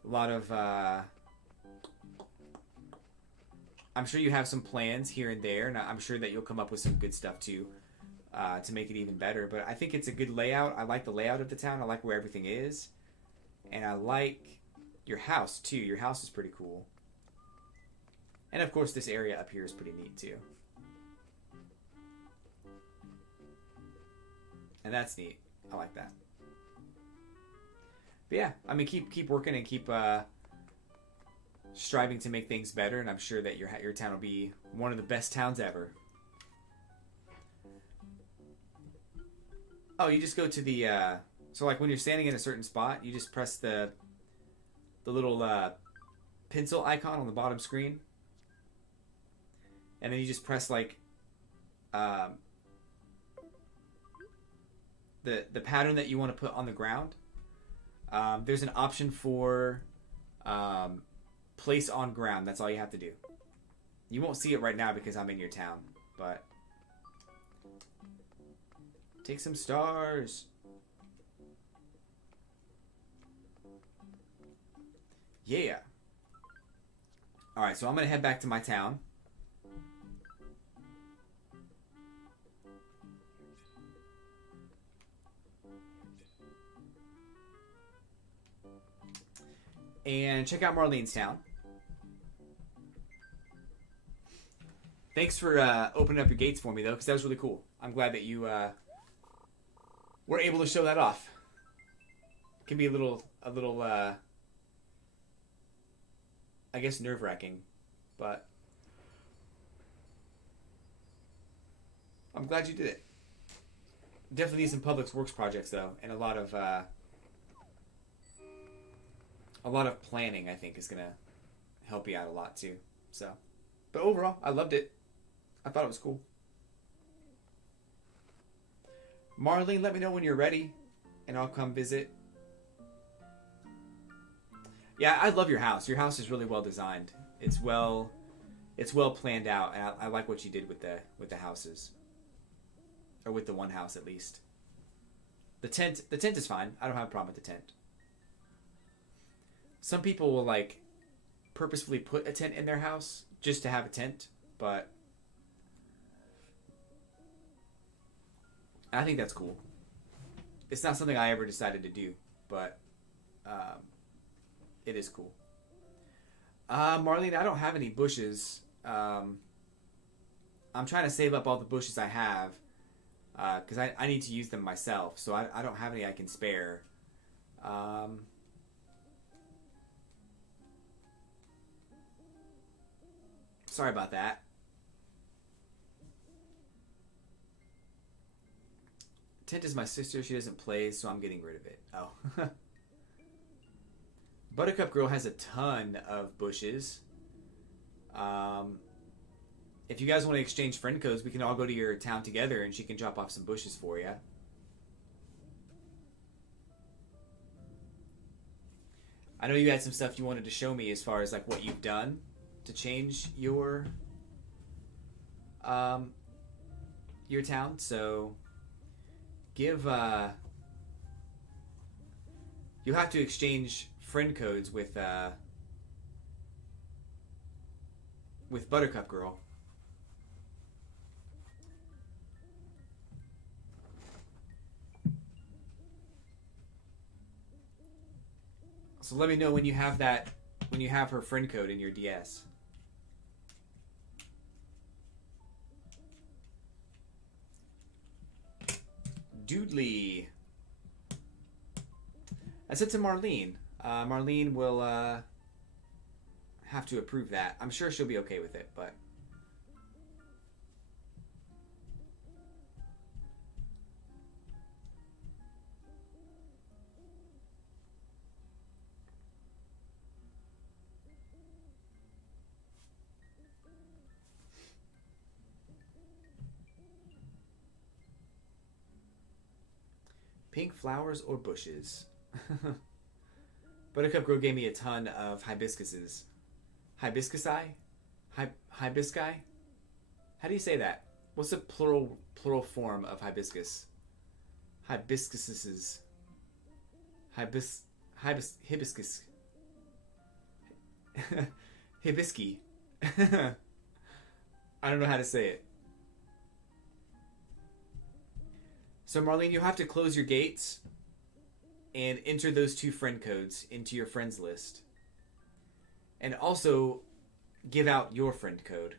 A lot of... I'm sure you have some plans here and there, and I'm sure that you'll come up with some good stuff, too, to make it even better. But I think it's a good layout. I like the layout of the town. I like where everything is. And I like your house, too. Your house is pretty cool. And, of course, this area up here is pretty neat, too. And that's neat. I like that. But yeah, I mean, keep working and keep striving to make things better, and I'm sure that your town will be one of the best towns ever. Oh, you just go to the so like when you're standing in a certain spot, you just press the little pencil icon on the bottom screen, and then you just press like the pattern that you want to put on the ground. There's an option for place on ground. That's all you have to do. You won't see it right now because I'm in your town, but take some stars. Yeah. Alright, so I'm going to head back to my town. And check out Marlene's town. Thanks for opening up your gates for me, though, because that was really cool. I'm glad that you were able to show that off. It can be a little, I guess, nerve-wracking, but I'm glad you did it. Definitely need some public works projects, though, and a lot of planning, I think, is going to help you out a lot, too. So, but overall, I loved it. I thought it was cool. Marlene, let me know when you're ready, and I'll come visit. Yeah, I love your house. Your house is really well designed. It's well planned out, and I like what you did with the houses, or with the one house at least. The tent is fine. I don't have a problem with the tent. Some people will like purposefully put a tent in their house just to have a tent, but I think that's cool. It's not something I ever decided to do, but it is cool. Marlene, I don't have any bushes. I'm trying to save up all the bushes I have because I need to use them myself, so I don't have any I can spare. Sorry about that. Tent is my sister. She doesn't play, so I'm getting rid of it. Oh. Buttercup Girl has a ton of bushes. If you guys want to exchange friend codes, we can all go to your town together and she can drop off some bushes for you. I know you had some stuff you wanted to show me as far as like what you've done to change your town, so give you'll have to exchange friend codes with Buttercup Girl. So let me know when you have her friend code in your DS. Doodly. I said to Marlene. Marlene will have to approve that. I'm sure she'll be okay with it, but... Pink flowers or bushes? Buttercup Girl gave me a ton of hibiscuses. Hibiscusi? Hibisci? How do you say that? What's the plural form of hibiscus? Hibiscuses. Hibiscus. Hibisci. I don't know how to say it. So Marlene, you'll have to close your gates and enter those 2 friend codes into your friends list. And also give out your friend code.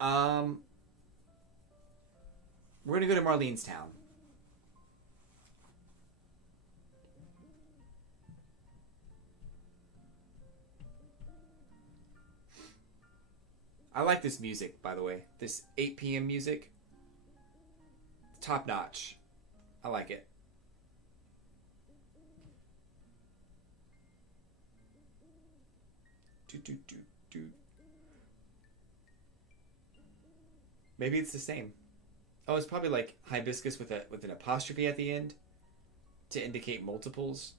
We're going to go to Marlene's town. I like this music, by the way. This 8 p.m. music. Top notch. I like it. Maybe it's the same. Oh, it's probably like hibiscus with an apostrophe at the end to indicate multiples.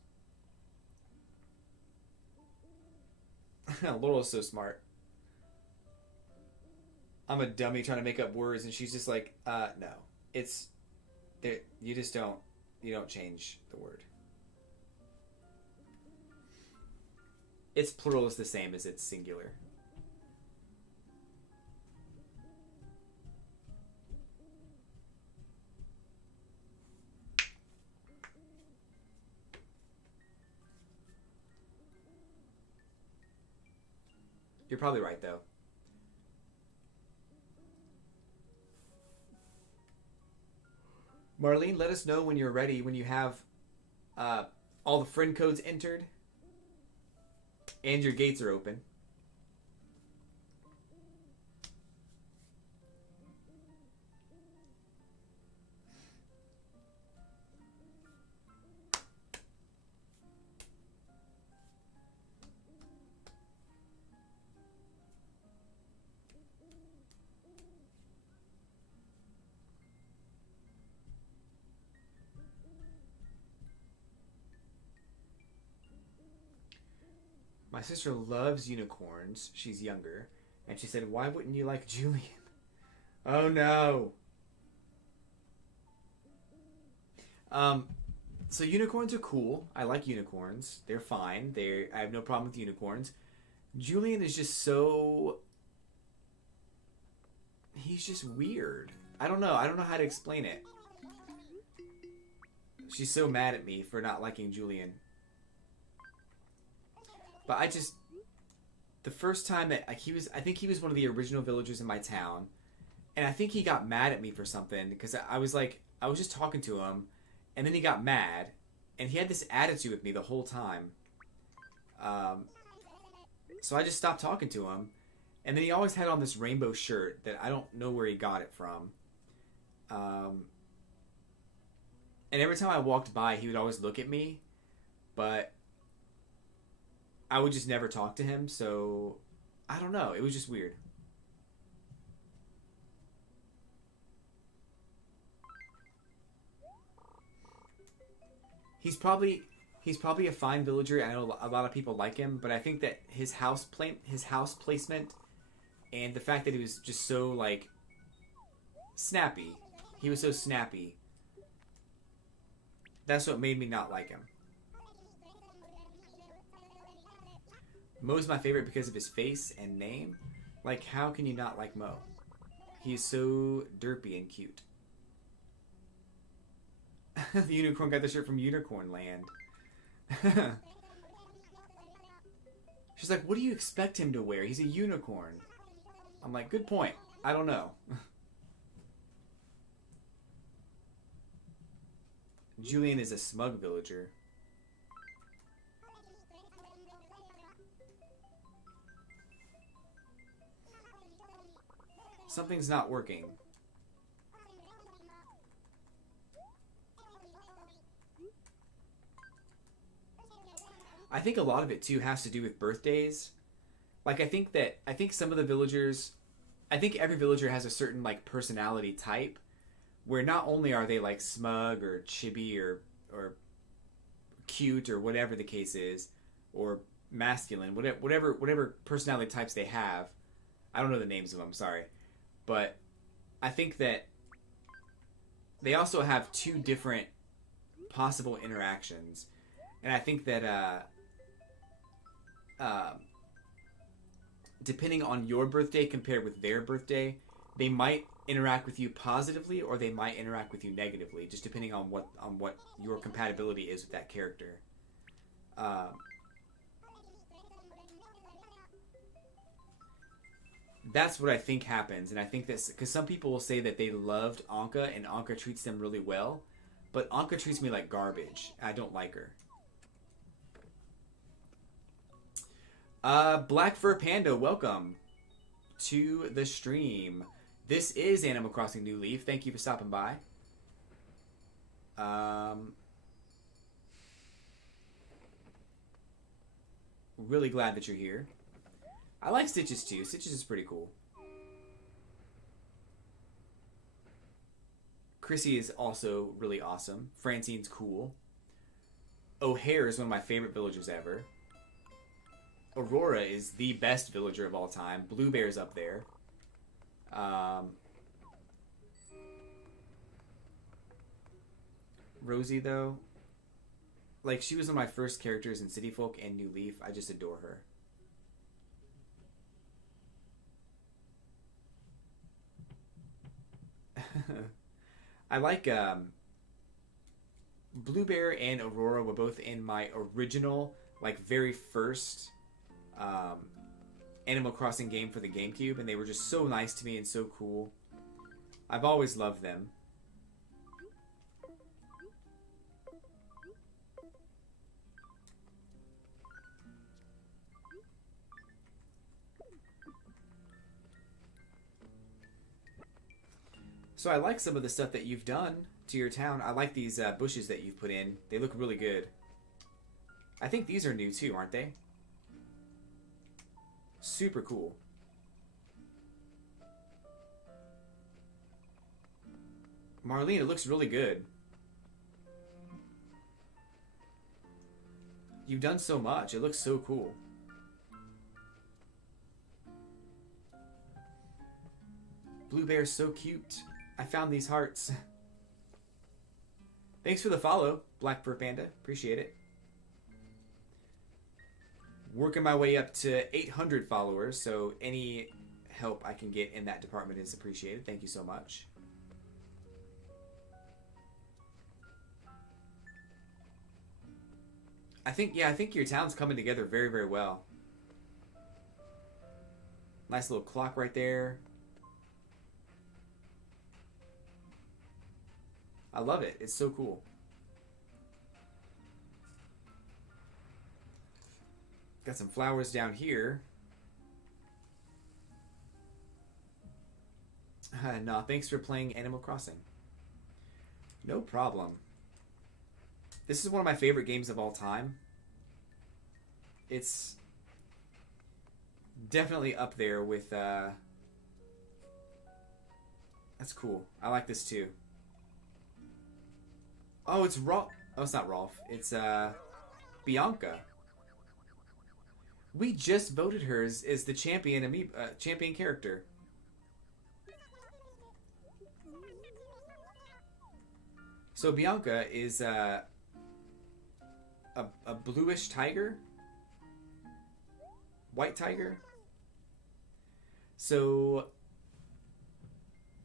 Laurel's so smart. I'm a dummy trying to make up words, and she's just like, no. It's... You just don't... You don't change the word. Its plural is the same as its singular. You're probably right, though. Marlene, let us know when you're ready, when you have all the friend codes entered and your gates are open. My sister loves unicorns. She's younger. And she said, why wouldn't you like Julian? Oh, no. So unicorns are cool. I like unicorns. They're fine. I have no problem with unicorns. Julian is just so... He's just weird. I don't know. I don't know how to explain it. She's so mad at me for not liking Julian. But I just... The first time that... I think he was one of the original villagers in my town. And I think he got mad at me for something. Because I was like... I was just talking to him. And then he got mad. And he had this attitude with me the whole time. So I just stopped talking to him. And then he always had on this rainbow shirt that I don't know where he got it from. And every time I walked by, he would always look at me. But I would just never talk to him. So I don't know. It was just weird. He's probably a fine villager. I know a lot of people like him, but I think that his house placement and the fact that he was just so like snappy. He was so snappy. That's what made me not like him. Mo's my favorite because of his face and name. Like, how can you not like Mo? He's so derpy and cute. The unicorn got the shirt from Unicorn Land. She's like, what do you expect him to wear? He's a unicorn. I'm like, good point. I don't know. Julian is a smug villager. Something's not working. I think a lot of it too has to do with birthdays. Like I think some of the villagers, I think every villager has a certain like personality type where not only are they like smug or chibi or cute or whatever the case is, or masculine, whatever personality types they have. I don't know the names of them, sorry. But I think that they also have two different possible interactions. And I think that depending on your birthday compared with their birthday, they might interact with you positively or they might interact with you negatively, just depending on what your compatibility is with that character. That's what I think happens, and I think that's because some people will say that they loved Anka and Anka treats them really well, but Anka treats me like garbage. I don't like her. Black Fur Panda, welcome to the stream. This is Animal Crossing New Leaf. Thank you for stopping by. Really glad that you're here. I like Stitches too. Stitches is pretty cool. Chrissy is also really awesome. Francine's cool. O'Hare is one of my favorite villagers ever. Aurora is the best villager of all time. Blue Bear's up there. Rosie, though, like, she was one of my first characters in City Folk and New Leaf. I just adore her. I like, Blue Bear and Aurora were both in my original, like, very first Animal Crossing game for the GameCube, and they were just so nice to me and so cool. I've always loved them. So I like some of the stuff that you've done to your town. I like these bushes that you've put in. They look really good. I think these are new too, aren't they? Super cool. Marlene, it looks really good. You've done so much. It looks so cool. Blue Bear's so cute. I found these hearts. Thanks for the follow, Black Fur Panda. Appreciate it. Working my way up to 800 followers, so any help I can get in that department is appreciated. Thank you so much. I think your town's coming together very, very well. Nice little clock right there. I love it. It's so cool. Got some flowers down here. No, thanks for playing Animal Crossing. No problem. This is one of my favorite games of all time. It's definitely up there with... That's cool. I like this too. Oh, it's Rolf. Oh, it's not Rolf. It's Bianca. We just voted her as the champion champion character. So Bianca is a bluish tiger, white tiger. So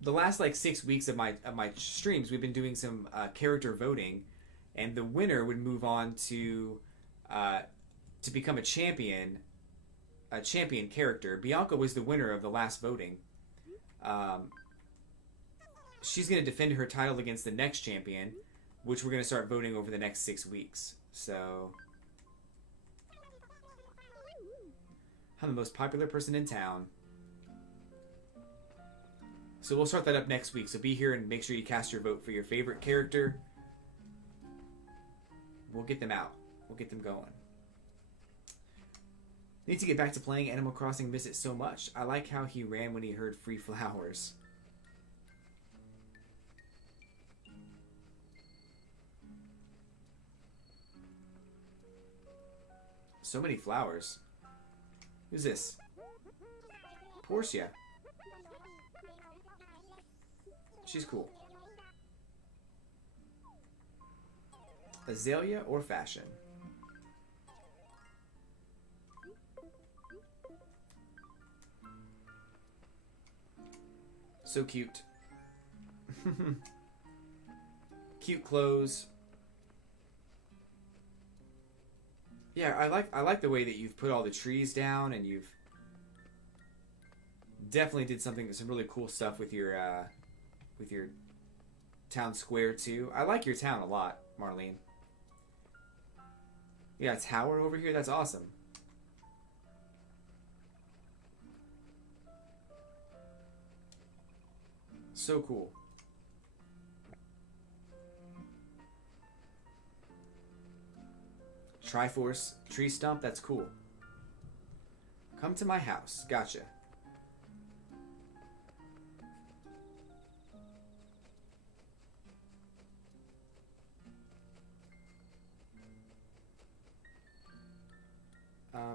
the last like 6 weeks of my streams, we've been doing some character voting, and the winner would move on to become a champion champion character. Bianca was the winner of the last voting. She's going to defend her title against the next champion, which we're going to start voting over the next 6 weeks. So, I'm the most popular person in town. So we'll start that up next week. So be here and make sure you cast your vote for your favorite character. We'll get them out. We'll get them going. Need to get back to playing Animal Crossing. Miss it so much. I like how he ran when he heard free flowers. So many flowers. Who's this? Portia. She's cool. Azalea or Fashion? So cute. Cute clothes. Yeah, I like the way that you've put all the trees down, and you've definitely did some really cool stuff with your town square too. I like your town a lot, Marlene. Yeah, a tower over here. That's awesome. So cool. Triforce tree stump. That's cool. Come to my house. Gotcha.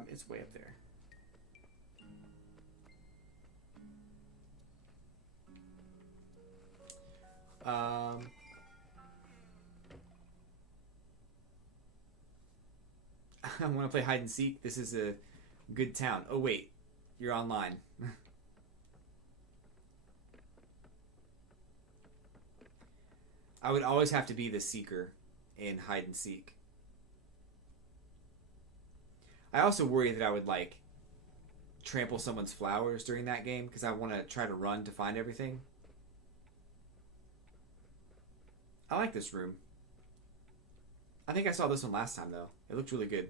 It's way up there. I want to play hide and seek. This is a good town. Oh wait, you're online. I would always have to be the seeker in hide and seek. I also worry that I would like trample someone's flowers during that game because I want to try to run to find everything. I like this room. I think I saw this one last time though. It looked really good.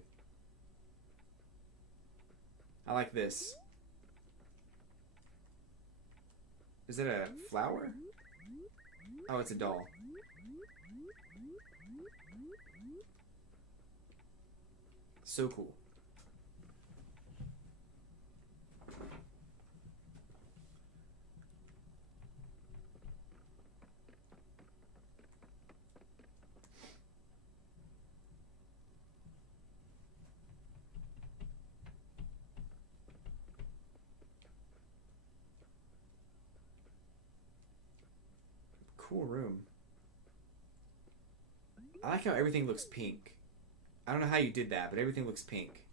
I like this. Is it a flower? Oh, it's a doll. So cool. Cool room. I like how everything looks pink. I don't know how you did that, but everything looks pink.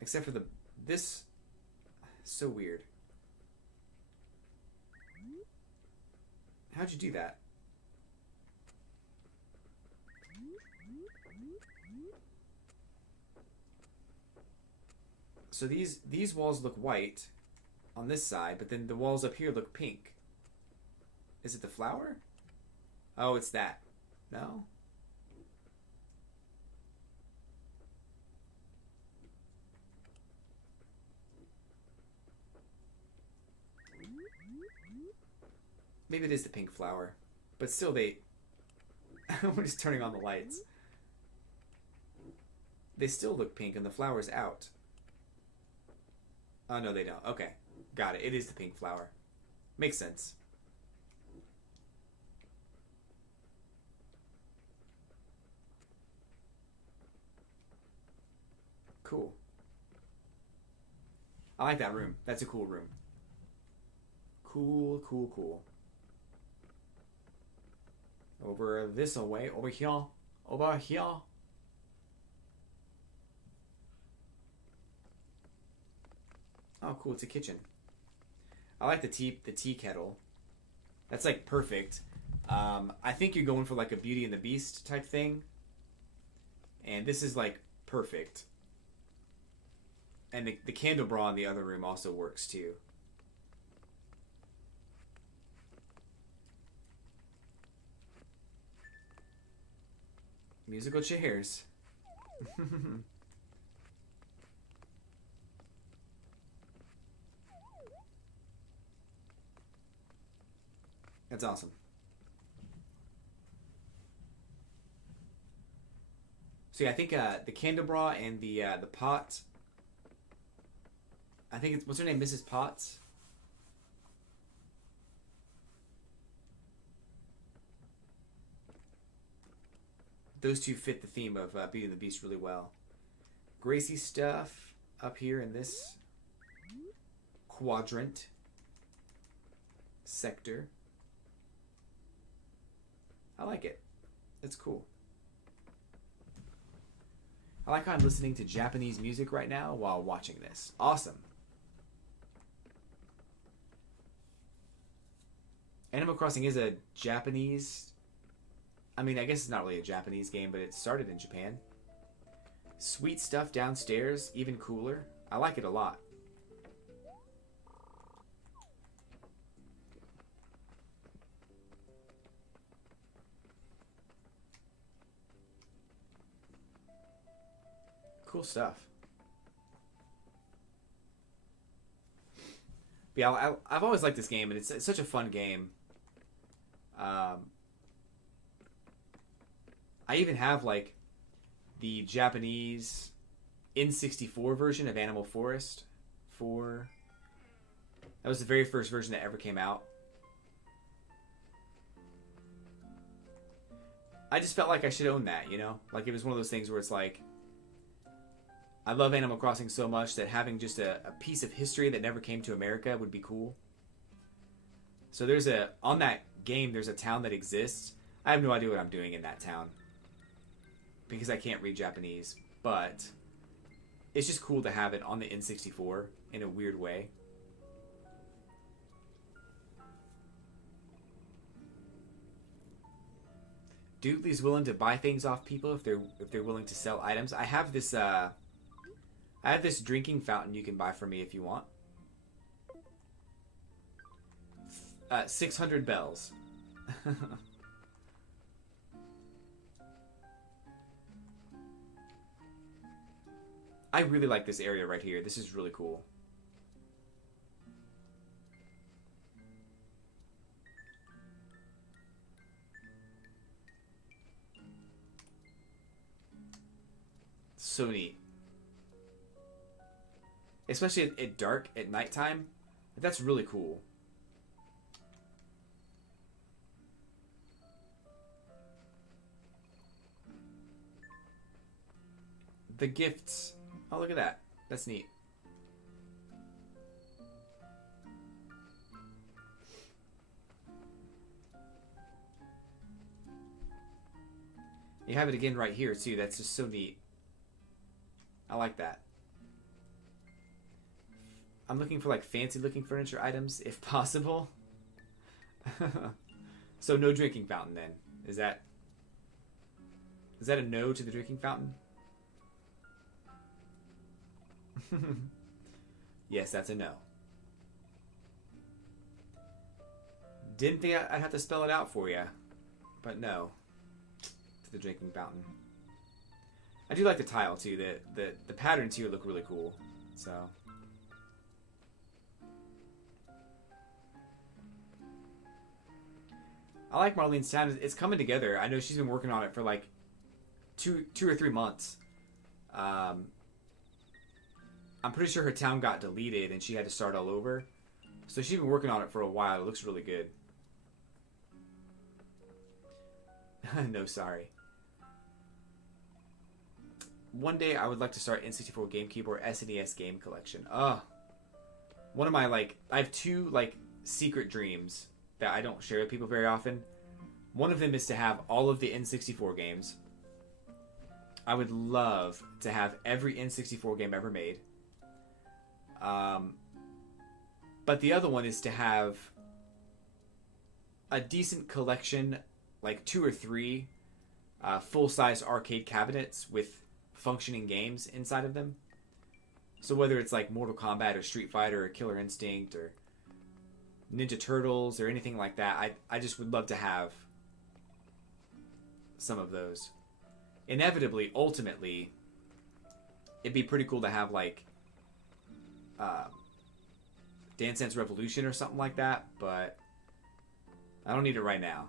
Except for this. So weird. How'd you do that? So these walls look white on this side, but then the walls up here look pink. Is it the flower? Oh, it's that. No? Maybe it is the pink flower. But still we're just turning on the lights. They still look pink and the flower's out. Oh, no, they don't. Okay. Got it. It is the pink flower. Makes sense. Cool. I like that room. That's a cool room. Cool, cool, cool. Over this way. Over here. Over here. Oh, cool. It's a kitchen. I like the tea kettle. That's like perfect I think you're going for like a Beauty and the Beast type thing. And this is like perfect. And the candle bra in the other room also works too. Musical chairs. That's awesome. So yeah, I think the candle bra and the pot. I think it's, what's her name, Mrs. Potts. Those two fit the theme of Beauty and the Beast really well. Gracie stuff up here in this quadrant sector. I like it. It's cool. I like how I'm listening to Japanese music right now while watching this. Awesome. Animal Crossing is a Japanese... I mean, I guess it's not really a Japanese game, but it started in Japan. Sweet stuff downstairs, even cooler. I like it a lot. Cool stuff. But yeah, I've always liked this game, and it's such a fun game. I even have like the Japanese N64 version of Animal Forest 4. That was the very first version that ever came out. I just felt like I should own that, you know? Like it was one of those things where it's like, I love Animal Crossing so much that having just a piece of history that never came to America would be cool. So on that game, there's a town that exists. I have no idea what I'm doing in that town, because I can't read Japanese, but it's just cool to have it on the N64 in a weird way. Doodley's willing to buy things off people if they're willing to sell items. I have this drinking fountain you can buy for me if you want. 600 bells. I really like this area right here. This is really cool. So neat. Especially at dark, at nighttime. That's really cool. The gifts. Oh, look at that. That's neat. You have it again right here, too. That's just so neat. I like that. I'm looking for, like, fancy-looking furniture items, if possible. So, no drinking fountain, then. Is that a no to the drinking fountain? Yes, that's a no. Didn't think I'd have to spell it out for you, but no to the drinking fountain. I do like the tile too. The patterns here look really cool. So I like Marlene's town. It's coming together. I know she's been working on it for like two or 3 months. I'm pretty sure her town got deleted and she had to start all over. So she's been working on it for a while. It looks really good. No, sorry. One day I would like to start N64, GameCube, or SNES game collection. One of my, I have 2, secret dreams that I don't share with people very often. One of them is to have all of the N64 games. I would love to have every N64 game ever made. But the other one is to have a decent collection, like 2 or 3 full-size arcade cabinets with functioning games inside of them. So whether it's like Mortal Kombat or Street Fighter or Killer Instinct or Ninja Turtles or anything like that, I just would love to have some of those. Inevitably, ultimately, it'd be pretty cool to have like Dance Dance Revolution or something like that, but I don't need it right now.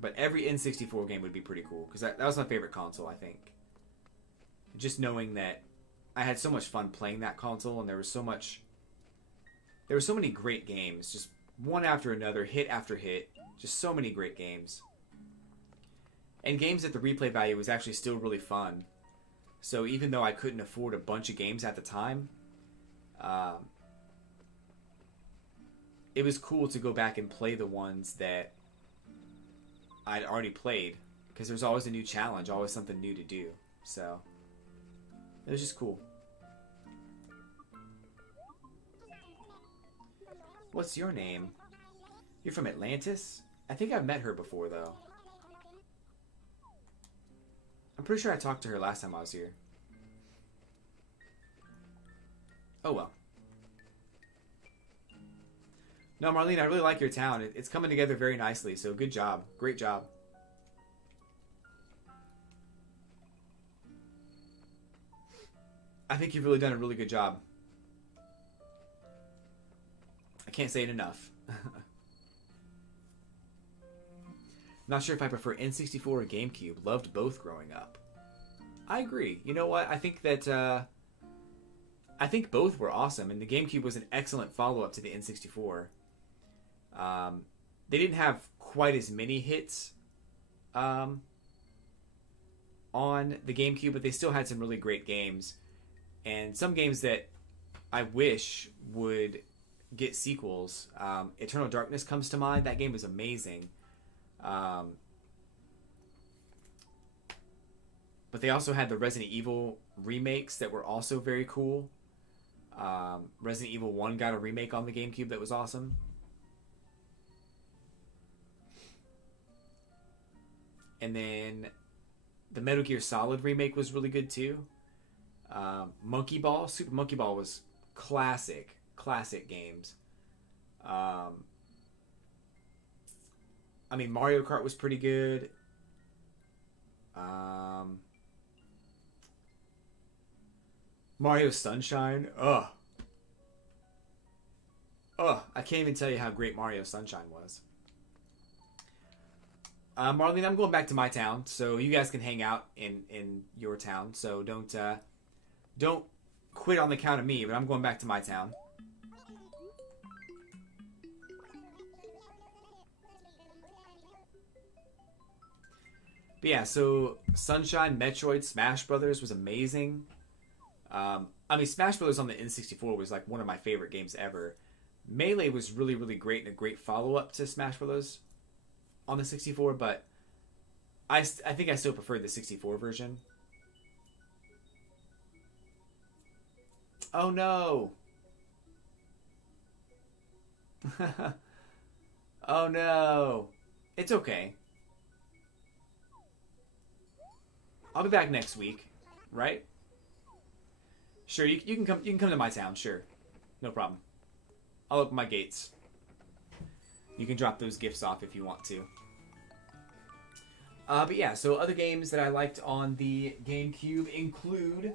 But every N64 game would be pretty cool, because that was my favorite console, I think. Just knowing that I had so much fun playing that console, and there was so many great games, just one after another, hit after hit, just so many great games. And games that the replay value was actually still really fun. So even though I couldn't afford a bunch of games at the time, it was cool to go back and play the ones that I'd already played, because there's always a new challenge, always something new to do. So it was just cool. What's your name? You're from Atlantis? I think I've met her before, though. I'm pretty sure I talked to her last time I was here. Oh well. No, Marlene, I really like your town. It's coming together very nicely, so good job. Great job. I think you've really done a really good job. I can't say it enough. Not sure if I prefer N64 or GameCube. Loved both growing up. I agree. You know what? I think that I think both were awesome, and the GameCube was an excellent follow-up to the N64. They didn't have quite as many hits on the GameCube, but they still had some really great games, and some games that I wish would get sequels. Eternal Darkness comes to mind. That game was amazing. But they also had the Resident Evil remakes that were also very cool. Resident Evil 1 got a remake on the GameCube that was awesome. And then the Metal Gear Solid remake was really good too. Monkey Ball, Super Monkey Ball was classic games. I mean, Mario Kart was pretty good. Mario Sunshine. Ugh, I can't even tell you how great Mario Sunshine was. Marlene, I'm going back to my town, so you guys can hang out in your town. So don't quit on the count of me, but I'm going back to my town. But yeah, so Sunshine, Metroid, Smash Brothers was amazing. I mean, Smash Brothers on the N64 was like one of my favorite games ever. Melee was really, really great and a great follow-up to Smash Brothers on the 64, but I think I still prefer the 64 version. Oh no! Oh no! It's okay. I'll be back next week, right? Sure, you can come. You can come to my town. Sure, no problem. I'll open my gates. You can drop those gifts off if you want to. But yeah, so other games that I liked on the GameCube include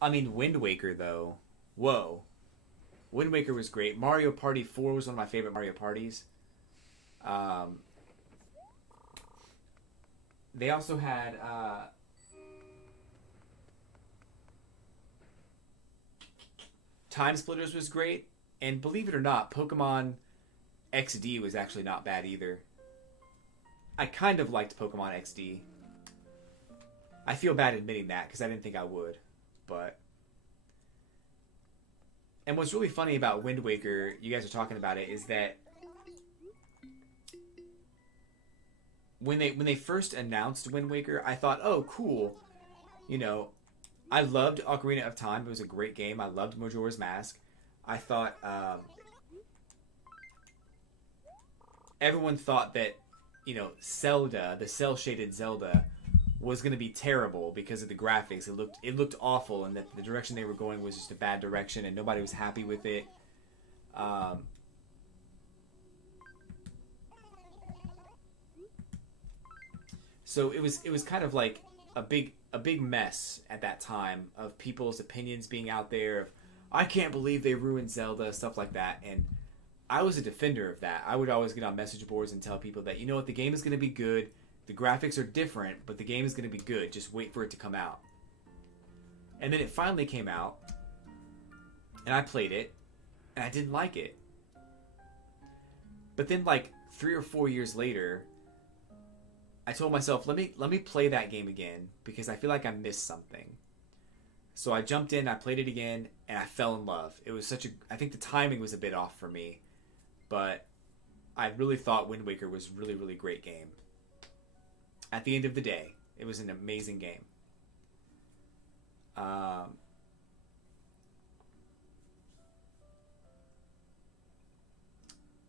Wind Waker, though. Whoa. Wind Waker was great. Mario Party 4 was one of my favorite Mario Parties. They also had Time Splitters was great. And believe it or not, Pokemon XD was actually not bad either. I kind of liked Pokemon XD. I feel bad admitting that because I didn't think I would. But... And what's really funny about Wind Waker, you guys are talking about it, is that when they first announced Wind Waker, I thought, oh, cool. You know, I loved Ocarina of Time. It was a great game. I loved Majora's Mask. I thought everyone thought that, you know, Zelda, the cel-shaded Zelda, was going to be terrible because of the graphics. It looked awful, and that the direction they were going was just a bad direction, and nobody was happy with it. So it was kind of like a big mess at that time of people's opinions being out there of, I can't believe they ruined Zelda, stuff like that. And I was a defender of that. I would always get on message boards and tell people that, you know what, the game is going to be good. The graphics are different, but the game is going to be good. Just wait for it to come out. And then it finally came out, and I played it, and I didn't like it. But then, like 3 or 4 years later, I told myself, let me play that game again because I feel like I missed something. So I jumped in, I played it again, and I fell in love. It was I think the timing was a bit off for me, but I really thought Wind Waker was a really, really great game. At the end of the day, it was an amazing game.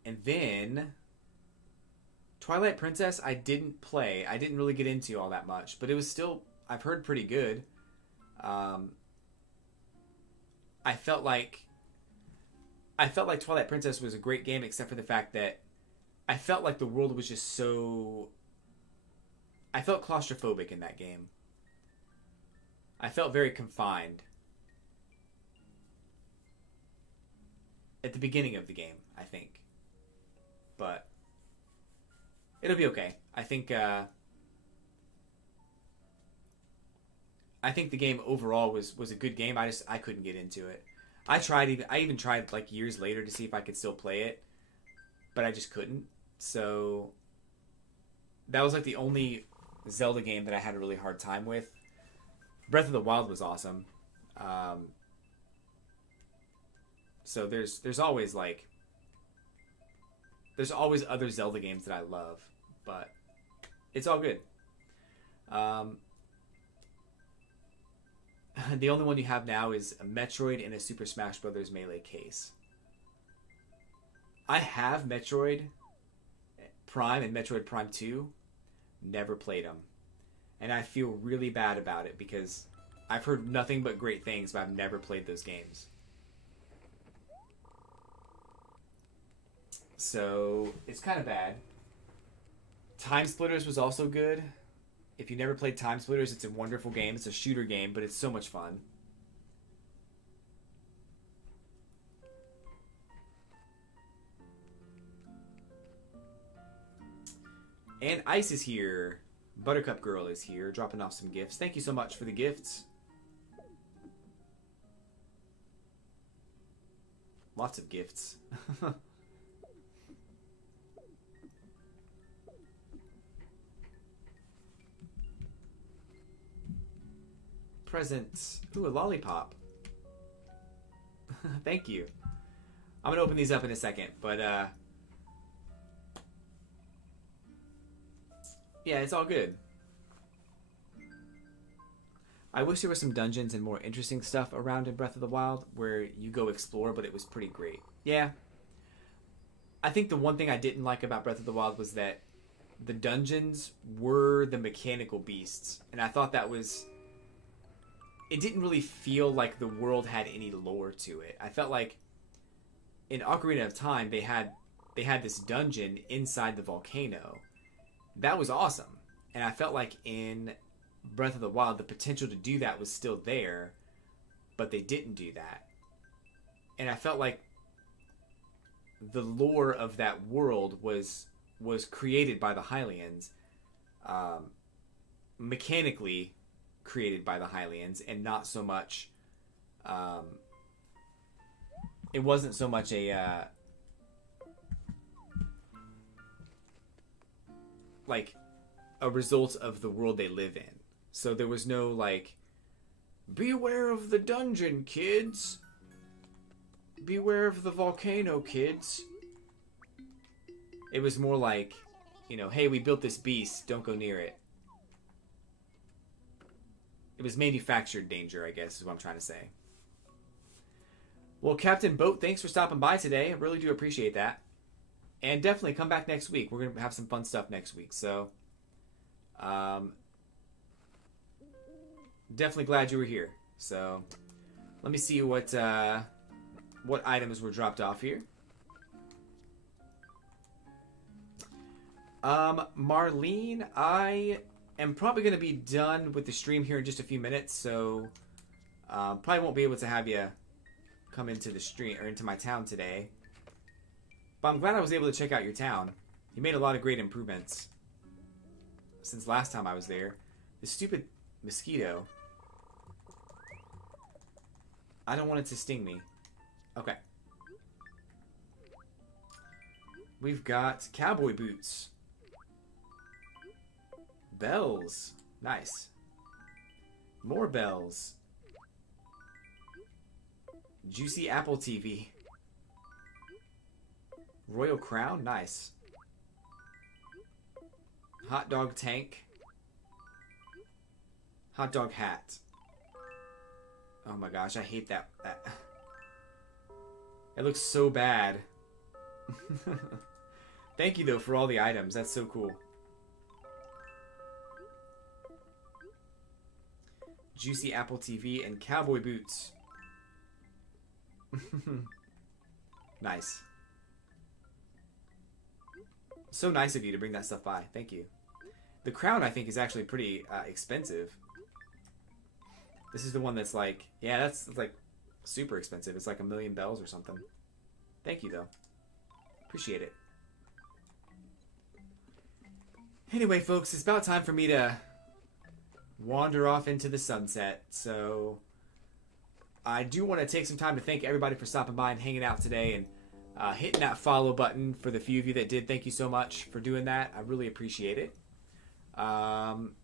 And then Twilight Princess, I didn't play. I didn't really get into all that much, but it was still, I've heard, pretty good. I felt like Twilight Princess was a great game, except for the fact that I felt like the world was just so... I felt claustrophobic in that game. I felt very confined at the beginning of the game, I think. But it'll be okay. I think the game overall was a good game. I couldn't get into it. I even tried like years later to see if I could still play it, but I just couldn't. So that was like the only Zelda game that I had a really hard time with. Breath of the Wild was awesome. So there's always other Zelda games that I love, but it's all good. The only one you have now is a Metroid and a Super Smash Bros. Melee case. I have Metroid Prime and Metroid Prime 2. Never played them. And I feel really bad about it because I've heard nothing but great things, but I've never played those games. So it's kind of bad. Time Splitters was also good. If you never played Time Splitters, it's a wonderful game. It's a shooter game, but it's so much fun. And Ice is here. Buttercup Girl is here, dropping off some gifts. Thank you so much for the gifts. Lots of gifts. Presents. Ooh, a lollipop. Thank you. I'm gonna open these up in a second, but yeah, it's all good. I wish there was some dungeons and more interesting stuff around in Breath of the Wild where you go explore, but it was pretty great. Yeah. I think the one thing I didn't like about Breath of the Wild was that the dungeons were the mechanical beasts, and I thought that was... It didn't really feel like the world had any lore to it. I felt like in Ocarina of Time, they had this dungeon inside the volcano. That was awesome. And I felt like in Breath of the Wild, the potential to do that was still there, but they didn't do that. And I felt like the lore of that world was created by the Hylians, mechanically created by the Hylians, and not so much... it wasn't so much a... like a result of the world they live in. So there was no like, beware of the dungeon, kids. Beware of the volcano, kids. It was more like, you know, hey, we built this beast, don't go near it. It was manufactured danger, I guess, is what I'm trying to say. Well, Captain Boat, thanks for stopping by today. I really do appreciate that. And definitely come back next week. We're going to have some fun stuff next week. So, definitely glad you were here. So, let me see what items were dropped off here. Marlene, I am probably going to be done with the stream here in just a few minutes. So, probably won't be able to have you come into the stream or into my town today. But I'm glad I was able to check out your town. You made a lot of great improvements since last time I was there. This stupid mosquito. I don't want it to sting me. Okay. We've got cowboy boots. Bells. Nice. More bells. Juicy Apple TV. Royal Crown? Nice. Hot dog tank. Hot dog hat. Oh my gosh, I hate that. It looks so bad. Thank you though for all the items. That's so cool. Juicy Apple TV and cowboy boots. Nice. So nice of you to bring that stuff by. Thank you. The crown, I think, is actually pretty expensive. This is the one that's like... Yeah, that's like super expensive. It's like 1,000,000 bells or something. Thank you, though. Appreciate it. Anyway, folks, it's about time for me to wander off into the sunset. So I do want to take some time to thank everybody for stopping by and hanging out today and hitting that follow button. For the few of you that did, thank you so much for doing that. I really appreciate it. I'm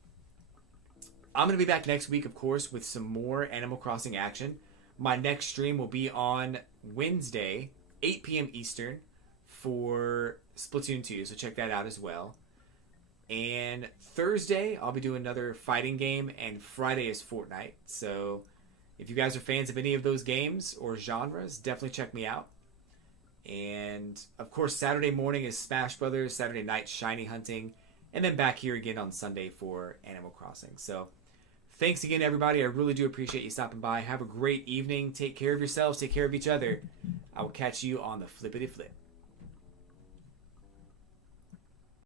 going to be back next week, of course, with some more Animal Crossing action. My next stream will be on Wednesday, 8 p.m. Eastern, for Splatoon 2, so check that out as well. And Thursday, I'll be doing another fighting game, and Friday is Fortnite. So if you guys are fans of any of those games or genres, definitely check me out. And, of course, Saturday morning is Smash Brothers, Saturday night Shiny Hunting, and then back here again on Sunday for Animal Crossing. So thanks again, everybody. I really do appreciate you stopping by. Have a great evening. Take care of yourselves. Take care of each other. I will catch you on the flippity flip.